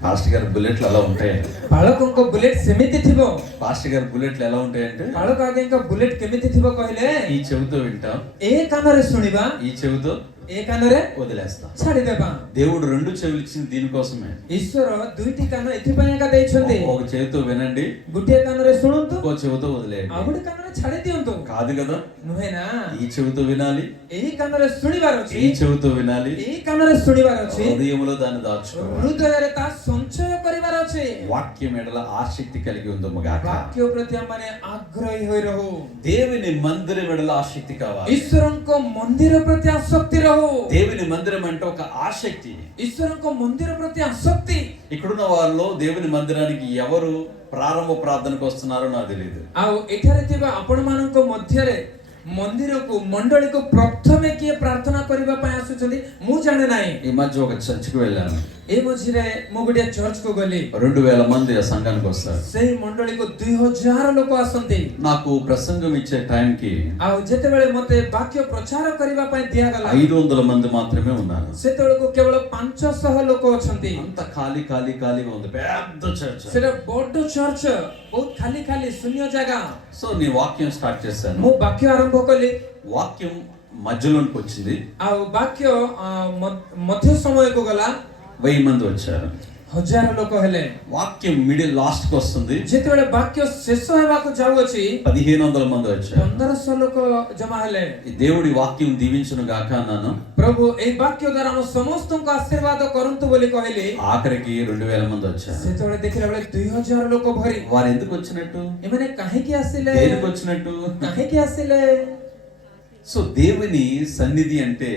పాస్టర్ గారి బుల్లెట్లు అలా ఉంటాయి. ପାଳକଙ୍କ ବୁଲେଟ ସେମିତି ଥିବ। పాస్టర్ గారి బుల్లెట్లు ఎలా ఉంటాయంటే ପାଳକ ଆଜ୍ଞାଙ୍କ ବୁଲେଟ କେମିତି ଥିବ କହିଲେ, ఈ చెవితో వింటాం, ଏ କାନରେ ଶୁଣିବା, ఈ చెవితో ଏ କାନରେ వదిలేస్తాం. ଛାଡିଦେବା। దేవుడు 2 చెవులు ఇచ్చింది దీనికోసమే. ଈଶ୍ୱର 2ଟି କାନ ଏଥିପାଇଁ ଏକା ଦେଇଛନ୍ତି। ఒక చెవితో వినండి, ଗୋଟିଏ କାନରେ ଶୁଣନ୍ତୁ, ఇంకో చెవితో ଆଉ వదిలేయండి. ଗୋଟେ କାନରେ ଛାଡି ଦିଅନ୍ତୁ। కాదు కదా? ନୁହେଁ ନା? ఈ చెవితో వినాలి, ଏହି କାନରେ ଶୁଣିବାର ଅଛି, ఈ చెవితో వినాలి, ଏହି କାନରେ ଶୁଣିବାର ଅଛି, హృదయంలో దాన్ని దాచుకోవాలి. ହୃଦୟରେ ତା ସଞ୍ଚୟ କରିବାର ଅଛି। వాక్యం ఎడల ఆసక్తి కలిగి ఉందము గాక. ବାକ୍ୟ ପ୍ରତି ଆମମାନେ ଆଗ୍ରହୀ ହୋଇ ରହୁ। దేవుని మందిరం ఎడల ఆసక్తి కావాలి. ଈଶ୍ୱରଙ୍କ ମନ୍ଦିର ପ୍ରତି ଆସକ୍ତି ରହୁ। దేవుని మందిరం అంటే ఒక ఆసక్తి. ଈଶ୍ୱରଙ୍କ ମନ୍ଦିର ପ୍ରତି ଆସକ୍ତି। ఇక్కడున్న వారిలో దేవుని మందిరానికి ఎవరు ప్రారంభ ప్రార్థనకు వస్తున్నారో నాకు తెలియదు. ଆଉ ଏଠାରେ ଥିବା ଆପଣମାନଙ୍କ ମଧ୍ୟରେ ମନ୍ଦିରକୁ ମଣ୍ଡଳୀକୁ ପ୍ରଥମେ କିଏ ପ୍ରାର୍ଥନା କରିବା ପାଇଁ ଆସୁଛନ୍ତି ମୁଁ ଜାଣେ ନାହିଁ। ఈ మధ్య ఒక చర్చికి వెళ్ళాను. ଏ ମଝିରେ ମୁଁ ଗୋଟିଏ ଚର୍ଚ୍ଚକୁ ଗଲି। 2000 మంది ఆ సంఘానికి వస్తారు. ସେଇ ମଣ୍ଡଳୀକୁ 2000 ଲୋକ ଆସନ୍ତି। నాకు ప్రసంగం ఇచ్చే టైంకి ଆଉ ଯେତେବେଳେ ମତେ ବାକ୍ୟ ପ୍ରଚାର କରିବା ପାଇଁ ଦିଆଗଲା 500 మంది మాత్రమే ఉన్నారు. ସେତେବେଳକୁ କେବଳ 500 ଲୋକ ଅଛନ୍ତି। అంత ఖాళీ ఖాళీ ఖాళీగా ఉంది, పెద్ద చర్చ్. ସେଟା ବଡ ଚର୍ଚ୍ଚ, ବହୁତ ଖାଲି ଖାଲି ଶୂନ୍ୟ ଜାଗା। సో నీ వాక్యం స్టార్ట్ చేశాను. ମୁଁ ବାକ୍ୟ ଆରମ୍ଭ କଲି। వాక్యం మధ్యలోనికి వచ్చింది. ଆଉ ବାକ୍ୟ ମଧ୍ୟ ସମୟକୁ ଗଲା। 1000 మంది వచ్చారు. 1000 ଲୋକ ହେଲେ। వాక్యం మిడిల్ లాస్ట్ కి వస్తుంది. ଯେତେବେଳେ ବାକ୍ୟ ଶେଷ ହେବାକୁ ଯାଉଅଛି 1500 మంది వచ్చారు. 1500 ଲୋକ ଜମା ହେଲେ। ఈ దేవుడి వాక్యం దీవించును గాక అన్నాను. ପ୍ରଭୁ ଏଇ ବାକ୍ୟ ଦ୍ୱାରା ଆମ ସମସ୍ତଙ୍କୁ ଆଶୀର୍ବାଦ କରନ୍ତୁ ବୋଲି କହିଲି। ఆఖరికి 2000 మంది వచ్చారు. ସେତେବେଳେ ଦେଖିଲା ବେଳେ 2000 ଲୋକ ଭରି। వారు ఎందుకు వచ్చినట్టు? ଏମାନେ କାହିଁକି ଆସିଲେ? దేనికి వచ్చినట్టు? କାହିଁକି ଆସିଲେ? సో దేవుని సన్నిధి అంటే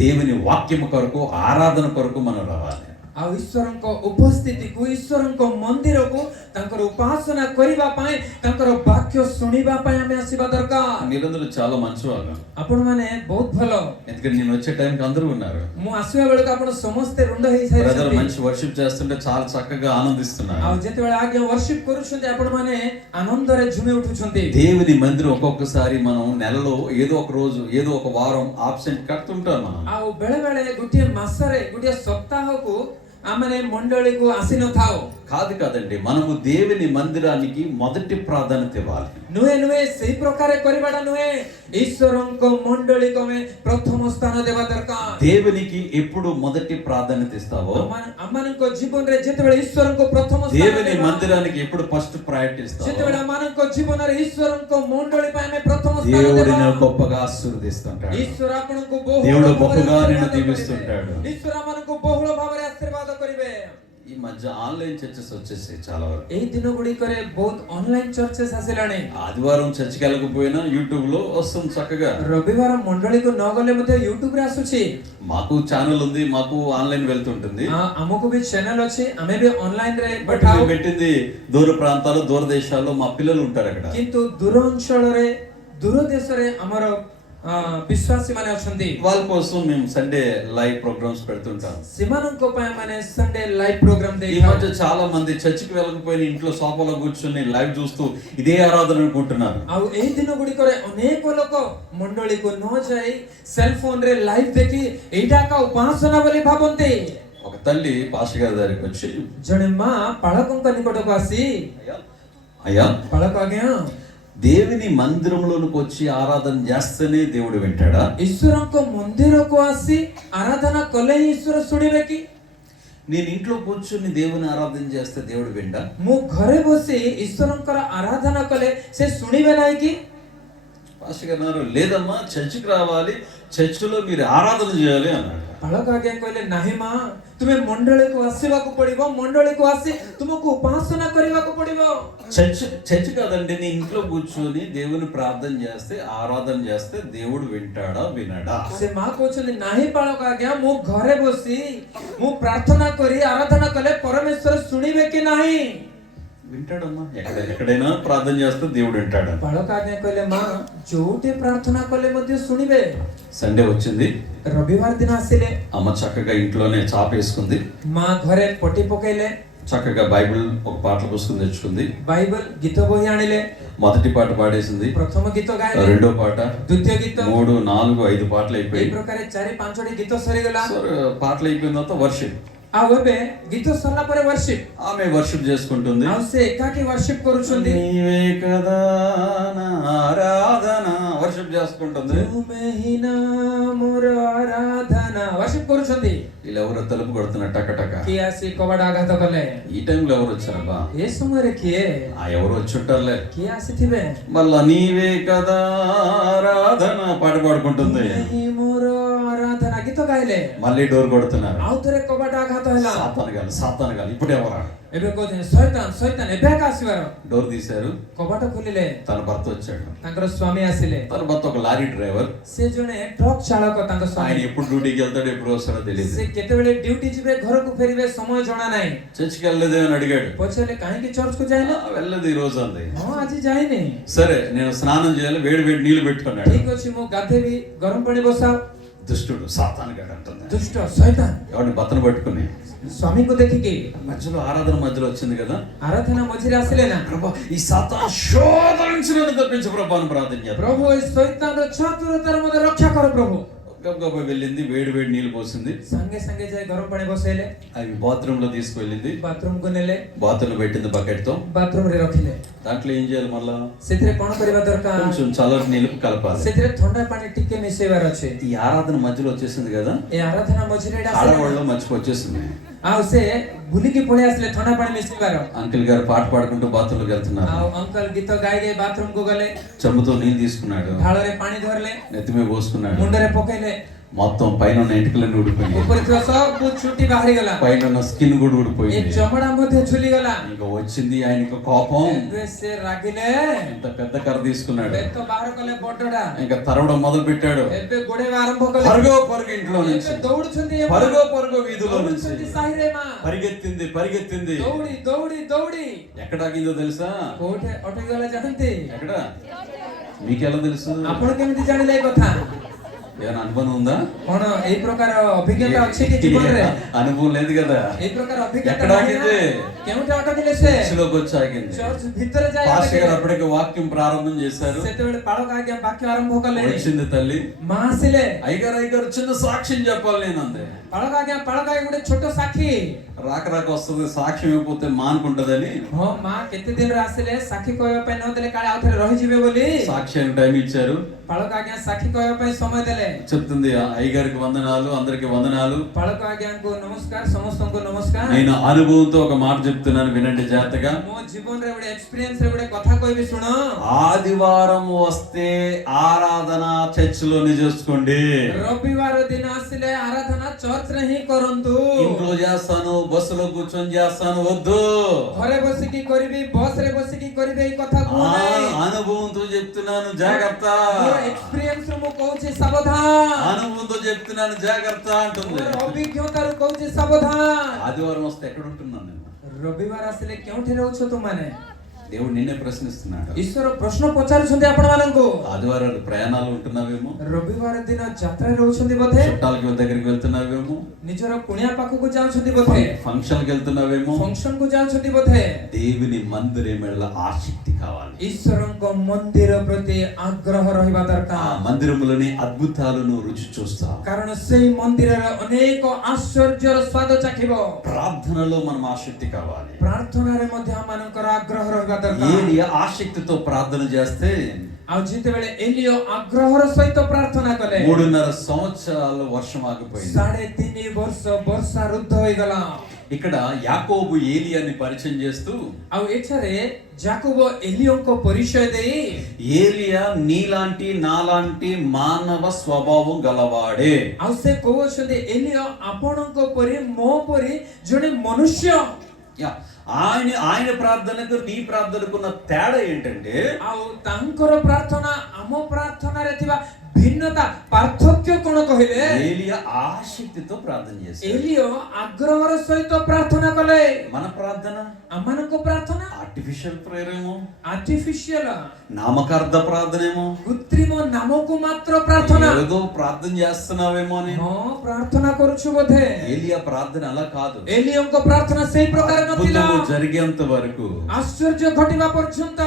దేవుని వాక్యం కొరకు ఆరాధన కొరకు మనం రావాలి. ଆଉ ଈଶ୍ୱରଙ୍କ ଉପସ୍ଥିତିକୁ, ଈଶ୍ୱରଙ୍କ ମନ୍ଦିରକୁ ତାଙ୍କର ଉପାସନା କରିବା ପାଇଁ, ତାଙ୍କର ବାକ୍ୟ ଶୁଣିବା ପାଇଁ ଆମେ ଆସିବା ଦରକାର। మీరందరూ చాలా మంచివాళ్ళు. ଆପଣମାନେ ବହୁତ ଭଲ। ఎందుకంటే నేను వచ్చే టైంకి అందరూ ఉన్నారు. ମୁଁ ଆସିବା ବେଳକୁ ଆପଣ ସମସ୍ତେ ରୁଣ୍ଡ బ్రదర్ ହେଇସାରିଛନ୍ତି। మంచి వర్షిప్ చేస్తుంటే చాలా చక్కగా ఆనందిస్తున్నారు. ଆଉ ଯେତେବେଳେ ଆଜ୍ଞା ୱର୍ଶିପ କରୁଛନ୍ତି ଆପଣମାନେ ଆନନ୍ଦରେ ଝୁମି ଉଠୁଛନ୍ତି। దేవుని మందిరం ఒక్కొక్కసారి మనం నెలలో ఏదో ఒక రోజు ఏదో ఒక వారం ఆబ్సెంట్ కడుతుంటాం మనం. ଆଉ ବେଳେ ବେଳେ ଗୋଟିଏ ମାସରେ, ଗୋଟିଏ ସପ୍ତାହକୁ आमने मंडली को आसी न थाओ కాదండి, మనము దేవుని మందిరానికి మొదటి ప్రాధాన్యత ఇవ్వాలి. नुहे नुहे सही प्रकार करिबाडा नुहे ईश्वरंको मंडली को में प्रथम स्थान देवा दरकार. దేవునికి ఎప్పుడు మొదటి ప్రాధాన్యత ఇస్తావో, अमनको जीवन रे जेतेबेले ईश्वरंको प्रथम स्थान దేవుని మందిరానికి ఎప్పుడు ఫస్ట్ ప్రయారిటీ ఇస్తావో, जेतेबेले अमनको जीवन रे ईश्वरंको मंडली पय में प्रथम स्थान దేవుడు देवा. నిన్ను గొప్పగా ఆశీర్వదిస్తుంటాడు. ईश्वर आपनको बहु దేవుడు గొప్పగా నిన్ను దీవిస్తుంటాడు. ईश्वर अमनको बहुल भाବରେ आशीर्वाद करिवे. ఈ మధ్య ఆన్లైన్ చర్చెస్ వచ్చేసాయి చాలా వరకు. एई दिन गुडी करे बहुत ऑनलाइन चर्चेस आसिलाणी. ఆదివారం చర్చికి వెళ్ళకపోయినా యూట్యూబ్ లో వస్తుంది చక్కగా. रविवार मंडली को न गले मध्ये यूट्यूब रे आसुची. మాకు ఛానల్ ఉంది, మాకు ఆన్లైన్ వెళ్తుంటుంది. हमको भी चैनल अछि, हमें भी ऑनलाइन रे బట్ बैठाओ. మేము పెట్టింది దూర ప్రాంతాలు, దూర దేశాల్లో మా పిల్లలు ఉంటారు అక్కడ. किंतु दूर अंचल रे दूर देश रे हमर विश्वासी माने अछंती. వాళ్ళ కోసం మేము సండే లైవ్ ప్రోగ్రామ్స్ పెడుతుంటాం. सेमाननको पय माने संडे लाइव प्रोग्राम ఈ देखा. మధ్య చాలా మంది చర్చికి వెళ్ళకపోయిన ఇంట్లో సోఫాలో కూర్చొని లైవ్ చూస్తూ ఇదే ఆరాధన అనుకుంటున్నారు. ଆଉ ଏଇ ଦିନ ଗୁଡ଼ିକରେ ଅନେକ ଲୋକ ମଣ୍ଡଳୀକୁ ନ ଯାଇ ସେଲ ଫୋନ ରେ ଲାଇଭ୍ ଦେଖି ଏଇଟା ଏକ ଉପାସନା ବୋଲି ଭାବନ୍ତି. ఒక తల్లి పాస్టర్ గారి దగ్గరికి వచ్చి, ଜଣେ ମା ପାଳକଙ୍କ ନିକଟକୁ ଆସି, అయ్యా ପାଳକ ଆଜ୍ଞା, దేవుని మందిరంలోనికి వచ్చి ఆరాధన చేస్తేనే దేవుడు వింటాడా? ଈଶ୍ୱରଙ୍କ ମନ୍ଦିରକୁ ଆସି ଆରାଧନା କଲେ ହିଁ ଈଶ୍ୱର ଶୁଣିବେ କି? నేను ఇంట్లో కూర్చొని దేవుని ఆరాధన చేస్తే దేవుడు వింటా? ମୁଁ ଘରେ ବସି ଈଶ୍ୱରଙ୍କର ଆରାଧନା କଲେ ସେ ଶୁଣିବେ ନାହିଁ କି? పాస్టర్ గారు అన్నారు, లేదమ్మా చర్చికి రావాలి, చర్చిలో మీరు ఆరాధన చేయాలి అన్నాడు. ପାଳକ ଆଜ୍ଞା କହିଲେ, ନାହିଁ ମା, ତୁମେ ମଣ୍ଡଳୀକୁ ଆସିବାକୁ ପଡିବ, ମଣ୍ଡଳୀକୁ ଆସି ତୁମକୁ ଉପାସନା କରିବାକୁ ପଡିବ. చర్చ్ కాదండి, నీ ఇంట్లో కూర్చొని దేవుని ప్రార్థన చేస్తే, ఆరాధన చేస్తే దేవుడు వింటాడా వినడా? ସେ ମା କହୁଛନ୍ତି, ନାହିଁ ପାଳକ ଆଜ୍ଞା, ମୁଁ ଘରେ ବସି ମୁଁ ପ୍ରାର୍ଥନା କରି ଆରାଧନା କଲେ ପରମେଶ୍ୱର ଶୁଣିବେ କି ନାହିଁ? వింటాడమ్మా, ఎక్కడైనా ప్రార్థన చేస్తే దేవుడు వింటాడు. ପାଳକ ଆଜ୍ଞା କହିଲେ, ମା, ଯୋଉଠି ପ୍ରାର୍ଥନା କଲେ ମଧ୍ୟ ଶୁଣିବେ. సండే వచ్చింది, ରବିବାର ଦିନ ଆସିଲେ, అమ్మ చక్కగా ఇంట్లోనే చాప వేసుకుంది, ମା ଘରେ ପଟି ପକେଇଲେ, చక్కగా బైబిల్ ఒక పాటల పుస్తకం తెచ్చుకుంది, ବାଇବଲ ଗୀତ ବହି ଆଣିଲେ, మొదటి పాట పాడేసింది, ପ୍ରଥମ ଗୀତ ଗାଇଲେ, రెండో పాట, ଦ୍ୱିତୀୟ ଗୀତ, 3, 4, 5 పాటలు ଏଇ అయిపోయి, ପ୍ରକାର 4-5ଟି ଗୀତ సరిଗଲା. పాటలు అయిపోయిన తర్వాత వర్షిప్. ଆଉ ଏବେ ଗୀତ ସରିଲା ପରେ ୱର୍ଶିପ. ఆమె వర్షిప్ చేసుకుంటుంది. ଆଉ ସେ ଏକାକି ୱର୍ଶିପ କରୁଛନ୍ତି. నీవే కదా నా ఆరాధన వర్షిప్ చేసుకుంటుంది. ତୁମେ ହିଁ ନା ମୋର ଆରାଧନା ୱର୍ଶିପ କରୁଛନ୍ତି. వీళ్ళు ఎవరో తలుపు కొడుతున్నారు టక. କିଏ ଆସି କବାଟ ଆଘାତ కଲେ? ఈ టైంలో ఎవరు వచ్చారబ్బా? ఏ ସମୟରେ କିଏ? ఎవరు వచ్చి ఉంటారులే. କିଏ ଆସିଥିବେ? మళ్ళా నీవే కదా ఆరాధన పాట పాడుకుంటుంది. ତୁମେ ହିଁ ମୋର ଆରାଧନା ଗୀତ ଗାଇଲେ. మళ్ళీ డోర్ కొడుతున్నారు. ଆଉ ଥରେ କବାଟ ଆଘାତ ହେଲା. సాతాను గాలి ఇప్పుడు ఎవరా? ଏବେ କହୁଛନ୍ତି ଶୈତାନ ଏବେ ଏକା ଆସିବାର. డోర్ తీశారు, କବାଟ ଖୋଲିଲେ, తన భర్త వచ్చాడు. ତାଙ୍କର ସ୍ୱାମୀ ଆସିଲେ. తన భర్త ఒక లారీ డ్రైవర్. ସେ ଜଣେ ଟ୍ରକ୍ ଚାଳକ. ତାଙ୍କ ఆయన ସ୍ୱାମୀ ఎప్పుడు డ్యూటీకి వెళ్తాడు, ఎప్పుడు వస్తాడో తెలియదు. ସେ କେତେବେଳେ ଡ୍ୟୁଟି ଯିବେ, ଘରକୁ ఫెరిବେ, ସମୟ ଜଣା ନାହିଁ. చర్చికి వెళ్ళలేదు అని అడిగాడు. ପଚାରିଲେ, కాହିଁକି చర్ଚ୍କୁ ଯାଇନ? వెళ్ళలేదు ఈ రోజు అంది. ହଁ ଆଜି ଯାଇନି. సరే నేను స్నానం చేయాలి, వేడి నీళ్లు పెట్టుకున్నాడు. ଠିକ ଅଛି, ମୁଁ ଗାଧେଇବି, ଗରମ ପାଣି ବସାଅ. దుష్టుడు సాతాను గాడు అంటుంది. ଦୁଷ୍ଟ ଶୈତାନ ఎవరిని బతను పట్టుకుని ସ୍ୱାମୀଙ୍କୁ ଦେଖିକି మధ్యలో ఆరాధన మధ్యలో వచ్చింది కదా, ଆରାଧନା ମଝିରେ ଆସିଲେ ନା, ప్రభా ఈ సాతాను శోధన నుంచి నన్ను తప్పించు ప్రభా అని ప్రార్థన చేద్దాం. ପ୍ରଭୁ ଏ ଶୈତାନର ଚତୁରତାର ମୋତେ ରକ୍ଷା କର ପ୍ରଭୁ. గబగబా వెళ్ళింది, వేడి నీళ్లు పోసింది, ସାଙ୍ଗେ ସାଙ୍ଗେ ଯାଇ ଗରମ ପାଣି ବସେଇଲେ, అవి బాత్రూమ్ లో తీసుకువెళ్ళింది, ବାଥରୁମକୁ ନେଲେ, బాత్రూమ్ పెట్టింది బకెట్ తో. ବାଥରୁମ ରେ ରଖିଲେ. దాంట్లో ఏం చేయాలి, మళ్ళా ସେଥିରେ କ'ଣ କରିବା ଦରକାର? కొంచెం చల్లటి నీళ్ళు కలపాలి. ସେଥିରେ ଥଣ୍ଡା ପାଣି ଟିକେ ମିଶେଇବାର ଅଛି. ఈ ఆరాధన మధ్యలో వచ్చేసింది కదా, ଏ ଆରାଧନା ମଝିରେ ଏଇଟା ଆସିଲା ఆడవాళ్ళు మర్చిపో వచ్చేసింది. ଆଉ ସେ ବୁଲିକି ପଳେଇ ଆସିଲେ ଥଣ୍ଡା ପାଣି ମିଶେଇବାର. అంకిల్ గారు పాట పాడుకుంటూ బాత్రూమ్ లోకి వెళ్తున్నారు. ଆଉ ଅଙ୍କଲ ଗୀତ ଗାଇ ଗାଇ ବାଥରୁମକୁ ଗଲେ, చెంబుతో నీళ్ళు తీసుకున్నాడు, ଢାଳରେ ପାଣି ଧରିଲେ, నెత్తి మీద పోసుకున్నాడు. ମୁଣ୍ଡରେ పକେଇଲେ, మొత్తం పైన ఉన్న ఎంటికలన్నీ ఊడిపోయింది, ଉପରେ ଥିବା ସବୁ ଚୁଟି ବାହାରିଗଲା, పైన ఉన్న స్కిన్ కూడా ଏ ఊడిపోయింది. ଚମଡ଼ା ମଧ୍ୟ ଝୁଲିଗଲା. ఇంకా వచ్చింది ఆయనకు కోపం. ଏବେ ସେ ରାଗିଲେ, ఇంత పెద్ద కర్ర తీసుకున్నాడు, ବେତ ବାହାର କଲେ ବଡଟା, ఇంకా తరవడం మొదలు పెట్టాడు. ଏବେ ଗୋଡେଇବା ଆରମ୍ଭ କଲେ. పరుగు ఇంట్లో నుంచి, ଏବେ ଦୌଡୁଛନ୍ତି, పరుగు వీధిలో నుంచి ଦୌଡୁଛନ୍ତି ସାହିରେ ମା, పరిగెత్తింది. ଦୌଡି ଦୌଡି ଦୌଡି ఎక్కడ ఆగిందో తెలుసా? କୋଉଠି ଅଟକି ଗଲେ ଜାଣନ୍ତି? ఎక్కడ? మీకెలా తెలుసు? ଆପଣ କେମିତି ଜାଣିଲେ ଏ କଥା? ఏమైనా అనుభవం ఉందా? କଣ ଏଇ ପ୍ରକାର ଅଭିଜ୍ଞତା ଅଛି କି ଜୀବନରେ? అనుభవం లేదు కదా. ଏଇ ପ୍ରକାର ଅଭିଜ୍ଞତା ఎక్కడ ନାହିଁ ନା? ఆగింది? କେଉଁଠି ଅଟକିଲେ ସେ? చర్చిలోకి వచ్చి ఆగింది. ଚର୍ଚ୍ଚ ଭିତରେ ଯାଇ పాస్టర్ గారు ଅଟକିଲେ। అప్పటికి వాక్యం ప్రారంభం చేశారు. ସେତେବେଳେ ପାଳକ ଆଜ୍ଞା ବାକ୍ୟ ଆରମ୍ଭ କଲେ। వచ్చింది తల్లి, ମା ଆସିଲେ। అయ్యగారు చిన్న సాక్ష్యం చెప్పాలి నేను అందే. ପାଳକ ଆଜ୍ଞା ଗୋଟେ ଛୋଟ ସାକ୍ଷୀ। రాక వస్తుంది, సాక్ష్యం అయిపోతే మానుకుంటదని ହଁ ମା କେତେ ଦିନରେ ଆସିଲେ ସାକ୍ଷୀ କହିବା ପାଇଁ ନଦେଲେ କାଳେ ଆଉ ଥରେ ରହିଯିବେ ବୋଲି సాక్ష్యం టైం ఇచ్చారు. ପାଳକ ଆଜ୍ଞା ସାକ୍ଷୀ କହିବା ପାଇଁ ସମୟ ଦେଲେ। చెప్తుంది, అయ్యగారికి వందనాలు, అందరికి వందనాలు. ପାଳକ ଆଜ୍ଞାଙ୍କୁ ନମସ୍କାର, ସମସ୍ତଙ୍କୁ ନମସ୍କାର। నేను అనుభవంతో ఒక మాట చెప్తున్నాను, వినండి జాగ్రత్తగా. ମୋ ଜୀବନରେ ଗୋଟେ ଏକ୍ସପିରିଏନ୍ସ ରେ ଗୋଟେ କଥା କହିବି, ଶୁଣ। ఆదివారం వస్తే ఆరాధన చర్చిలోనే చేసుకోండి. ରବିବାର ଦିନ ଆସିଲେ ଆରାଧନା ଚର୍ଚ୍ଚ ରେ ହିଁ କରନ୍ତୁ। ఇంట్లో చేస్తాను, బస్సులో కూర్చొని చేస్తాను వద్దు. ଘରେ ବସିକି କରିବି, ବସ୍ ରେ ବସିକି କରିବି, ଏଇ କଥା କୁହ ନାହିଁ। అనుభవంతో చెప్తున్నాను, జాగ్రత్త. ମୋର ଏକ୍ସପିରିଏନ୍ସ ରୁ ମୁଁ କହୁଛି ସାବଧାନ। అనుభవంతో చెప్తున్నాను, జాగ్రత్త అంటుంది. ମୋର ଅଭିଜ୍ଞତାରୁ କହୁଛି ସାବଧାନ। ఆదివారం వస్తే ఎక్కడ ఉంటున్నాను నేను? ରବିବାର ଆସିଲେ କେଉଁଠି ରହୁଛ ତୁମାନେ? దేవుడు నిన్నే ప్రశ్నిస్తున్నాడు. ଈଶ୍ୱର ପ୍ରଶ୍ନ ପଚାରୁଛନ୍ତି ଆପଣ ମାନଙ୍କୁ। ఆదివారాలు ప్రయాణాలు ఉంటున్నావేమో, ରବିବାର ଦିନ ଯାତ୍ରାରେ ରହୁଛନ୍ତି ବୋଧେ, చుట్టాలకి దగ్గరికి వెళ్తున్నావేమో, ନିଜର କୁଣିଆ ପାଖକୁ ଯାଉଛନ୍ତି ବୋଧେ, ఫంక్షన్కి వెళ్తున్నావేమో. ଫଙ୍କସନ କୁ ଯାଉଛନ୍ତି ବୋଧେ। దేవుని మందిరం వెళ్ళ ఆసక్తి కావాలి. ଈଶ୍ୱରଙ୍କ ମନ୍ଦିର ପ୍ରତି ଆଗ୍ରହ ରହିବା ఆ ଦରକାର। మందిరములోని అద్భుతాలను రుచి చూస్తాం. କାରଣ ସେଇ ମନ୍ଦିରରେ ଅନେକ ଆଶ୍ଚର୍ଯ୍ୟର ସ୍ୱାଦ ଚାଖିବ। ప్రార్థనలో మనం ఆసక్తి కావాలి. ପ୍ରାର୍ଥନାରେ ମଧ୍ୟ ଆମମାନଙ୍କର ଆଗ୍ରହ ରହିବା ଦରକାର। ఏలియా ఆసక్తితో ప్రార్థన చేస్తే ଆଉ ଯେତେବେଳେ ଏଲିୟ ଆଗ୍ରହର ସହିତ ପ୍ରାର୍ଥନା କଲେ, 3.5 సంవత్సరాలు వర్షం ఆగిపోయింది. 3.5 ବର୍ଷ ବର୍ଷା ରୁଦ୍ଧ ହୋଇଗଲା। ఇక్కడ యాకోబు ఏలియాని పరిచయం చేస్తూ, ଆଉ ଏଠାରେ ଯାକୋବ ଏଲିୟଙ୍କ ପରିଚୟ ଦେଇ, ఏలియా నీలాంటి నాలాంటి మానవ స్వభావం గలవాడే. ଆଉ ସେ କହୁଛନ୍ତି ଏଲିୟ ଆପଣଙ୍କ ପରି ମୋ ପରି ଜଣେ ମନୁଷ୍ୟ। యా, ఆయన ప్రార్థనకు నీ ప్రార్థనకున్న తేడా ఏంటంటే, ଆଉ ତାଙ୍କର ପ୍ରାର୍ଥନା ଆମ ପ୍ରାର୍ଥନାରେ ଥିବା ଭିନ୍ନତା ପାର୍ଥକ୍ୟ କଣ କହିଲେ? ఏలియా ఆసక్తితో ప్రార్థన చేశాడు. ଏଲିୟ ଆଗ୍ରହର ସହିତ ପ୍ରାର୍ଥନା କଲେ। మన ప్రార్థన ଆମମାନଙ୍କ ପ୍ରାର୍ଥନା ఆర్టిఫిషియల్ ప్రేయర్ ఏమో, ଆର୍ଟିଫିସିଆଲ, నామకార్థ ప్రార్థన ఏమో, କୃତ୍ରିମ ନାମକୁ ମାତ୍ର ପ୍ରାର୍ଥନା। ఏదో ప్రార్థన చేస్తున్నావేమో అని. ହଁ ପ୍ରାର୍ଥନା କରୁଛୁ ବୋଧେ। ఏలియా ప్రార్థన అలా కాదు. ଏଲିୟଙ୍କ ପ୍ରାର୍ଥନା ସେଇ ପ୍ରକାର ନଥିଲା। అద్భుతము జరిగేంత వరకు ଆଶ୍ଚର୍ଯ୍ୟ ଘଟିବା ପର୍ଯ୍ୟନ୍ତ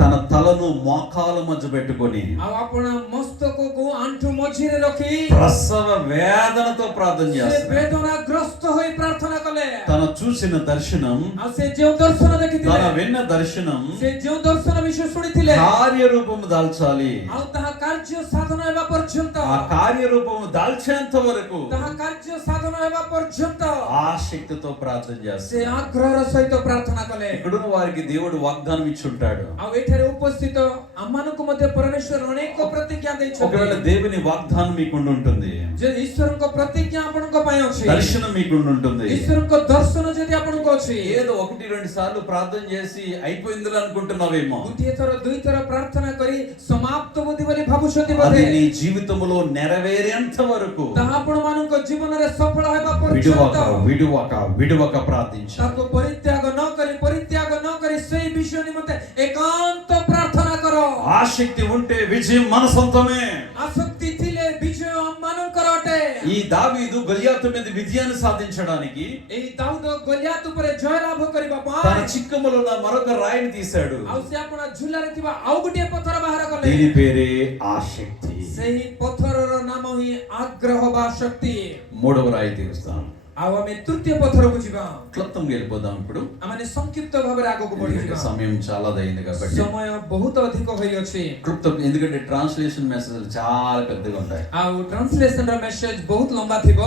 తన తలను మోకాల మధ్య పెట్టుకొని ଆଉ ଆପଣ ମସ୍ତକକୁ ଆଣ୍ଠୁ ମଝିରେ ରଖି ప్రసవ వేదనతో ప్రార్థన ସେ చేస్తాడు. ବେଦନାଗ୍ରସ୍ତ ହୋଇ ପ୍ରାର୍ଥନା କଲେ। తన చూసిన దర్శనం, ଆଉ ସେ ଯେଉଁ ଦର୍ଶନ తన ଦେଖିଥିଲେ, విన్న దర్శనం ସେ ଯେଉଁ ଦର୍ଶନ ବିଷୟ ଶୁଣିଥିଲେ, కార్యరూపము దాల్చాలి. ଆଉ ତାହା କାର୍ଯ୍ୟ ସାଧନ ହେବା పର୍ଯ୍ୟନ୍ତ, ఆ కార్యరూపము దాల్చేంత వరకు ତାହା କାର୍ଯ୍ୟ ସାଧନ ହେବା పର୍ଯ୍ୟନ୍ତ ఆసక్తితో ప్రార్థన ସେ చేస్తాడు. ଆଗ୍ରହର ସହିତ ପ୍ରାର୍ଥନା କଲେ। ఇక్కడున్న వారికి దేవుడు వాగ్దానం ఇచ్చి ఉంటాడు. ଆଉ ଏଠାରେ ଉପସ୍ଥିତ ଆମମାନଙ୍କୁ ମଧ୍ୟ ପରମେଶ୍ୱର ଅନେକ ପ୍ରତିଜ୍ଞା ଦେଇଛନ୍ତି। ఒకవేళ దేవుని వాగ్దానం మీకు ఉంటుంది, ଯେ ଈଶ୍ୱରଙ୍କ ପ୍ରତିଜ୍ଞା ଆପଣଙ୍କ ପାଇଁ ଅଛି, దర్శనం మీకు ఉంటుంది, ଈଶ୍ୱରଙ୍କ ଦର୍ଶନ ଯଦି ଆପଣଙ୍କ ଅଛି, ఏదో 1-2 సార్లు ప్రార్థన చేసి అయిపోయింది అనుకుంటున్నావేమో, ଗୋଟିଏ ଥର ଦୁଇ ଥର ପ୍ରାର୍ଥନା କରି ସମାପ୍ତ ବୋଧି ବୋଲି ଭାବୁଛନ୍ତି అది ବୋଧେ, నీ జీవితంలో నెరవేరేంత వరకు ତାହା ଆପଣମାନଙ୍କ ଜୀବନରେ ସଫଳ ହେବା విడువక ପର୍ଯ୍ୟନ୍ତ విడువక విడువక ప్రార్థించాలి. ତାକୁ ପରିତ୍ୟାଗ ନ କରି ସେଇ ବିଷୟ ନିମନ୍ତେ ଏକାନ୍ତ ପ୍ରାର୍ଥନା କର। ఆసక్తి ఉంటే విజయం మన సొంతమే. ଆସକ୍ତି ଥିଲେ ବିଜୟ ଆମମାନଙ୍କର ଅଟେ। ఈ దావీదు గొలియాతు మీద విజయాన్ని సాధించడానికి ଏହି ଦାଉଦ ଗୋଲିଆତ ଉପରେ ଜୟ ଲାଭ କରିବା తన ପାଇଁ చిక్కములో ఉన్న మరొక రాయిని తీశాడు. ଆଉ ସେ ଆପଣ ଝୁଲାରେ ଥିବା ଆଉ ଗୋଟିଏ ପଥର ବାହାର କଲେ। దీని పేరే ఆసక్తి. ସେହି ପଥରର ନାମ ହିଁ ଆଗ୍ରହ ବା ଶକ୍ତି। 3వ రాయి తీస్తాం. ଆଉ ଆମେ ତୃତୀୟ ପଥରକୁ ଯିବା। క్లుప్తంగా వెళ్ళిపోదాం. ఇప్పుడు ଆମେ ସଂକ୍ଷିପ୍ତ ଭାବରେ ଆଗକୁ ఎందుకంటే ବଢିଯିବା, సమయం చాలా అయింది కాబట్టి ସମୟ ବହୁତ ଅଧିକ ହୋଇଅଛି। క్లుప్తం, ఎందుకంటే ట్రాన్స్లేషన్ మెసేజ్లు చాలా పెద్దగా ఉంటాయి. ଆଉ ଟ୍ରାନ୍ସଲେସନର ମେସେଜ ବହୁତ ଲମ୍ବା ଥିବ।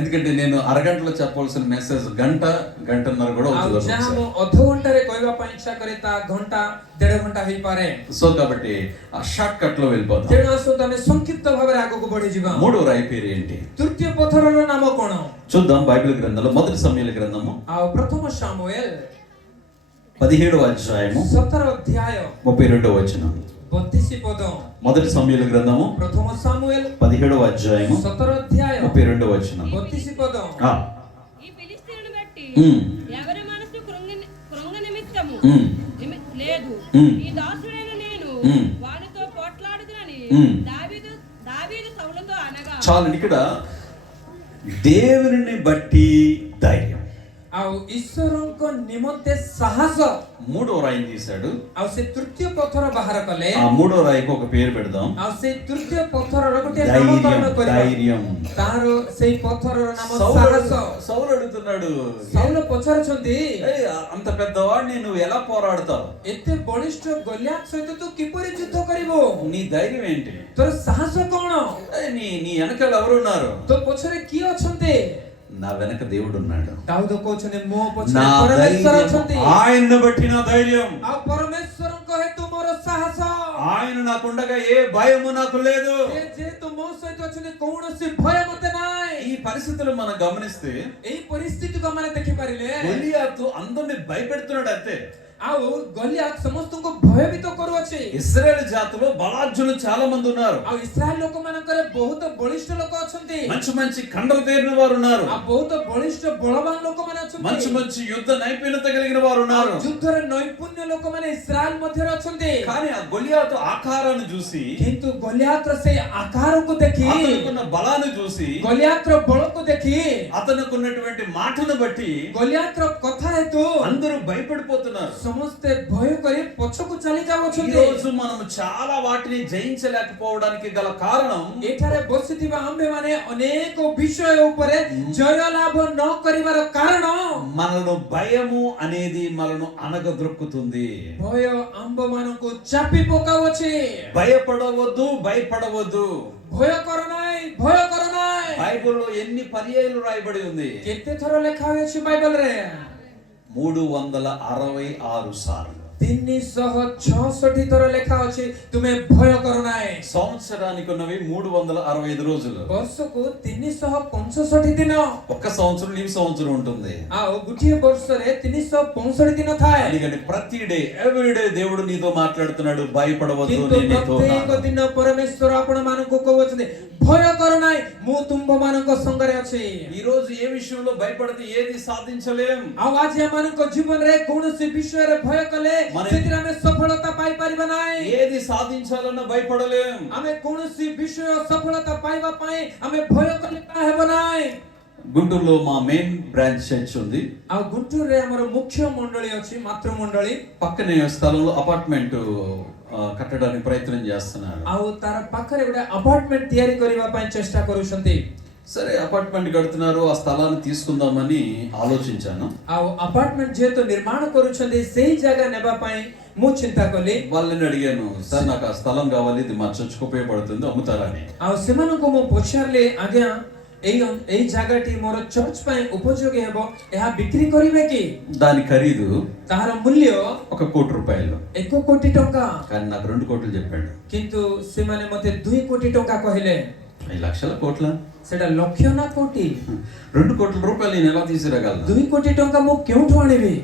ఎందుకంటే నేను అరగంటలో చెప్పాల్సిన మెసేజ్ గంటన్నర కూడా ଆଉ అవుతుంది. ଯାହା ମୁଁ ଅଧଘଣ୍ଟାରେ କହିବା ପାଇଁ ଇଚ୍ଛା କରେ ତା ଘଣ୍ଟା 1.5 ଘଣ୍ଟା ହେଇପାରେ। సో కాబట్టి ఆ షార్ట్ కట్ లో వెళ్ళిపోతాం. ତେଣୁ ଆସନ୍ତୁ ଆମେ ସଂକ୍ଷିପ୍ତ ଭାବରେ ଆଗକୁ ବଢିଯିବା। 3వ రాయి పేరు ఏంటి ତୃତୀୟ ପଥରର ନାମ କଣ? చూద్దాం. బైబిల్ గ్రంథంలో మొదటి సమూయేలు గ్రంథము ଆଉ ପ୍ରଥମ ସାମୁଏଲ 17వ అధ్యాయము 17 ଅଧ୍ୟାୟ 32వ వచనం. 32 ପଦ। మొదటి సమూయేలు గ్రంథము ପ୍ରଥମ ସାମୁଏଲ 17వ అధ్యాయము 17 ଅଧ୍ୟାୟ 32వ వచనం. 32 పଦ। ఈ ఫిలిష్తీయులను బట్టి ఉమ్. ఎవరి మనసు కృంగ నిమిత్తము ఉమ్. లేదు, ఉమ్. ఈ దాసుడైన నేను ఉమ్. వానితో పోట్లాడుదునని ఉమ్. దావీదు చాలు. ఇక్కడ దేవుని బట్టి ధైర్యం. ଆଉ ଈଶ୍ୱରଙ୍କ ନିମନ୍ତେ ସାହସ। మూడో రాయిని తీశాడు. ଆଉ ସେ ତୃତୀୟ ପଥର ବାହାର କଲେ। ఆ మూడో రాయికి ఒక పేరు పెడదాం. ଆଉ ସେ ତୃତୀୟ ପଥରର ଗୋଟେ ନାମକରଣ କରିବା। ధైర్యం. ତାର ସେଇ ପଥରର ନାମ సౌలు ସାହସ। అడుగుతున్నాడు, సౌలు పଚାରୁଛନ୍ତି, "ఏయ్, అంత పెద్దవాడిని నువ్వు ఎలా పోరాడతావు? ଏତେ ବଳିଷ୍ଠ ଗଲିଆଥ ସହିତ ତୁ କିପରି ଯୁଦ୍ଧ କରିବୁ? నీ ధైర్యం ఏంటి? ତୋର ସାହସ କଣ? ఏయ్, నీ వెనకాల ఎవరున్నారు? ତୋ ପଛରେ କିଏ ଅଛନ୍ତି? నా వెనక దేవుడు ఉన్నాడు. ଦାଉଦ କହୁଛନ୍ତି, ମୋ ପଛରେ నా ପରମେଶ୍ୱର ధైర్యం ଅଛନ୍ତି। ఆయన్ని బట్టి నా ధైర్యం. ଆଉ ପରମେଶ୍ୱରଙ୍କ ହେତୁ ମୋର ସାହସ। ఆయన నాకుండగా ఏ భయము నాకు లేదు. ସେ ଯେହେତୁ ମୋ ସହିତ ଅଛନ୍ତି, କୌଣସି ଭୟ ମତେ ନାହିଁ। ఈ పరిస్థితులు మనం గమనిస్తే ଏଇ ପରିସ୍ଥିତିକୁ ଆମେ ଦେଖିପାରିଲେ, గొలియాతు అందరిని భయపెడుతున్నాడు అంతే. ଆଉ ଗଲିଆଥ ସମସ୍ତଙ୍କୁ ଭୟଭୀତ କରୁଅଛି। ఇశ్రాయేల్ జాతిలో బలాఢ్యులు చాలా మంది ఉన్నారు. ଆଉ ଇସ୍ରାଏଲ ଲୋକମାନଙ୍କରେ ବହୁତ ବଳିଷ୍ଠ ଲୋକ ଅଛନ୍ତି। మంచి మంచి కండలు తేరిన వారు ఉన్నారు. ଆଉ ବହୁତ ବଳିଷ୍ଠ ବଳବାନ ଲୋକମାନେ ଅଛନ୍ତି। మంచి మంచి యుద్ధ నైపుణ్యత కలిగిన వారు ఉన్నారు. ଯୁଦ୍ଧରେ ନୈପୁଣ୍ୟ ଲୋକମାନେ ଇସ୍ରାଏଲ ମଧ୍ୟରେ ଅଛନ୍ତି। కానీ ఆ గొలియాతు ఆకారాన్ని చూసి, କିନ୍ତୁ ଗଲିଆଥର ସେଇ ଆକାରକୁ ଦେଖି, అతనుకున్న బలాన్ని చూసి, ଗଲିଆଥର ବଳକୁ ଦେଖି, అతనుకున్నటువంటి మాటను బట్టి ଗଲିଆଥର କଥା ହେତୁ అందరూ భయపడిపోతున్నారు. ସମସ୍ତେ ଭୟ କରି ପଛକୁ ଚାଲି ఈ ଯାଉଅଛନ୍ତି। రోజు మనం చాలా వాటిని జయించలేకపోవడానికి గల కారణం, ଏଠାରେ ବସିଥିବା ଆମ୍ଭେମାନେ ଅନେକ ବିଷୟ ଉପରେ ଜୟ ଲାଭ ନ କରିବାର କାରଣ, మనను భయము అనేది మనను అనగదొక్కుతుంది. ଭୟ ଆମ୍ଭମାନଙ୍କୁ ଚାପି ପକାଉଅଛି। భయపడవద్దు, భయపడవద్దు. ଭୟ କର ନାହିଁ, ଭୟ କର ନାହିଁ। బైబిల్లో ఎన్ని పర్యాయాలు రాయబడి ఉంది? କେତେ ଥର ଲେଖା ହୋଇଅଛି ବାଇବଲରେ? 366 సార్లు. 366 ଥର ଲେଖା ଅଛି, ତୁମେ ଭୟ କର ନାହିଁ। సంవత్సరానికి ఉన్నవి 365 రోజులు. ବର୍ଷକୁ 365 ଦିନ। ఒక్క సంవత్సరం నీ సంవత్సరం ఉంటుంది. ଆଉ ଗୋଟିଏ ବର୍ଷରେ 365 ଦିନ ଥାଏ। అందుకని ప్రతి డే ఎవ్రీడే దేవుడు నీతో మాట్లాడుతున్నాడు, భయపడవద్దు, କିନ୍ତୁ నేను నీతో ପ୍ରତ୍ୟେକ ఉన్నాను. ଦିନ ପରମେଶ୍ୱର ଆପଣମାନଙ୍କୁ କହୁଛନ୍ତି, ଭୟ କର ନାହିଁ, ମୁଁ ତୁମ୍ଭମାନଙ୍କ ସଙ୍ଗରେ ଅଛି। ఈ రోజు ఏ విషయంలో భయపడితే ఏది సాధించలేం. ଆଉ ଆଜି ଆମମାନଙ୍କ ଜୀବନରେ କୌଣସି ବିଷୟରେ ଭୟ କଲେ ସେଥିରେ ଆମେ ସଫଳତା ପାଇପାରିବା ନାହିଁ। ఏది సాధించాలన్నా భయపడలేం. ଆମେ କୌଣସି ବିଷୟ ସଫଳତା ପାଇବା ପାଇଁ ଆମେ ଭୟ କଲେ ତାହା ହେବ ନାହିଁ। గుంటూరులో మా మెయిన్ బ్రాంచ్ చర్చ్ ఉంది. ଆଉ ଗୁంటూరుରେ ଆମର ମୁଖ୍ୟ ମଣ୍ଡଳୀ ଅଛି, ମାତୃ ମଣ୍ଡଳୀ। పక్కనే స్థలంలో అపార్ట్మెంట్ కట్టడానికి ప్రయత్నం చేస్తున్నారు. ଆଉ ତାର ପାଖରେ ଗୋଟେ ଆପାର୍ଟମେଣ୍ଟ ତିଆରି କରିବା ପାଇଁ ଚେଷ୍ଟା କରୁଛନ୍ତି। సరే, అపార్ట్మెంట్ కడుతున్నారు, ఆ స్థలాన్ని తీసుకుందామని ఆలోచించాను. ଆଉ ଆପାର୍ଟମେଣ୍ଟ ଯେହେତୁ ନିର୍ମାଣ କରୁଛନ୍ତି, ସେଇ ଜାଗା ନେବା ପାଇଁ ମୁଁ ଚିନ୍ତା କଲି। వాళ్ళని అడిగాను, సార్ నాకు ఆ స్థలం కావాలి, ఇది మా చర్చ్కి ఉపయోగపడుతుంది, అమ్ముతారని. ଆଉ ସେମାନଙ୍କୁ ମୁଁ ପଚାରିଲି, ଆଜ୍ଞା ଏଇ ଜାଗାଟି ମୋର ଚର୍ଚ୍ଚ ପାଇଁ ଉପଯୋଗୀ ହେବ, ଏହା ବିକ୍ରି କରିବେ କି? దాని ఖరీదు ତାହାର ମୂଲ୍ୟ ₹1 కోటి. 1 କୋଟି ଟଙ୍କା। కానీ నాకు 2 కోట్లు చెప్పాడు. କିନ୍ତୁ ସେମାନେ ମତେ 2 କୋଟି ଟଙ୍କା କହିଲେ। 5 లక్షల కోట్ల? ସେଟା ଲକ୍ଷ ନା କୋଟି? 2 కోట్ల రూపాయలు నేను ఎలా తీసుకురాగలను? 2 କୋଟି ଟଙ୍କା ମୁଁ କେଉଁଠୁ ଆଣିବି?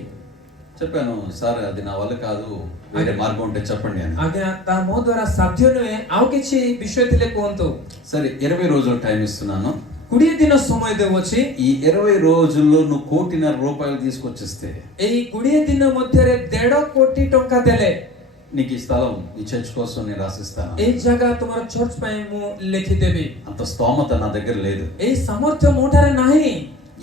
చెప్పాను, సార్ అది నా వల్ల కాదు, వేరే మార్గం ఉంటే చెప్పండి అని. ଆଜ୍ଞା, ତା ମୋ ଦ୍ୱାରା ସାଧ୍ୟ ନୁହେଁ, ଆଉ କିଛି ବିଷୟ ଥିଲେ କୁହନ୍ତୁ। సరే, 20 రోజులు టైం ఇస్తున్నాను. 20 ଦିନ ସମୟ ଦେଉଅଛି। ఈ 20 రోజుల్లో నువ్వు ₹1.5 కోటి తీసుకొచ్చిస్తే, ଏଇ 20 ଦିନ ମଧ୍ୟରେ 1.5 କୋଟି ଟଙ୍କା ଦେଲେ నీకు ఈ స్థలం ఈ చర్చ్ కోసం నేను రాసిస్తాను. ଏଇ ଜାଗା ତୁମର ଚର୍ଚ୍ଚ ପାଇଁ ମୁଁ ଲେଖିଦେବି। అంత స్తోమత నా దగ్గర లేదు. ଏଇ ସାମର୍ଥ୍ୟ ମୋ ଠାରେ ନାହିଁ।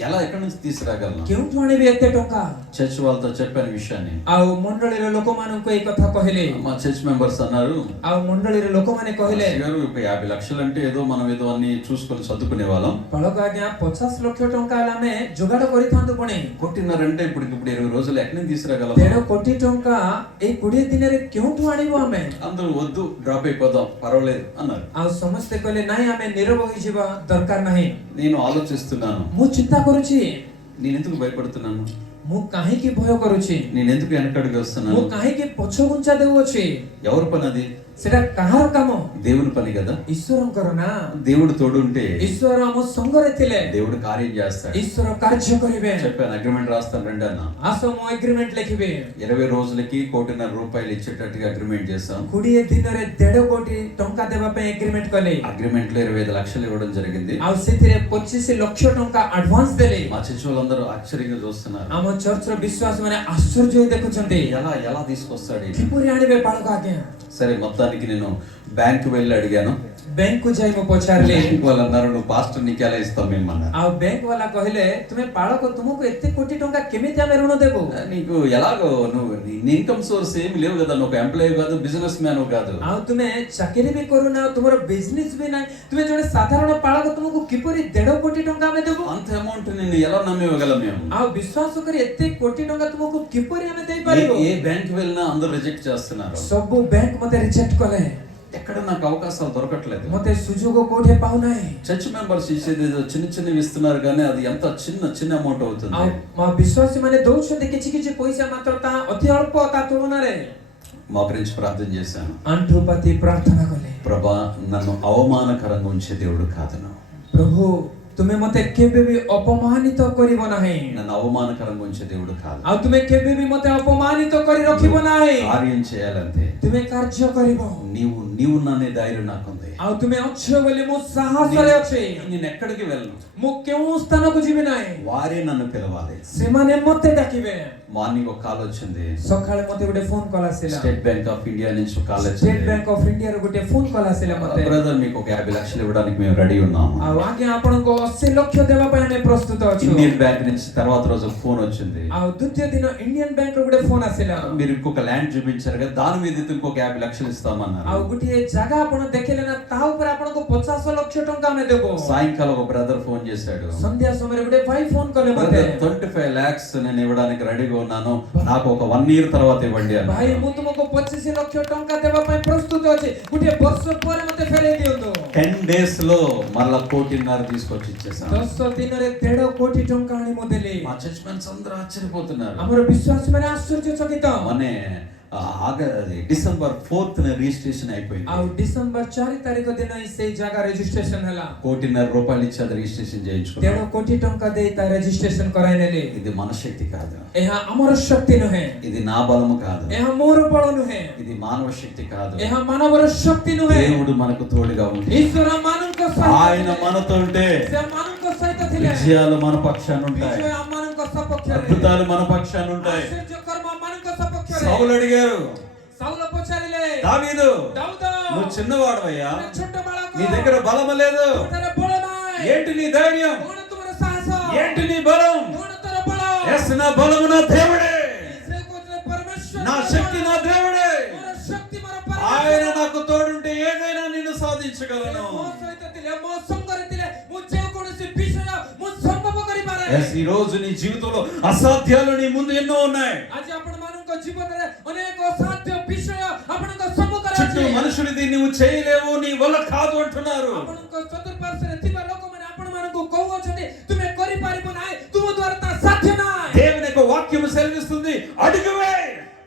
ఎలా ఎక్కడి నుంచి తీసుకురాగలను? କେଉଁଠୁ ଆଣିବି ଏତେ ଟଙ୍କା? చర్చ్ వాళ్ళతో చెప్పాను విషయాన్ని. ଆଉ ମଣ୍ଡଳୀର ଲୋକମାନଙ୍କୁ ଏଇ କଥା କହିଲେ। మా చర్చ్ మెంబర్స్ అన్నారు, ଆଉ ମଣ୍ଡଳୀର ଲୋକମାନେ କହିଲେ, గారు ఇప్పుడు 50 లక్షలు అంటే ఏదో మనం ఏదో అన్ని చూసుకొని చదువుకునే వాళ్ళం. ବାଳକ ଆଜ୍ଞା 50 ଲକ୍ଷ ଟଙ୍କା ହେଲେ ଆମେ ଯୋଗାଡ଼ କରିଥାନ୍ତୁ, ପୁଣି 1.5 అంటే ఇప్పుడు 20 రోజులు ఎక్కడి నుంచి తీసుకురాగలం? 1.5 କୋଟି ଟଙ୍କା ଏଇ 20 ଦିନରେ କେଉଁଠୁ ଆଣିବୁ ଆମେ? అందరూ వద్దు, డ్రాప్ అయిపోదాం, పర్వాలేదు అన్నారు. ଆଉ ସମସ୍ତେ କହିଲେ, ନାଇଁ ଆମେ ନୀରବ ହୋଇଯିବା, ଦରକାର ନାହିଁ। నేను ఆలోచిస్తున్నాను, ମୁଁ ଚିନ୍ତା କରୁଛି, నేను ఎందుకు భయపడుతున్నాను? ମୁଁ କାହିଁକି ଭୟ କରୁଛି? నేను ఎందుకు వెనకడుగు వస్తున్నాను? ମୁଁ କାହିଁକି ପଛଘୁଞ୍ଚା ଦେଉଅଛି? ఎవరి పని అది? ସେଟା କାହାର କାମ? దేవుని పని కదా. ଈଶ୍ୱରଙ୍କର ନା। దేవుడు తోడుంటే ଈଶ୍ୱର ଆମ ସଙ୍ଗରେ ଥିଲେ దేవుడు కార్యం చేస్తాడు. ଈଶ୍ୱର କାର୍ଯ୍ୟ କରିବେ। చెప్పాను, అగ్రిమెంట్ రాస్తాను రండి అన్న. ଆସ ମୁଁ ଏଗ୍ରିମେଣ୍ଟ ଲେଖିବି। 20 రోజులకి ₹1.5 కోటి ఇచ్చేటట్టుగా అగ్రిమెంట్ చేస్తాం. 20 ଦିନରେ 1.5 କୋଟି ଟଙ୍କା ଦେବା ପାଇଁ ଏଗ୍ରିମେଣ୍ଟ କଲେ। అగ్రిమెంట్ లో 25 లక్షలు ఇవ్వడం జరిగింది. ଆଉ ସେଥିରେ 25 ଲକ୍ଷ ଟଙ୍କା ଆଡଭାନ୍ସ ଦେଲେ। మా చర్చ్ వాళ్ళందరూ ఆశ్చర్యంగా చూస్తున్నారు, ଆମ ଚର୍ଚ୍ଚର ବିଶ୍ୱାସ ମାନେ ଆଶ୍ଚର୍ଯ୍ୟ ହୋଇ ଦେଖୁଛନ୍ତି, ఎలా తీసుకొస్తాడు? କିପରି ଆଣିବେ ବାଳକ ଆଜ୍ଞା? సరే, మొత్తానికి నేను బ్యాంక్ వెళ్ళి అడిగాను. बैंक को जाई मो पछारले బ్యాంక్ వాళ్ళు అన్నారు నువ్వు పాస్టర్ నీకు ఎలా ఇస్తాం మేము అన్నారు. आ बैंक वाला कहले तुम्हें बाळक तुमको एते कोटी टंका केमिति आमे ऋण देबो నీకు ఎలాగో నువ్వు నీ ఇన్కమ్ సోర్స్ ఏమి లేవు కదా, నువ్వు ఎంప్లాయీ కాదు, బిజినెస్ మ్యాన్ కాదు. आ तुम्हें चाकरी भी करू ना तुमरो बिजनेस भी ना तुम्हें जने साधारण बाळक तुमको किपरि 1.5 कोटी टंका आमे देबो అంత అమౌంట్ నిన్ను ఎలా నమ్మేయగలం మేము? आ विश्वास करी एते कोटी टंका तुमको किपरि आमे देई पारिबो ఏ బ్యాంక్ వెళ్ళినా అందరూ రిజెక్ట్ చేస్తున్నారు. सब बैंक मते रिजेक्ट कले ఎక్కడ నాకు అవకాశాలు దొరకట్లేదు. मते सुजोग कोठे पाउ नाही చర్చ్ మెంబర్స్ ఇచ్చేది ఏదో చిన్న చిన్నవి ఇస్తున్నారు కానీ అది ఎంత చిన్న అమౌంట్ అవుతుంది. आ मा विश्वासी माने दौछन्ते किछि किछि पैसा मात्र ता अति अल्प ता तुलनारे మోకరించి ప్రార్థన చేశాను. अंठुपति प्रार्थना कले ప్రభా నన్ను అవమానకరంగా ఉంచే దేవుడు కాదు నువ్వు. प्रभु तुम्हें मते केबे भी अपमानित करिबो नाही నన్ను అవమానకరంగా ఉంచే దేవుడు కాదు. आ तुम्हें केबे भी मते अपमानित करि रखिबो नाही కార్యం చేయాలంటే तुम्हें कार्य करिबो నీవు నన్నే ధైర్యం నాకుంది. आ तुम्हें अच्छे बोले मो साहस रे अछि నేను ఎక్కడికి వెళ్ళను, मो केउ स्थान को जिबि नाही వారే నన్ను పిలవాలి. सेमाने मते डाकिबे మార్నింగ్ ఒక కాల్ వచ్చింది. सकाळे मते गुटे फोन कॉल आसिला స్టేట్ బ్యాంక్ ఆఫ్ ఇండియా నుంచి ఒక కాల్ स्टेट వచ్చింది. बैंक ऑफ इंडिया रो गुटे फोन कॉल आसिला मते బ్రదర్ మీకు ఒక 50 లక్షలు ఇవ్వడానికి మేము రెడీ ఉన్నాము. आ आगे आपण को 80 लाख देबा पय हमें प्रस्तुत अछु ఇండియన్ బ్యాంక్ నుంచి తర్వాత రోజు ఫోన్ వచ్చింది. आ द्वितीय दिन इंडियन बैंक रो गुटे फोन आसिला మీరు ఇంకొక ల్యాండ్ చూపించారు కదా, దాని మీద ఇంకొక 50 లక్షలు ఇస్తామన్నారు. आ गुटे जगह आपण देखले ना ता ऊपर आपण को 50 लाख टंका हमें देबो సాయంకాలం ఒక బ్రదర్ ఫోన్ చేశాడు. संध्या समय गुटे भाई फोन कले मते బ్రదర్ 25 lakhs నేను ఇవ్వడానికి రెడీగా ఉన్నాను, నాకు ఒక 1 year తర్వాత ఇవ్వండి అన్నారు. भाई मु तुमको 25 लाख टंका देबा पय प्रस्तुत अछि गुटे वर्ष पर मते फेरे दियंतो 10 days లో మళ్ళా 1.5 తీసుకొచ్చి ఇచ్చేసాను. 10 दिन रे 1.5 कोटी टंका आनी मोदेले మా చర్చ్ మెంబర్స్ అందరూ ఆశ్చర్యపోతున్నారు. हमर विश्वास में आश्चर्यचकित మొన్నే డిసెంబర్ 4th రిజిస్ట్రేషన్ అయిపోయింది. आ डिसेंबर 4 तारिख दिन से जगह रजिस्ट्रेशन हला 1.5 కోటి ఇచ్చి అది రిజిస్ట్రేషన్ చేయించుకున్నాను. 1.5 कोटी टंका दे ता रजिस्ट्रेशन कराइनेले ఇది మన శక్తి కాదు, एहा हमर शक्ति नहे ఇది నా బలము కాదు, एहा मोर बळ नहे ఇది మానవ శక్తి కాదు. एहा मानवर शक्ति नहे దేవుడు మనకు తోడుగా ఉంటే, ईश्वर मानव को ఆయన మనతో ఉంటే से मानव को सहित थिले విజయాలు మన పక్షాన ఉంటాయి, विजय मानव को सपक्ष रे అద్భుతాలు మన పక్షాన ఉంటాయి. आश्चर्य कर्म मानव को सपक्ष रे సౌలు అడిగారు, साउल पछारिले దావీదు दाऊद నువ్వు చిన్నవాడవయ్యా, छोट बालक నీ దగ్గర బలం లేదు, तोरे बळ नाय ఏంటి నీ ధైర్యం, कोण तुमरो साहस ఏంటి నీ బలం? कोण तोर बळ ఎస్ నా బలము నా దేవుడే, से को परमेश्वर నా శక్తి నా దేవుడే, मोर शक्ति मोर ఆయన परमेश्वर నాకు తోడుంటే ఏదైనా నిన్ను సాధించగలను. मो सहित थिले मो संगर थिले मु जे कोनोसी विषय मु संभव करि पारे ఎస్ ఈ రోజు నీ జీవితంలో అసాధ్యాలు నీ ముందు ఎన్నో ఉన్నాయి. आज आपण मानक जीवन रे अनेक असाध्य विषय आपण को सम्मुख చుట్టూ अछि మనుషులు దీన్ని నువ్వు చేయలేవు, నీ వల్ల కాదు అంటున్నారు. आपण को चतुर्पार्श्वरे थिबा लोक माने आपण मानक कहू छथि तुमे करि पारिबो नाय तुम द्वारा ता साध्य नाय దేవుని యొక్క వాక్యం సెలవిస్తుంది, అడుగువే.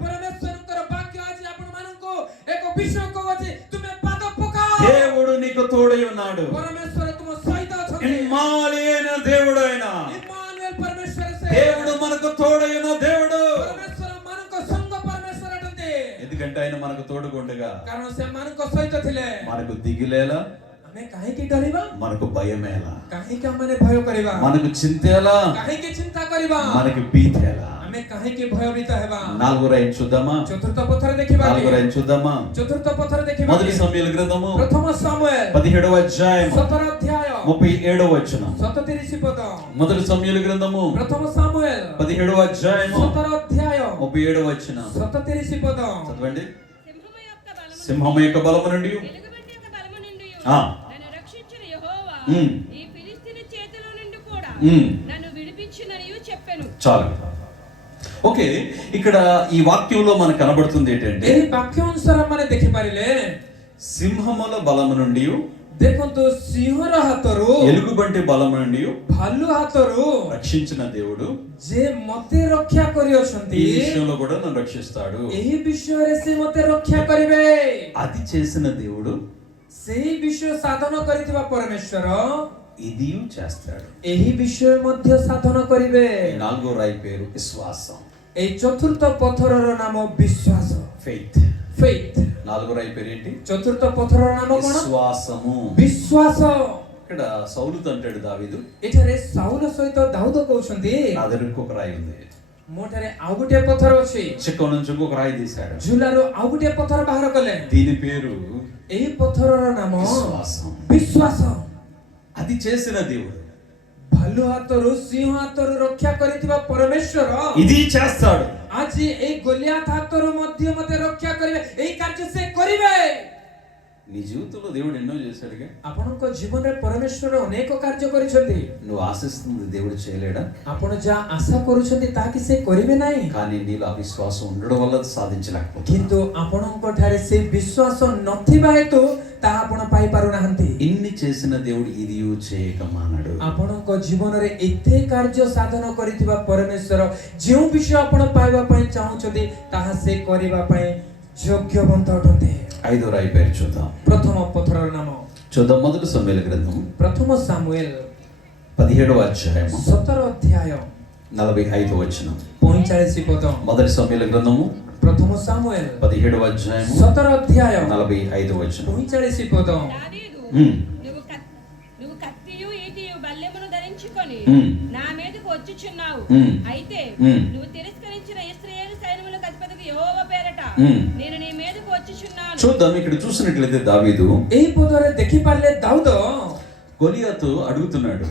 परमेश्वरଙ୍କର वाक्य आज आपण मानक एक विषय कहू अछि तुमे पाद पकाओ దేవుడు నీకు తోడై ఉన్నాడు. परमेश्वर तुम सहित छथि ఇమ్మానుయేలు అయిన దేవుడు ఆయన, इम्मानुएल परमेश्वर से దేవుడు మనకు తోడై ఉన్న దేవుడు. परमेश्वर मानक संग परमेश्वर अटंते ఎందుకంటే ఆయన మనకు తోడుగుండగా कारण से मानक सहित थिले మనకు దిగిలేలా, हमें काहे की डरिबा మనకు భయమేలా, काहे के माने भय करिबा మనకు చింతేలా, काहे की चिंता करिबा మనకి భీతేలా. हमें काहे की भयभीत हेबा నాలుగో రాయి చూద్దామా, चतुर्थ पथर देखिबा నాలుగో రాయి చూద్దామా. चतुर्थ पथर देखिबा మొదటి సమూయేలు గ్రంథము प्रथम सामुएल 17వ అధ్యాయం 17 अध्याय 37వ వచనం. 37 पद మొదటి సమూయేలు గ్రంథము प्रथम सामुएल 17వ అధ్యాయం 17 अध्याय 37వ వచనం 37 पद చదవండి. సింహము యొక్క బలము సింహము యొక్క బలము నుండి ఎలుగుబంటి యొక్క బలము నుండి ఆ. నన్ను రక్షించిన యెహోవా ఉమ్. ఈ ఫిలిష్తీయుని చేతిలో నుండి కూడా ఉమ్. నన్ను విడిపించిననియు చెప్పెను. చాలు. ఓకే, ఇక్కడ ఈ వాక్యంలో మనకు కనబడుతుంది ఏంటంటే एही वाक्य अनुसार माने देखि पारिले సింహముల బలము నుండి, देखंतु सिंहर हातरू ఎలుగుబంటి బలము నుండి भालू हातरू రక్షించిన దేవుడు जे मते रक्षा करि ఈ अछंती విషయంలో కూడా నన్ను రక్షిస్తాడు. एही विषय रे से मते रक्षा करिवे అది చేసిన దేవుడు सेही विषय साधन करिथिबा परमेश्वर ఇది చేస్తాడు. एही विषय मध्य साधन करिवे ఈ నాలుగో రాయి పేరు విశ్వాసం, ए चतुर्थ पत्थरर नाम विश्वास ఫెయిత్. फेथ నాలుగో రాయి పేరు ఏంటి? चतुर्थ पत्थरर नाम कोन విశ్వాసము. विश्वास ఇక్కడ సౌలుతో అంటాడు దావీదు, एठारे साउल सहित दाऊद कहउछंती నా దగ్గర ఇంకొక రాయి ఉంది. मोठारे आउ गुटे पत्थर अछि చిక్క నుంచి ఇంకొక రాయి తీశాడు, झुलारो आउ गुटे पत्थर बाहर कले దీని పేరు ଏହି ପଥରର ନାମ విశ్వాసం. ବିଶ୍ୱାସ। అది చేసిన దేవుడు ଭାଲୁ ହାତରୁ ସିଂହ ହାତରୁ ରକ୍ଷା କରିଥିବା ପରମେଶ୍ୱର ఇది చేస్తాడు. ଆଜି ଏଇ ଗୋଲିଆଥ ହାତରୁ ମଧ୍ୟ ମତେ ରକ୍ଷା କରିବେ। ଏଇ କାର୍ଯ୍ୟ ସେ କରିବେ। నీ జీవితంలో దేవుడు ఎన్నో చేశాడుగా. ଆପଣଙ୍କ ଜୀବନରେ ପରମେଶ୍ୱର ଅନେକ କାର୍ଯ୍ୟ କରିଛନ୍ତି। నువ్వు ఆశిస్తుంది దేవుడు చేయలేడా? ଆପଣ ଯାହା ଆଶା କରୁଛନ୍ତି ତାହା କି ସେ କରିବେ ନାହିଁ। కానీ నీలో అవిశ్వాసం ఉండడం వల్ల సాధించలేకపోతున్నావు. କିନ୍ତୁ ଆପଣଙ୍କ ଠାରେ ସେ ବିଶ୍ୱାସ ନଥିବା ହେତୁ ତାହା ଆପଣ ପାଇପାରୁନାହାନ୍ତି। ఇన్ని చేసిన దేవుడు ఇది చేయక మానడు. ଆପଣଙ୍କ ଜୀବନରେ ଏତେ କାର୍ଯ୍ୟ ସାଧନ କରିଥିବା ପରମେଶ୍ୱର ଯେଉଁ ବିଷୟ ଆପଣ ପାଇବା ପାଇଁ ଚାହୁଁଛନ୍ତି ତାହା ସେ କରିବା ପାଇଁ ଯୋଗ୍ୟବନ୍ତ ଅଟନ୍ତି। ఐదో రాయి పేరు చూద్దాం. ପ୍ରଥମ ପଥରର ନାମ చూద్దాం. మొదటి సమూయేలు గ్రంథం ପ୍ରଥମ ସାମୁଏଲ 17వ అధ్యాయం 17 ଅଧ୍ୟାୟ 45వ వచనం. 45 ପଦ। మొదటి సమూయేలు గ్రంథము ପ୍ରଥମ ସାମୁଏଲ 17వ అధ్యాయం 17 ଅଧ୍ୟାୟ 45వ వచనం. 45 ପଦ। దావీదు, ఉమ్. నువ్వు కత్తియు ఈటియు బల్లెమును ధరించుకొని ఉమ్. నా మీదకు వచ్చుచున్నావు. ఉమ్. అయితే ఉమ్. నువ్వు తిరస్కరించిన ఇశ్రాయేలు సైన్యములకు అధిపతికి యెహోవా పేరట ఉమ్. నేను నీ మీదకు వచ్చుచున్నాను. చూద్దాం. ఇక్కడ చూసినట్లయితే దావీదు ଏହି ପଦରେ ଦେଖିପାରିଲେ ଦାଉଦ గొలియాతు అడుగుతున్నాడు,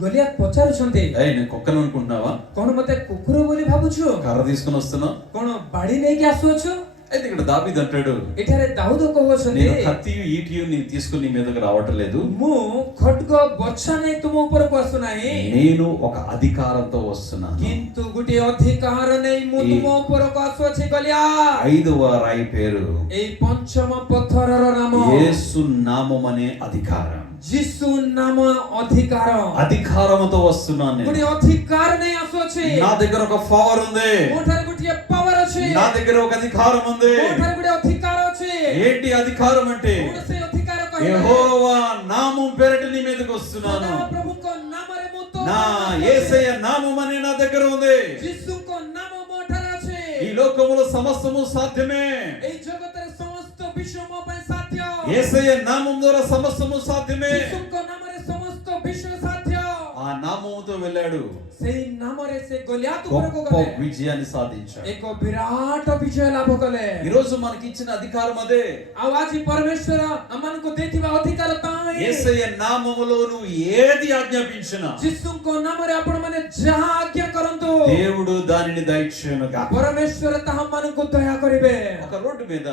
ଗୋଲିଆଥ ପଚାରୁଛନ୍ତି, ఏయ్ నేను కుక్కను అనుకుంటున్నావా? କଣ ମତେ କୁକୁର ବୋଲି ଭାବୁଛୁ? కర్ర తీసుకుని వస్తున్నావు? କଣ ବାଡି ନେଇକି ଆସୁଅଛୁ? అయితే ఇక్కడ దావీదు అంటాడు, ଏଠାରେ ଦାଉଦ କହୁଛନ୍ତି, నేను కత్తియు ఈటియు నీ తీసుకుని నీ మీదకి రావటం లేదు, ମୁଁ ଖడ్ଗ ବଛା ନେଇ ତୁମ ଉପରକୁ ଆସୁନାହିଁ, నేను ఒక అధికారంతో వస్తున్నాను. କିନ୍ତୁ ଗୋଟିଏ ଅଧିକାର ନେଇ ମୁଁ ତୁମ ଉପରକୁ ଆସୁଅଛି। ଗୋଲିଆଥ, 5వ రాయి పేరు ଏଇ ପଞ୍ଚମ ପଥରର ନାମ యేసు నామం అనే అధికారం. ଯୀଶୁ ନାମ ଅଧିକାର। అధికారంతో వస్తున్నాను నేను. ଗୋଟିଏ ଅଧିକାର ନେଇ ଆସୁଅଛି। నా దగ్గర ఒక పవర్ ఉంది, ମୋ ଠାରେ ଗୋଟିଏ ପାୱାର ଅଛି, నా దగ్గర ఒక అధికారం ఉంది. ମୋ ଠାରେ ଗୋଟିଏ ଅଧିକାର ଅଛି। ఏంటి అధికారం అంటే? କଣ ସେ ଅଧିକାର କହିଲେ? యెహోవా నామం పేరట నీ మీదకి వస్తున్నాను. ପ୍ରଭୁଙ୍କ ନାମରେ ମୁଁ ତୋ నా యేసయ్య నామం అనే నా దగ్గర ఉంది. ଯୀଶୁଙ୍କ ନାମ ମୋ ଠାରେ ଅଛି। ఈ లోకములో సమస్తము సాధ్యమే. ଏଇ ଜଗତରେ ସମସ୍ତ ବିଷୟ ମୋ ପାଇଁ ସାଧ୍ୟ। యేసయ్య నామం ద్వారా సమస్తము సాధ్యమే. ଯୀଶୁଙ୍କ ନାମରେ ସମସ୍ତ ବିଷୟ ସାଧ୍ୟ। ఆ నామముతో వెళ్ళాడు, ସେଇ ନାମରେ ସେ ଗୋଲିଆଥ ଉପରକୁ గొప్ప ଗଲେ, విజయాన్ని సాధించాడు. ଏକ ବିରାଟ ବିଜୟ ଲାଭ କଲେ। ఈ రోజు మనకి ఇచ్చిన అధికారం అదే. ଆଉ ଆଜି ପରମେଶ୍ୱର ଆମମାନଙ୍କୁ ଦେଇଥିବା ଅଧିକାର ତାହା ହିଁ। యేసయ్య నామములో నువ్వు ఏది ఆజ్ఞాపించినా ଯୀଶୁଙ୍କ ନାମରେ ଆପଣମାନେ ଯାହା ଆଜ୍ଞା କରନ୍ତୁ, దేవుడు దానిని దయచేయునుగాక. ପରମେଶ୍ୱର ତାହା ମାନଙ୍କୁ ଦୟା କରିବେ। ఒక రోడ్డు మీద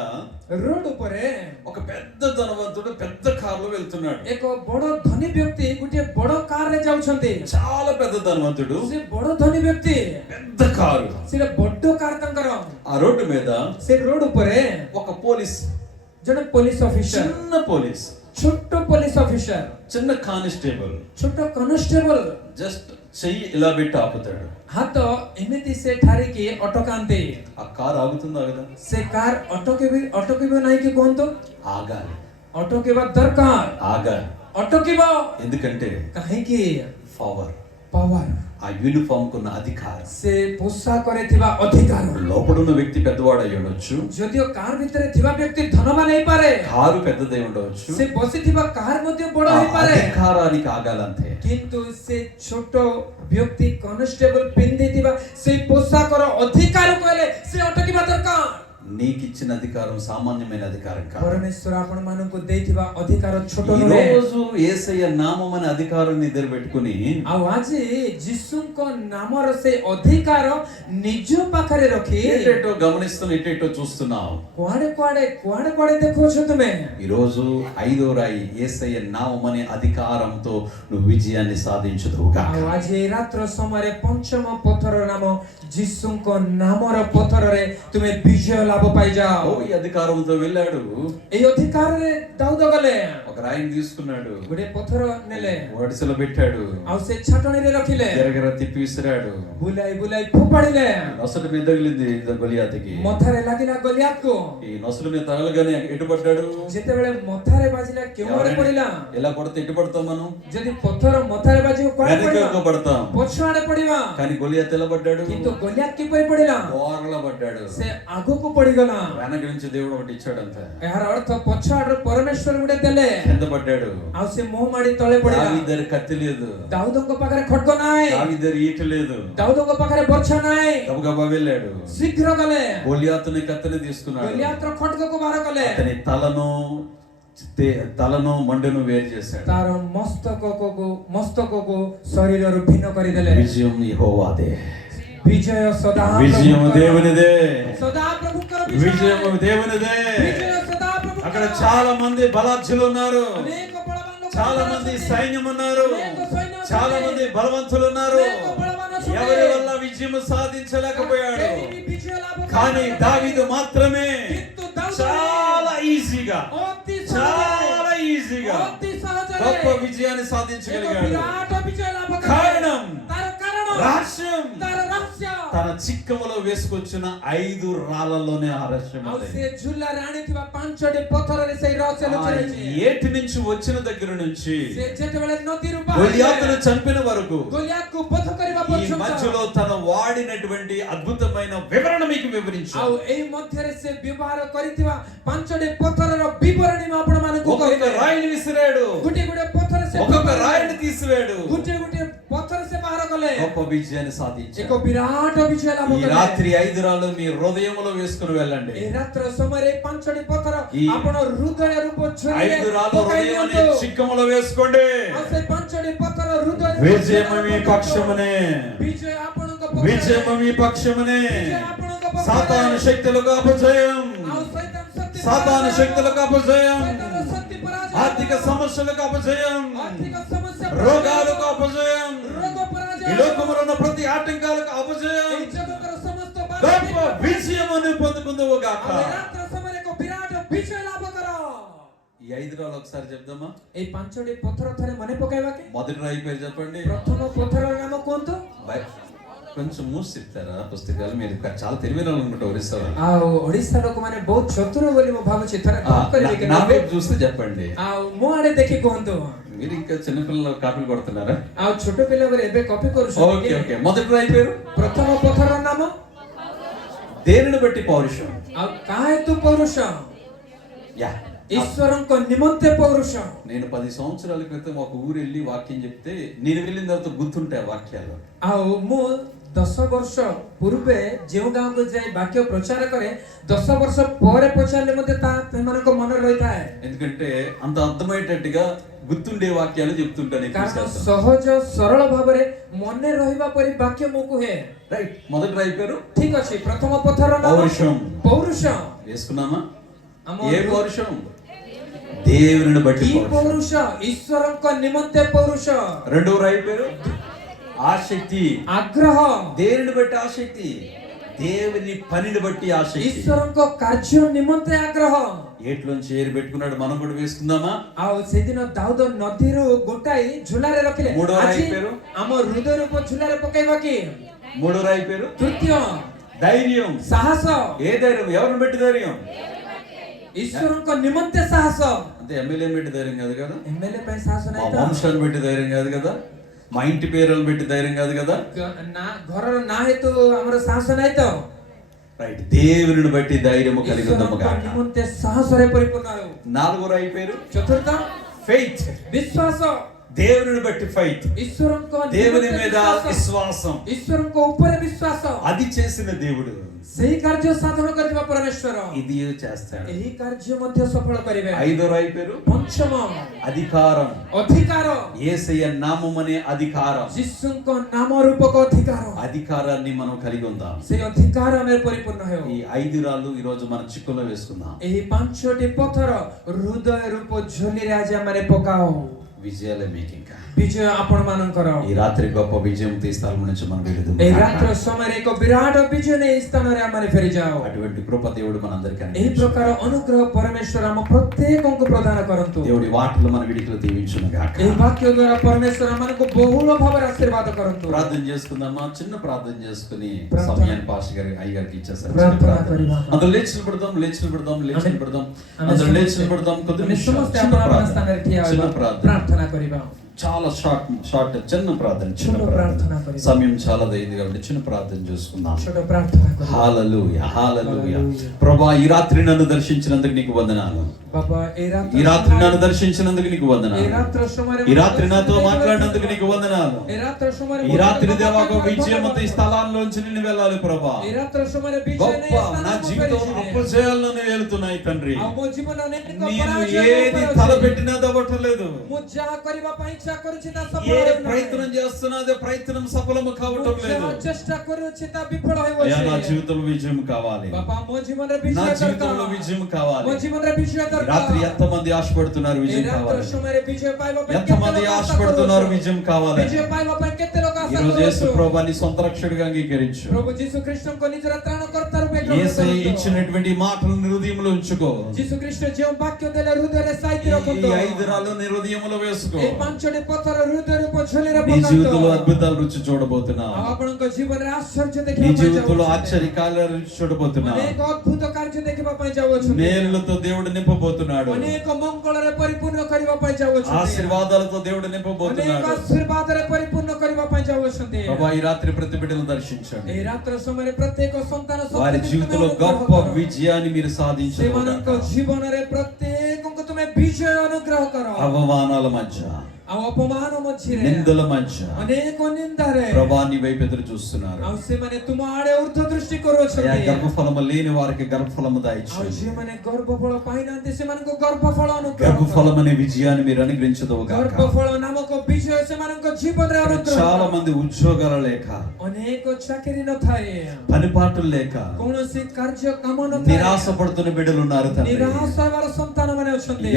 ରୋଡ ଉପରେ ఒక పెద్ద ధనవంతుడు పెద్ద కారులో వెళ్తున్నాడు. ଏକ ବଡ ଧନୀ ବ୍ୟକ୍ତି ଗୋଟିଏ ବଡ କାରରେ ଯାଉଛନ୍ତି। చాలా పెద్ద ధనవంతుడు, ସେ ବଡ ଧନୀ ବ୍ୟକ୍ତି, పెద్ద కారు. ସେଟା ବଡ କାର ତାଙ୍କର। ఆ రోడ్డు మీద ସେ ରୋଡ ଉପରେ ఒక పోలీస్, ଜଣେ ପୋଲିସ ଅଫିସର, చిన్న పోలీస్, ଛୋଟ ପୋଲିସ ଅଫିସର, చిన్న కానిస్టేబుల్ ଛୋଟ କନଷ୍ଟେବଲ జస్ట్ చెయ్యి ఇలా పెట్టి ఆపుతాడు. ହାତ ଏମିତି ସେ ଠାରିକି ଅଟକାନ୍ତି। ఆ కారు ఆగుతుందా కదా? ସେ କାର ଅଟକିବ ନାହିଁ କି କୁହନ୍ତୁ? ఆగాలి, ଅଟକିବା ଦରକାର, ఆగాలి. ଅଟକିବ। ఎందుకంటే କାହିଁକି? పవర్, ପାୱାର, ఆ యూనిఫామ్ కున్న అధికారం. ସେ ପୋଷାକରେ ଥିବା ଅଧିକାର। లోపడున్న వ్యక్తి పెద్దవాడు అయి ఉండొచ్చు, ଯଦିଓ କାର ଭିତରେ ଥିବା ବ୍ୟକ୍ତି ଧନବାନ ହେଇପାରେ, కారు పెద్దదై ఉండవచ్చు, ସେ ବସିଥିବା କାର ମଧ୍ୟ ବଡ ఆ ହେଇପାରେ, అధికారానికి ఆగాలంతే. କିନ୍ତୁ ସେ ଛୋଟ ବ୍ୟକ୍ତି କନଷ୍ଟେବଲ ପିନ୍ଧିଥିବା ସେ ପୋଷାକର ଅଧିକାର କହିଲେ ସେ ଅଟକିବା ଦରକାର। నీకు ఇచ్చిన అధికారం సామాన్యమైన అధికారం కాదు. ପରମେଶ୍ୱର ଆପଣ ମାନଙ୍କୁ ଦେଇଥିବା ଅଧିକାର ଛୋଟ ఈ ନୁହେଁ। రోజు యేసయ్య నామం అనే అధికారాన్ని ఎదురు పెట్టుకుని ଆଉ ଆଜି ଯୀଶୁଙ୍କ ନାମର ସେ ଅଧିକାର ନିଜ ପାଖରେ ରଖି ఎటేటో గమనిస్తున్న ఎటేటో చూస్తున్నావు. କୁଆଡେ କୁଆଡେ କୁଆଡେ କୁଆଡେ ଦେଖୁଛ ତୁମେ। ఈ రోజు 5వ రాయి యేసయ్య నామం అనే అధికారంతో నువ్వు విజయాన్ని సాధించుదువుగా. ଆଉ ଆଜି ଏଇ ରାତ୍ର ସମୟରେ ପଞ୍ଚମ ପଥର ନାମ ଯୀଶୁଙ୍କ ନାମର ପଥରରେ ତୁମେ ବିଜୟ ଲାଭ ପାଇଯାଅ। ఈ అధికారంతో వెళ్ళాడు, ଏଇ ଅଧିକାରରେ ଦାଉଦ ଗଲେ, ఒక రాయిని తీసుకున్నాడు, ଗୋଟେ ପଥର ନେଲେ, వడిసెలో పెట్టాడు, ଆଉ ସେ ଛାଟଣୀରେ ରଖିଲେ, గిరగిర తిప్పి విసిరాడు. ବୁଲାଇ ବୁଲାଇ ଫୋପାଡ଼ିଲେ। నొసటి మీద తగిలింది గొలియాతుకి. ମଥାରେ ଲାଗିଲା ଗୋଲିଆଥକୁ। ఈ నొసలు మీద తగలగానే ఎటు పడ్డాడు? ଯେତେବେଳେ ମଥାରେ ବାଜିଲା କେଉଁ ଆଡେ ପଡିଲା? ఎలా కొడితే ఎటు పడతాం మనం? ଯଦି ପଥର ମଥାରେ ବାଜିବ କୁଆଡେ ପଡିବ? వెనక పడతాం. ପଛ ଆଡେ ପଡିବା। కానీ గొలియాతు ఎలా పడ్డాడు? କିନ୍ତୁ ଗୋଲିଆଥ କିପରି ପଡିଲା? ఓరలా పడ్డాడు. ସେ ଆଗକୁ ପଡିଗଲା। వెనక నుంచి దేవుడు ఒకటి ఇచ్చాడు అంతే. ଏହାର ଅର୍ଥ ପଛ ଆଡରୁ ପରମେଶ୍ୱର ଗୋଟେ ଦେଲେ, కింద పడ్డాడు. ଆଉ ସେ ମୁହଁ ମାଡି ତଳେ ପଡିଲା। దావీదు కత్తి లేదు, ଦାଉଦଙ୍କ ପାଖରେ ଖడ్ଗ ନାହିଁ, దావీదు ఈట లేదు, ଦାଉଦଙ୍କ ପାଖରେ ବର୍ଚ୍ଛା ନାହିଁ। గబగబా వెళ్ళాడు, ଶୀଘ୍ର ଗଲେ, గొలియాతుని కత్తిని తీసుకున్నాడు, ଗୋଲିଆଥର ଖడ్ଗକୁ ବାହାର କଲେ, అతని తలను తలను మండును వేరు చేశాడు. ତାର ମସ୍ତକକୁ ଶରୀରରୁ ଭିନ୍ନ କରିଦେଲେ। విజయం యెహోవాదే, ବିଜୟ ସଦା విజయం దేవునిదే, ସଦା ପ୍ରଭୁଙ୍କର విజయం దేవునిదే. ବିଜୟ ସଦା ପ୍ରଭୁଙ୍କର। అక్కడ చాలా మంది బలాఢ్యులు ఉన్నారు, ଅନେକ ବଳବାନ ଲୋକ చాలా మంది సైన్యం ఉన్నారు, చాలా మంది బలవంతులు ఉన్నారు. ఎవరి వల్ల విజయం సాధించలేకపోయాడు. କେହି ବି ବିଜୟ ଲାଭ కానీ దావీదు మాత్రమే କିନ୍ତୁ ଦାଉଦ చాలా ఈజీగా, ଅତି చాలా ఈజీగా ସହଜରେ గొప్ప విజయాన్ని ଏକ సాధించగలిగాడు. ବିରାଟ ବିଜୟ ଲାଭ କଲେ। కారణం, ତାର କାରଣ, రహస్యం ତାର రహస్ୟ, తన చిక్కములో వేసుకొచ్చిన 5 రాళ్లలోనే ఆ రహస్యం ଆଉ ఉంది. ସେ ଝୁଲାରେ ଆଣିଥିବା 5ଟି ପଥରରେ ସେଇ ରହସ୍ୟ ఆ ଲୁଚି ରହିଛି। ఏటి నుంచి వచ్చిన దగ్గర నుంచి ସେ ଯେତେବେଳେ ନଦୀରୁ గొలియాతును ବାହାରିଲେ చంపిన వరకు ଗୋଲିଆତକୁ ବଧ କରିବା ఈ ପର୍ଯ୍ୟନ୍ତ మధ్యలో తన వాడినటువంటి అద్భుతమైన వివరణ మీకు వివరించాను. ଆଉ ଏଇ ମଧ୍ୟରେ ସେ ବ୍ୟବହାର କରିଥିବା 5ଟି ପଥରର ବିବରଣୀ ମୁଁ ଆପଣମାନଙ୍କୁ ఒక్కొక్క କହିବି। రాయిని విసిరాడు, ଗୋଟିଏ ଗୋଟିଏ ପଥର ସେ ఒక్కొక్క రాయిని తీసివేడు, ଗୋଟିଏ ଗୋଟିଏ ପଥର ସେ ବାହାର କଲେ। గొప్ప విజయాన్ని ଏକ సాధించాడు. ବିରାଟ ବିଜୟ ଲାଭ ఈ କଲେ। రాత్రి 5 రాళ్ళు మీ హృదయంలో వేసుకుని వెళ్ళండి. ଏ ରାତ୍ର ସମୟରେ 5ଟି ପଥର ఈ ଆପଣ ହୃଦୟ ରୂପ ଝୁଲିରେ 5 రాళ్ళు ପକାଇ హృదయాన్ని ଦିଅନ୍ତୁ। చిక్కములో వేసుకోండి. ଆଉ ସେ 5ଟି ପଥର ହୃଦୟ విజయం మీ పక్షమునే, ବିଜୟ ଆପଣଙ୍କ విజయం ପକ୍ଷରେ। మీ పక్షమునే. ବିଜୟ ଆପଣଙ୍କ ପକ୍ଷରେ। సాతాను శక్తులకు అపజయం, ଆଉ ଶୈତାନ ଶକ୍ତି సాతాను ପରାଜୟ। శక్తులకు అపజయం, ଶୈତାନ ଶକ୍తి ପରାଜୟ। ఆర్థిక సమస్యలకు అపజయం, ఆర్థిక సమస్య రోగాలకు అపజయం, రోగ పరాజయ। ఈ లోకములో ఉన్న ప్రతి ఆటంకాలకు అపజయం, ఈ జగత్తର ସମସ୍ତ గొప్ప విజయమును పొందుకుందువుగాక. ଆଉ ଏ ରାତ୍ର ସମୟରେ ଏକ ବିରାଟ ବିଜୟ ଲାଭ କର। ఈ 5 రాళ్ళు ఒకసారి చెప్దామా? ଏଇ 5ଟି ପଥର ଥରେ ମନେ ପକାଇବା କି? మొదటి రాయి పేరు చెప్పండి. ପ୍ରଥମ ପଥରର ନାମ କୁହନ୍ତୁ। కొంచెం మూసి చెప్తారా పుస్తకాలు? మీరు చాలా తెలివైన వాళ్ళు అనుకుంటా ఒరిస్సా వాళ్ళు. ଆଉ ଓଡିଶା ଲୋକମାନେ ବହୁତ ଚତୁର ବୋଲି ମୁଁ ଭାବୁଛି। ଥରେ କଣ କରିବେ କି? నా వైపు చూస్తే చెప్పండి. ଆଉ ମୋ ଆଡେ ଦେଖି କୁହନ୍ତୁ। మీరు ఇంకా చిన్నపిల్లలు కాపీలు కొడుతున్నారా? ଆଉ ଛୋଟ ପିଲାମାନେ ଏବେ କପି ఓకే କରୁଛନ୍ତି। ఓకే. మొదటి రాయి పేరు ପ୍ରଥମ ପଥରର ନାମ దేనిని బట్టి పౌరుషం. ଆଉ କାହା ହେତୁ ପୌରୁଷ? యా ଈଶ୍ୱରଙ୍କ ନିମନ୍ତେ ପୌରୁଷ। నేను 10 సంవత్సరాల క్రితం ఒక ఊరు వెళ్ళి వాక్యం చెప్తే నేను వెళ్ళిన తర్వాత గుర్తుంటాయి వాక్యాలు. ଆଉ ମୁଁ 10 ବର୍ଷ ପୂର୍ବେ ଯେଉଁ ଗାଁକୁ ଯାଇ ବାକ୍ୟ ପ୍ରଚାର କରେ 10 ବର୍ଷ ପରେ ପଚାରିଲେ ମଧ୍ୟ ତାହା ସେମାନଙ୍କ ମନରେ ରହିଥାଏ। ఎందుకంటే అంత అర్థమయ్యేటట్టుగా గుర్తుండే వాక్యాలు చెప్తుంటాను ఎక్కువ କାରଣ శాతం. ସହଜ ସରଳ ଭାବରେ ମନେ ରହିବା ପରି ବାକ୍ୟ ମୁଁ କୁହେ। రైట్. మొదటి రాయి పేరు ଠିକ ଅଛି। ପ୍ରଥମ ପଥର ନାମ పౌరుషం. ପୌରୁଷ। వేసుకున్నామా? ଆମ ఏ పౌరుషం? దేవుని బట్టి କି పౌరుషం. ପୌରୁଷ? ଈଶ୍ୱରଙ୍କ ନିମନ୍ତେ ପୌରୁଷ। రెండవ రాయి పేరు ఆసక్తి. ଆଗ୍ରହ। దేవుని బట్టి ఆసక్తి, దేవుని పనిని బట్టి ఆసక్తి. ଈଶ୍ୱରଙ୍କ କାର୍ଯ୍ୟ ନିମନ୍ତେ ଆଗ୍ରହ। ఏట్లోంచి ఏరు పెట్టుకున్నాడు, మనం కూడా వేసుకుందామా? ଆଉ ସେଦିନ ଦାଉଦ ନଦୀରୁ ଗୋଟାଇ ଝୁଲାରେ ରଖିଲେ। మూడో రాయి ଆଜି పేరు ଆମ ହୃଦୟ ରୂପ ଝୁଲାରେ ପକାଇବା କି? మూడో రాయి పేరు ତୃତୀୟ ధైర్యం. ସାହସ। ఏ ధైర్యం? ఎవరిని బట్టి ధైర్యం? ଈଶ୍ୱରଙ୍କ నిମନ୍ତେ ସାହସ। అంటే ఎమ్మెల్యే పెట్టి ధైర్యం కాదు కదా, ଏମଏଲଏ ପାଇଁ ସାହସ మా ନାହିଁ ତ? వంశాన్ని పెట్టి ధైర్యం కాదు కదా, మా ఇంటి పేర్లను పెట్టి ధైర్యం కాదు కదా. ଘରର ନାଁ ହେତୁ ଆମର ସାହସ ନାହିଁ ତ? రైట్. దేవుని బట్టి ధైర్యము కలిగి ఉందము ଈଶ୍ୱରଙ୍କ గాక. ନିମନ୍ତେ ସାହସରେ ପରିପୂର୍ଣ୍ଣ ହେଉ। నాలుగో రాయి పేరు ଚତୁର୍ଥ ఫెయిత్. ବିଶ୍ୱାସ। దేవుని బట్టి ఫైత్, ଈଶ୍ୱରଙ୍କ దేవుని ନିମନ୍ତେ మీద ବିଶ୍ୱାସ। విశ్వాసం. ଈଶ୍ୱରଙ୍କ ଉପରେ ବିଶ୍ୱାସ। అది చేసిన దేవుడు ସେହି କାର୍ଯ୍ୟ ସାଧନ କରିଥିବା ପରମେଶ୍ୱର ఇది చేస్తాడు. ଏହି କାର୍ଯ୍ୟ ମଧ୍ୟ ସଫଳ କରିବେ। ఐదో రాయి పేరు ପଞ୍ଚମ అధికారం. ଅଧିକାର। యేసయ్య నామం అనే అధికారం. ଯୀଶୁଙ୍କ ନାମ ରୂପକ ଅଧିକାର। అధికారాన్ని మనం కలిగి ఉందాం. ସେହି ଅଧିକାର ଆମେ ପରିପୂର୍ଣ୍ଣ ହେଉ। ఈ 5 రాళ్ళు ఈ రోజు మన చిక్కులో వేసుకుందాం. ଏହି 5ଟି ପଥର ହୃଦୟ ରୂପ ଝୋଲିରେ ଆଜି ଆମେ ପକାଉ। విజయాలే మీకు ఇంకా. ବିଜୟ ଆପଣ ମାନଙ୍କର। ఈ రాత్రి గొప్ప విజయం ఈ స్థలం నుంచి మనం వెళుదాం. ଏହି ରାତ୍ର ସମୟରେ ଏକ ବିରାଟ ବିଜୟ ନେଇ ଏହି ସ୍ଥାନରେ ଆମେ ଫେରି ଯାଉ। అటువంటి కృప దేవుడు మనందరికీ ଏହି అనుగ్రహించును. ପ୍ରକାର ଅନୁଗ୍ରହ ପରମେଶ୍ୱର ଆମ ପ୍ରତ୍ୟେକଙ୍କୁ ପ୍ରଦାନ କରନ୍ତୁ। దేవుడి వాటిలో మన విడికిలో దీవించును గాక. ଏହି ବାକ୍ୟ ଦ୍ୱାରା ପରମେଶ୍ୱର ଆମମାନଙ୍କୁ ବହୁଳ ଭାବରେ ଆଶୀର୍ବାଦ କରନ୍ତୁ। ప్రార్థన చేసుకుందామా? చిన్న ప్రార్థన చేసుకుని ప్రార్థన. సమయాన్ని పాస్టర్ గారి అయ్యగారికి ఇచ్చేసారు. ప్రార్థన କରିବା। అందరూ లేచి నిలబడదాం, లేచి నిలబడదాం, లేచి నిలబడదాం. ଆମେ అందరూ లేచి ସମସ୍ତେ నిలబడదాం. కొద్ది నిమిషాలు ସମସ୍ତେ చిన్న ଆପଣ ప్రార్థన. ସ୍ଥାନରେ ଠିଆ చిన్న ହେବା ప్రార్థన. ପ୍ରାର୍ଥନା କରିବା। చాలా షార్ట్ చిన్న ప్రార్థన ছোট প্রার্থনা করি। సమయం చాలా అయింది కాబట్టి చిన్న ప్రార్థన చేసుకుందాం. ছোট প্রার্থনা করি। హల్లెలూయా హల్లెలూయా. ప్రభువా ఈ రాత్రి నన్ను దర్శించినందుకు నీకు వందనాలు. బాబా ఈ రాత్రి నన్ను దర్శించినందుకు నీకు వందనాలు. ఈ రాత్రి నాతో మాట్లాడినందుకు నీకు వందనాలు. ఈ రాత్రి దేవా ఒక విజయవంత ఈ స్థలాల్లోంచి నేను వెళ్ళాలి ప్రభా. గొప్ప నా జీవితం అపజయాలను వెళ్తున్నాయి తండ్రి. నేను ఏది తలపెట్టినా దవ్వట్లేదు. ఏ ప్రయత్నం చేస్తున్నా అదే ప్రయత్నం సఫలము కావటం లేదు. అయ్యా నా జీవితంలో విజయం కావాలి. నా జీవితంలో విజయం కావాలి. రాత్రి ఎంతమంది ఆశపడుతున్నారు విజయం కావాలి? ఎంతమంది ఆశపడుతున్నారు విజయం కావాలి? ఈరోజు యేసు ప్రభువుని సొంత రక్షకుడిగా అంగీకరించు. యేసయ్య ఇచ్చినటువంటి మాటలను హృదయంలో ఉంచుకో. ఈ 5 రాళ్ళు నీ హృదయంలో వేసుకో. నీ జీవితంలో అద్భుతాలు రుచి చూడబోతున్నావు. నీ జీవితంలో ఆశ్చర్యకార్యాలు రుచి చూడబోతున్నావు. మేలులతో దేవుడు నింపబోతున్నాడు. ఆశీర్వాదాలతో దేవుడు నింపబోతున్నాడు. ప్రభువా ఈ రాత్రి ప్రతి బిడ్డను దర్శించండి. వారి జీవితంలో గొప్ప విజయాన్ని మీరు సాధించండి. అవమానాల మధ్య నిందల మధ్య ప్రభువా నీ వైపు ఎదురు చూస్తున్నారు. గర్భఫలము లేని వారికి గర్భఫలము దయచేయండి. గర్భఫలం అనే విజయాన్ని మీరు అనుగ్రహించదు. చాలా మంది ఉద్యోగాలు లేక పనిపాటులు లేక నిరాశ పడుతున్న బిడ్డలు ఉన్నారు.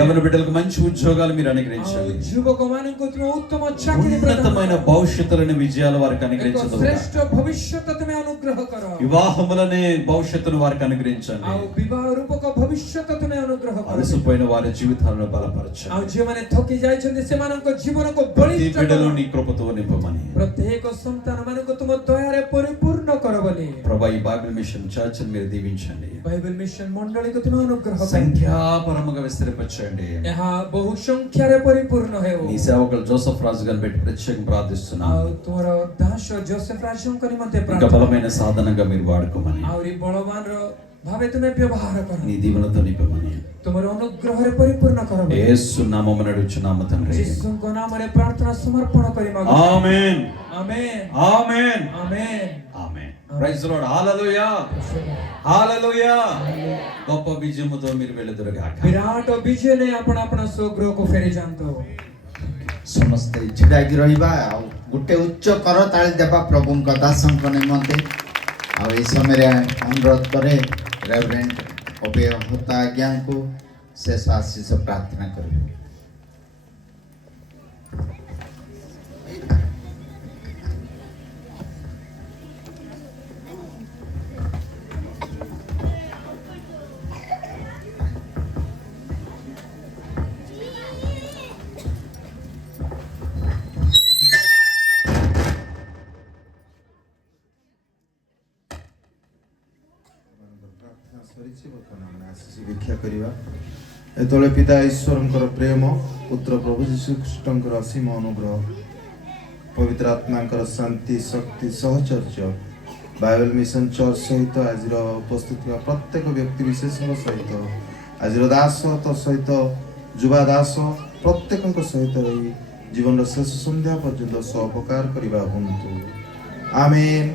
యవన బిడ్డలకు మంచి ఉద్యోగాలు మీరు అనుగ్రహించండి. ఉన్నతమైన భవిష్యత్తులని విజయాలు వారికి అనుగ్రహించదు. వివాహములనే భవిష్యత్తును వారికి అనుగ్రహించండి. అలసిపోయిన వారి జీవితాలను బలపరచండి. ప్రతి బిడ్డలో నీ కృపతో నింపమని ప్రభువా ఈ బైబిల్ మిషన్ చర్చ్ మీరు దీవించండి. బైబిల్ మిషన్ మండలికి তুমি অনুগ্রহ করো। సంఖ్యాపరముగా విస్తరింపచేయండి। ଏହା ବହୁ ସଂଖ୍ୟାରେ ପରିପୂର୍ଣ୍ଣ ହେଉ। నీ సేవకులు జోసెఫ్ రాజు గారిని పెట్టి ప్రత్యేకంగా ప్రార్థిస్తున్నాను। ଆଉ ତୁମର ଦାସ ଜୋସେଫ ରାଜଙ୍କ ନିମନ୍ତେ ఇంకా ପ୍ରାର୍ଥନା। బలమైన సాధనంగా మీరు వాడుకోమని ଆହୁରି ବଳବାନର ଭାବେ ତୁମେ ବ୍ୟବହାର କର। నీ దీవెనతో నింపమని ତୁମର ଅନୁଗ୍ରହରେ ପରିପୂର୍ଣ୍ଣ କର। యేసు నామమున అడుగుచున్నాము తండ్రి। ଯୀଶୁଙ୍କ ନାମରେ ପ୍ରାର୍ଥନା ସମର୍ପଣ କରି ମାଗୁ। ఆమేన్ ఆమేన్ ఆమేన్ ఆమేన్ ఆమేన్। ప్రైజ్ లార్డ్ హల్లెలూయా హల్లెలూయా। గొప్ప విజయముతో మీరు వెళ్ళుదురుగాక। ବିରାଟ ବିଜୟରେ ଆପଣ ଆପଣ ସ୍ୱଗୃହକୁ ଫେରି ଯାଆନ୍ତୁ। ସମସ୍ତେ ଛିଡ଼ା ହେଇକି ରହିବା ଆଉ ଗୋଟେ ଉଚ୍ଚ କରତାଳି ଦେବା ପ୍ରଭୁଙ୍କ ଦାସଙ୍କ ନିମନ୍ତେ। ଆଉ ଏହି ସମୟରେ ଅନୁରୋଧ କରେ ରେଭରେଣ୍ଡ ଅଭୟ ହୋତା ଆଜ୍ଞାଙ୍କୁ ଶେଷ ଆଶୀଷ ପ୍ରାର୍ଥନା କରିବେ। ଭିକ୍ଷା କରିବା ଏତେବେଳେ ପିତା ଈଶ୍ୱରଙ୍କର ପ୍ରେମ ପୁତ୍ର ପ୍ରଭୁ ଯୀଶୁ ଖ୍ରୀଷ୍ଟଙ୍କର ଅସୀମ ଅନୁଗ୍ରହ ପବିତ୍ର ଆତ୍ମାଙ୍କର ଶାନ୍ତି ଶକ୍ତି ସହଚର୍ଯ୍ୟ ବାଇବେଲ ମିଶନ ଚର୍ଚ୍ଚ ସହିତ ଆଜିର ଉପସ୍ଥିତ ଥିବା ପ୍ରତ୍ୟେକ ବ୍ୟକ୍ତି ବିଶେଷଙ୍କ ସହିତ ଆଜିର ଦାସ ତ ସହିତ ଯୁବା ଦାସ ପ୍ରତ୍ୟେକଙ୍କ ସହିତ ରହି ଜୀବନର ଶେଷ ସନ୍ଧ୍ୟା ପର୍ଯ୍ୟନ୍ତ ସହପକାର କରିବା ହୁଅନ୍ତୁ। ଆମେନ୍।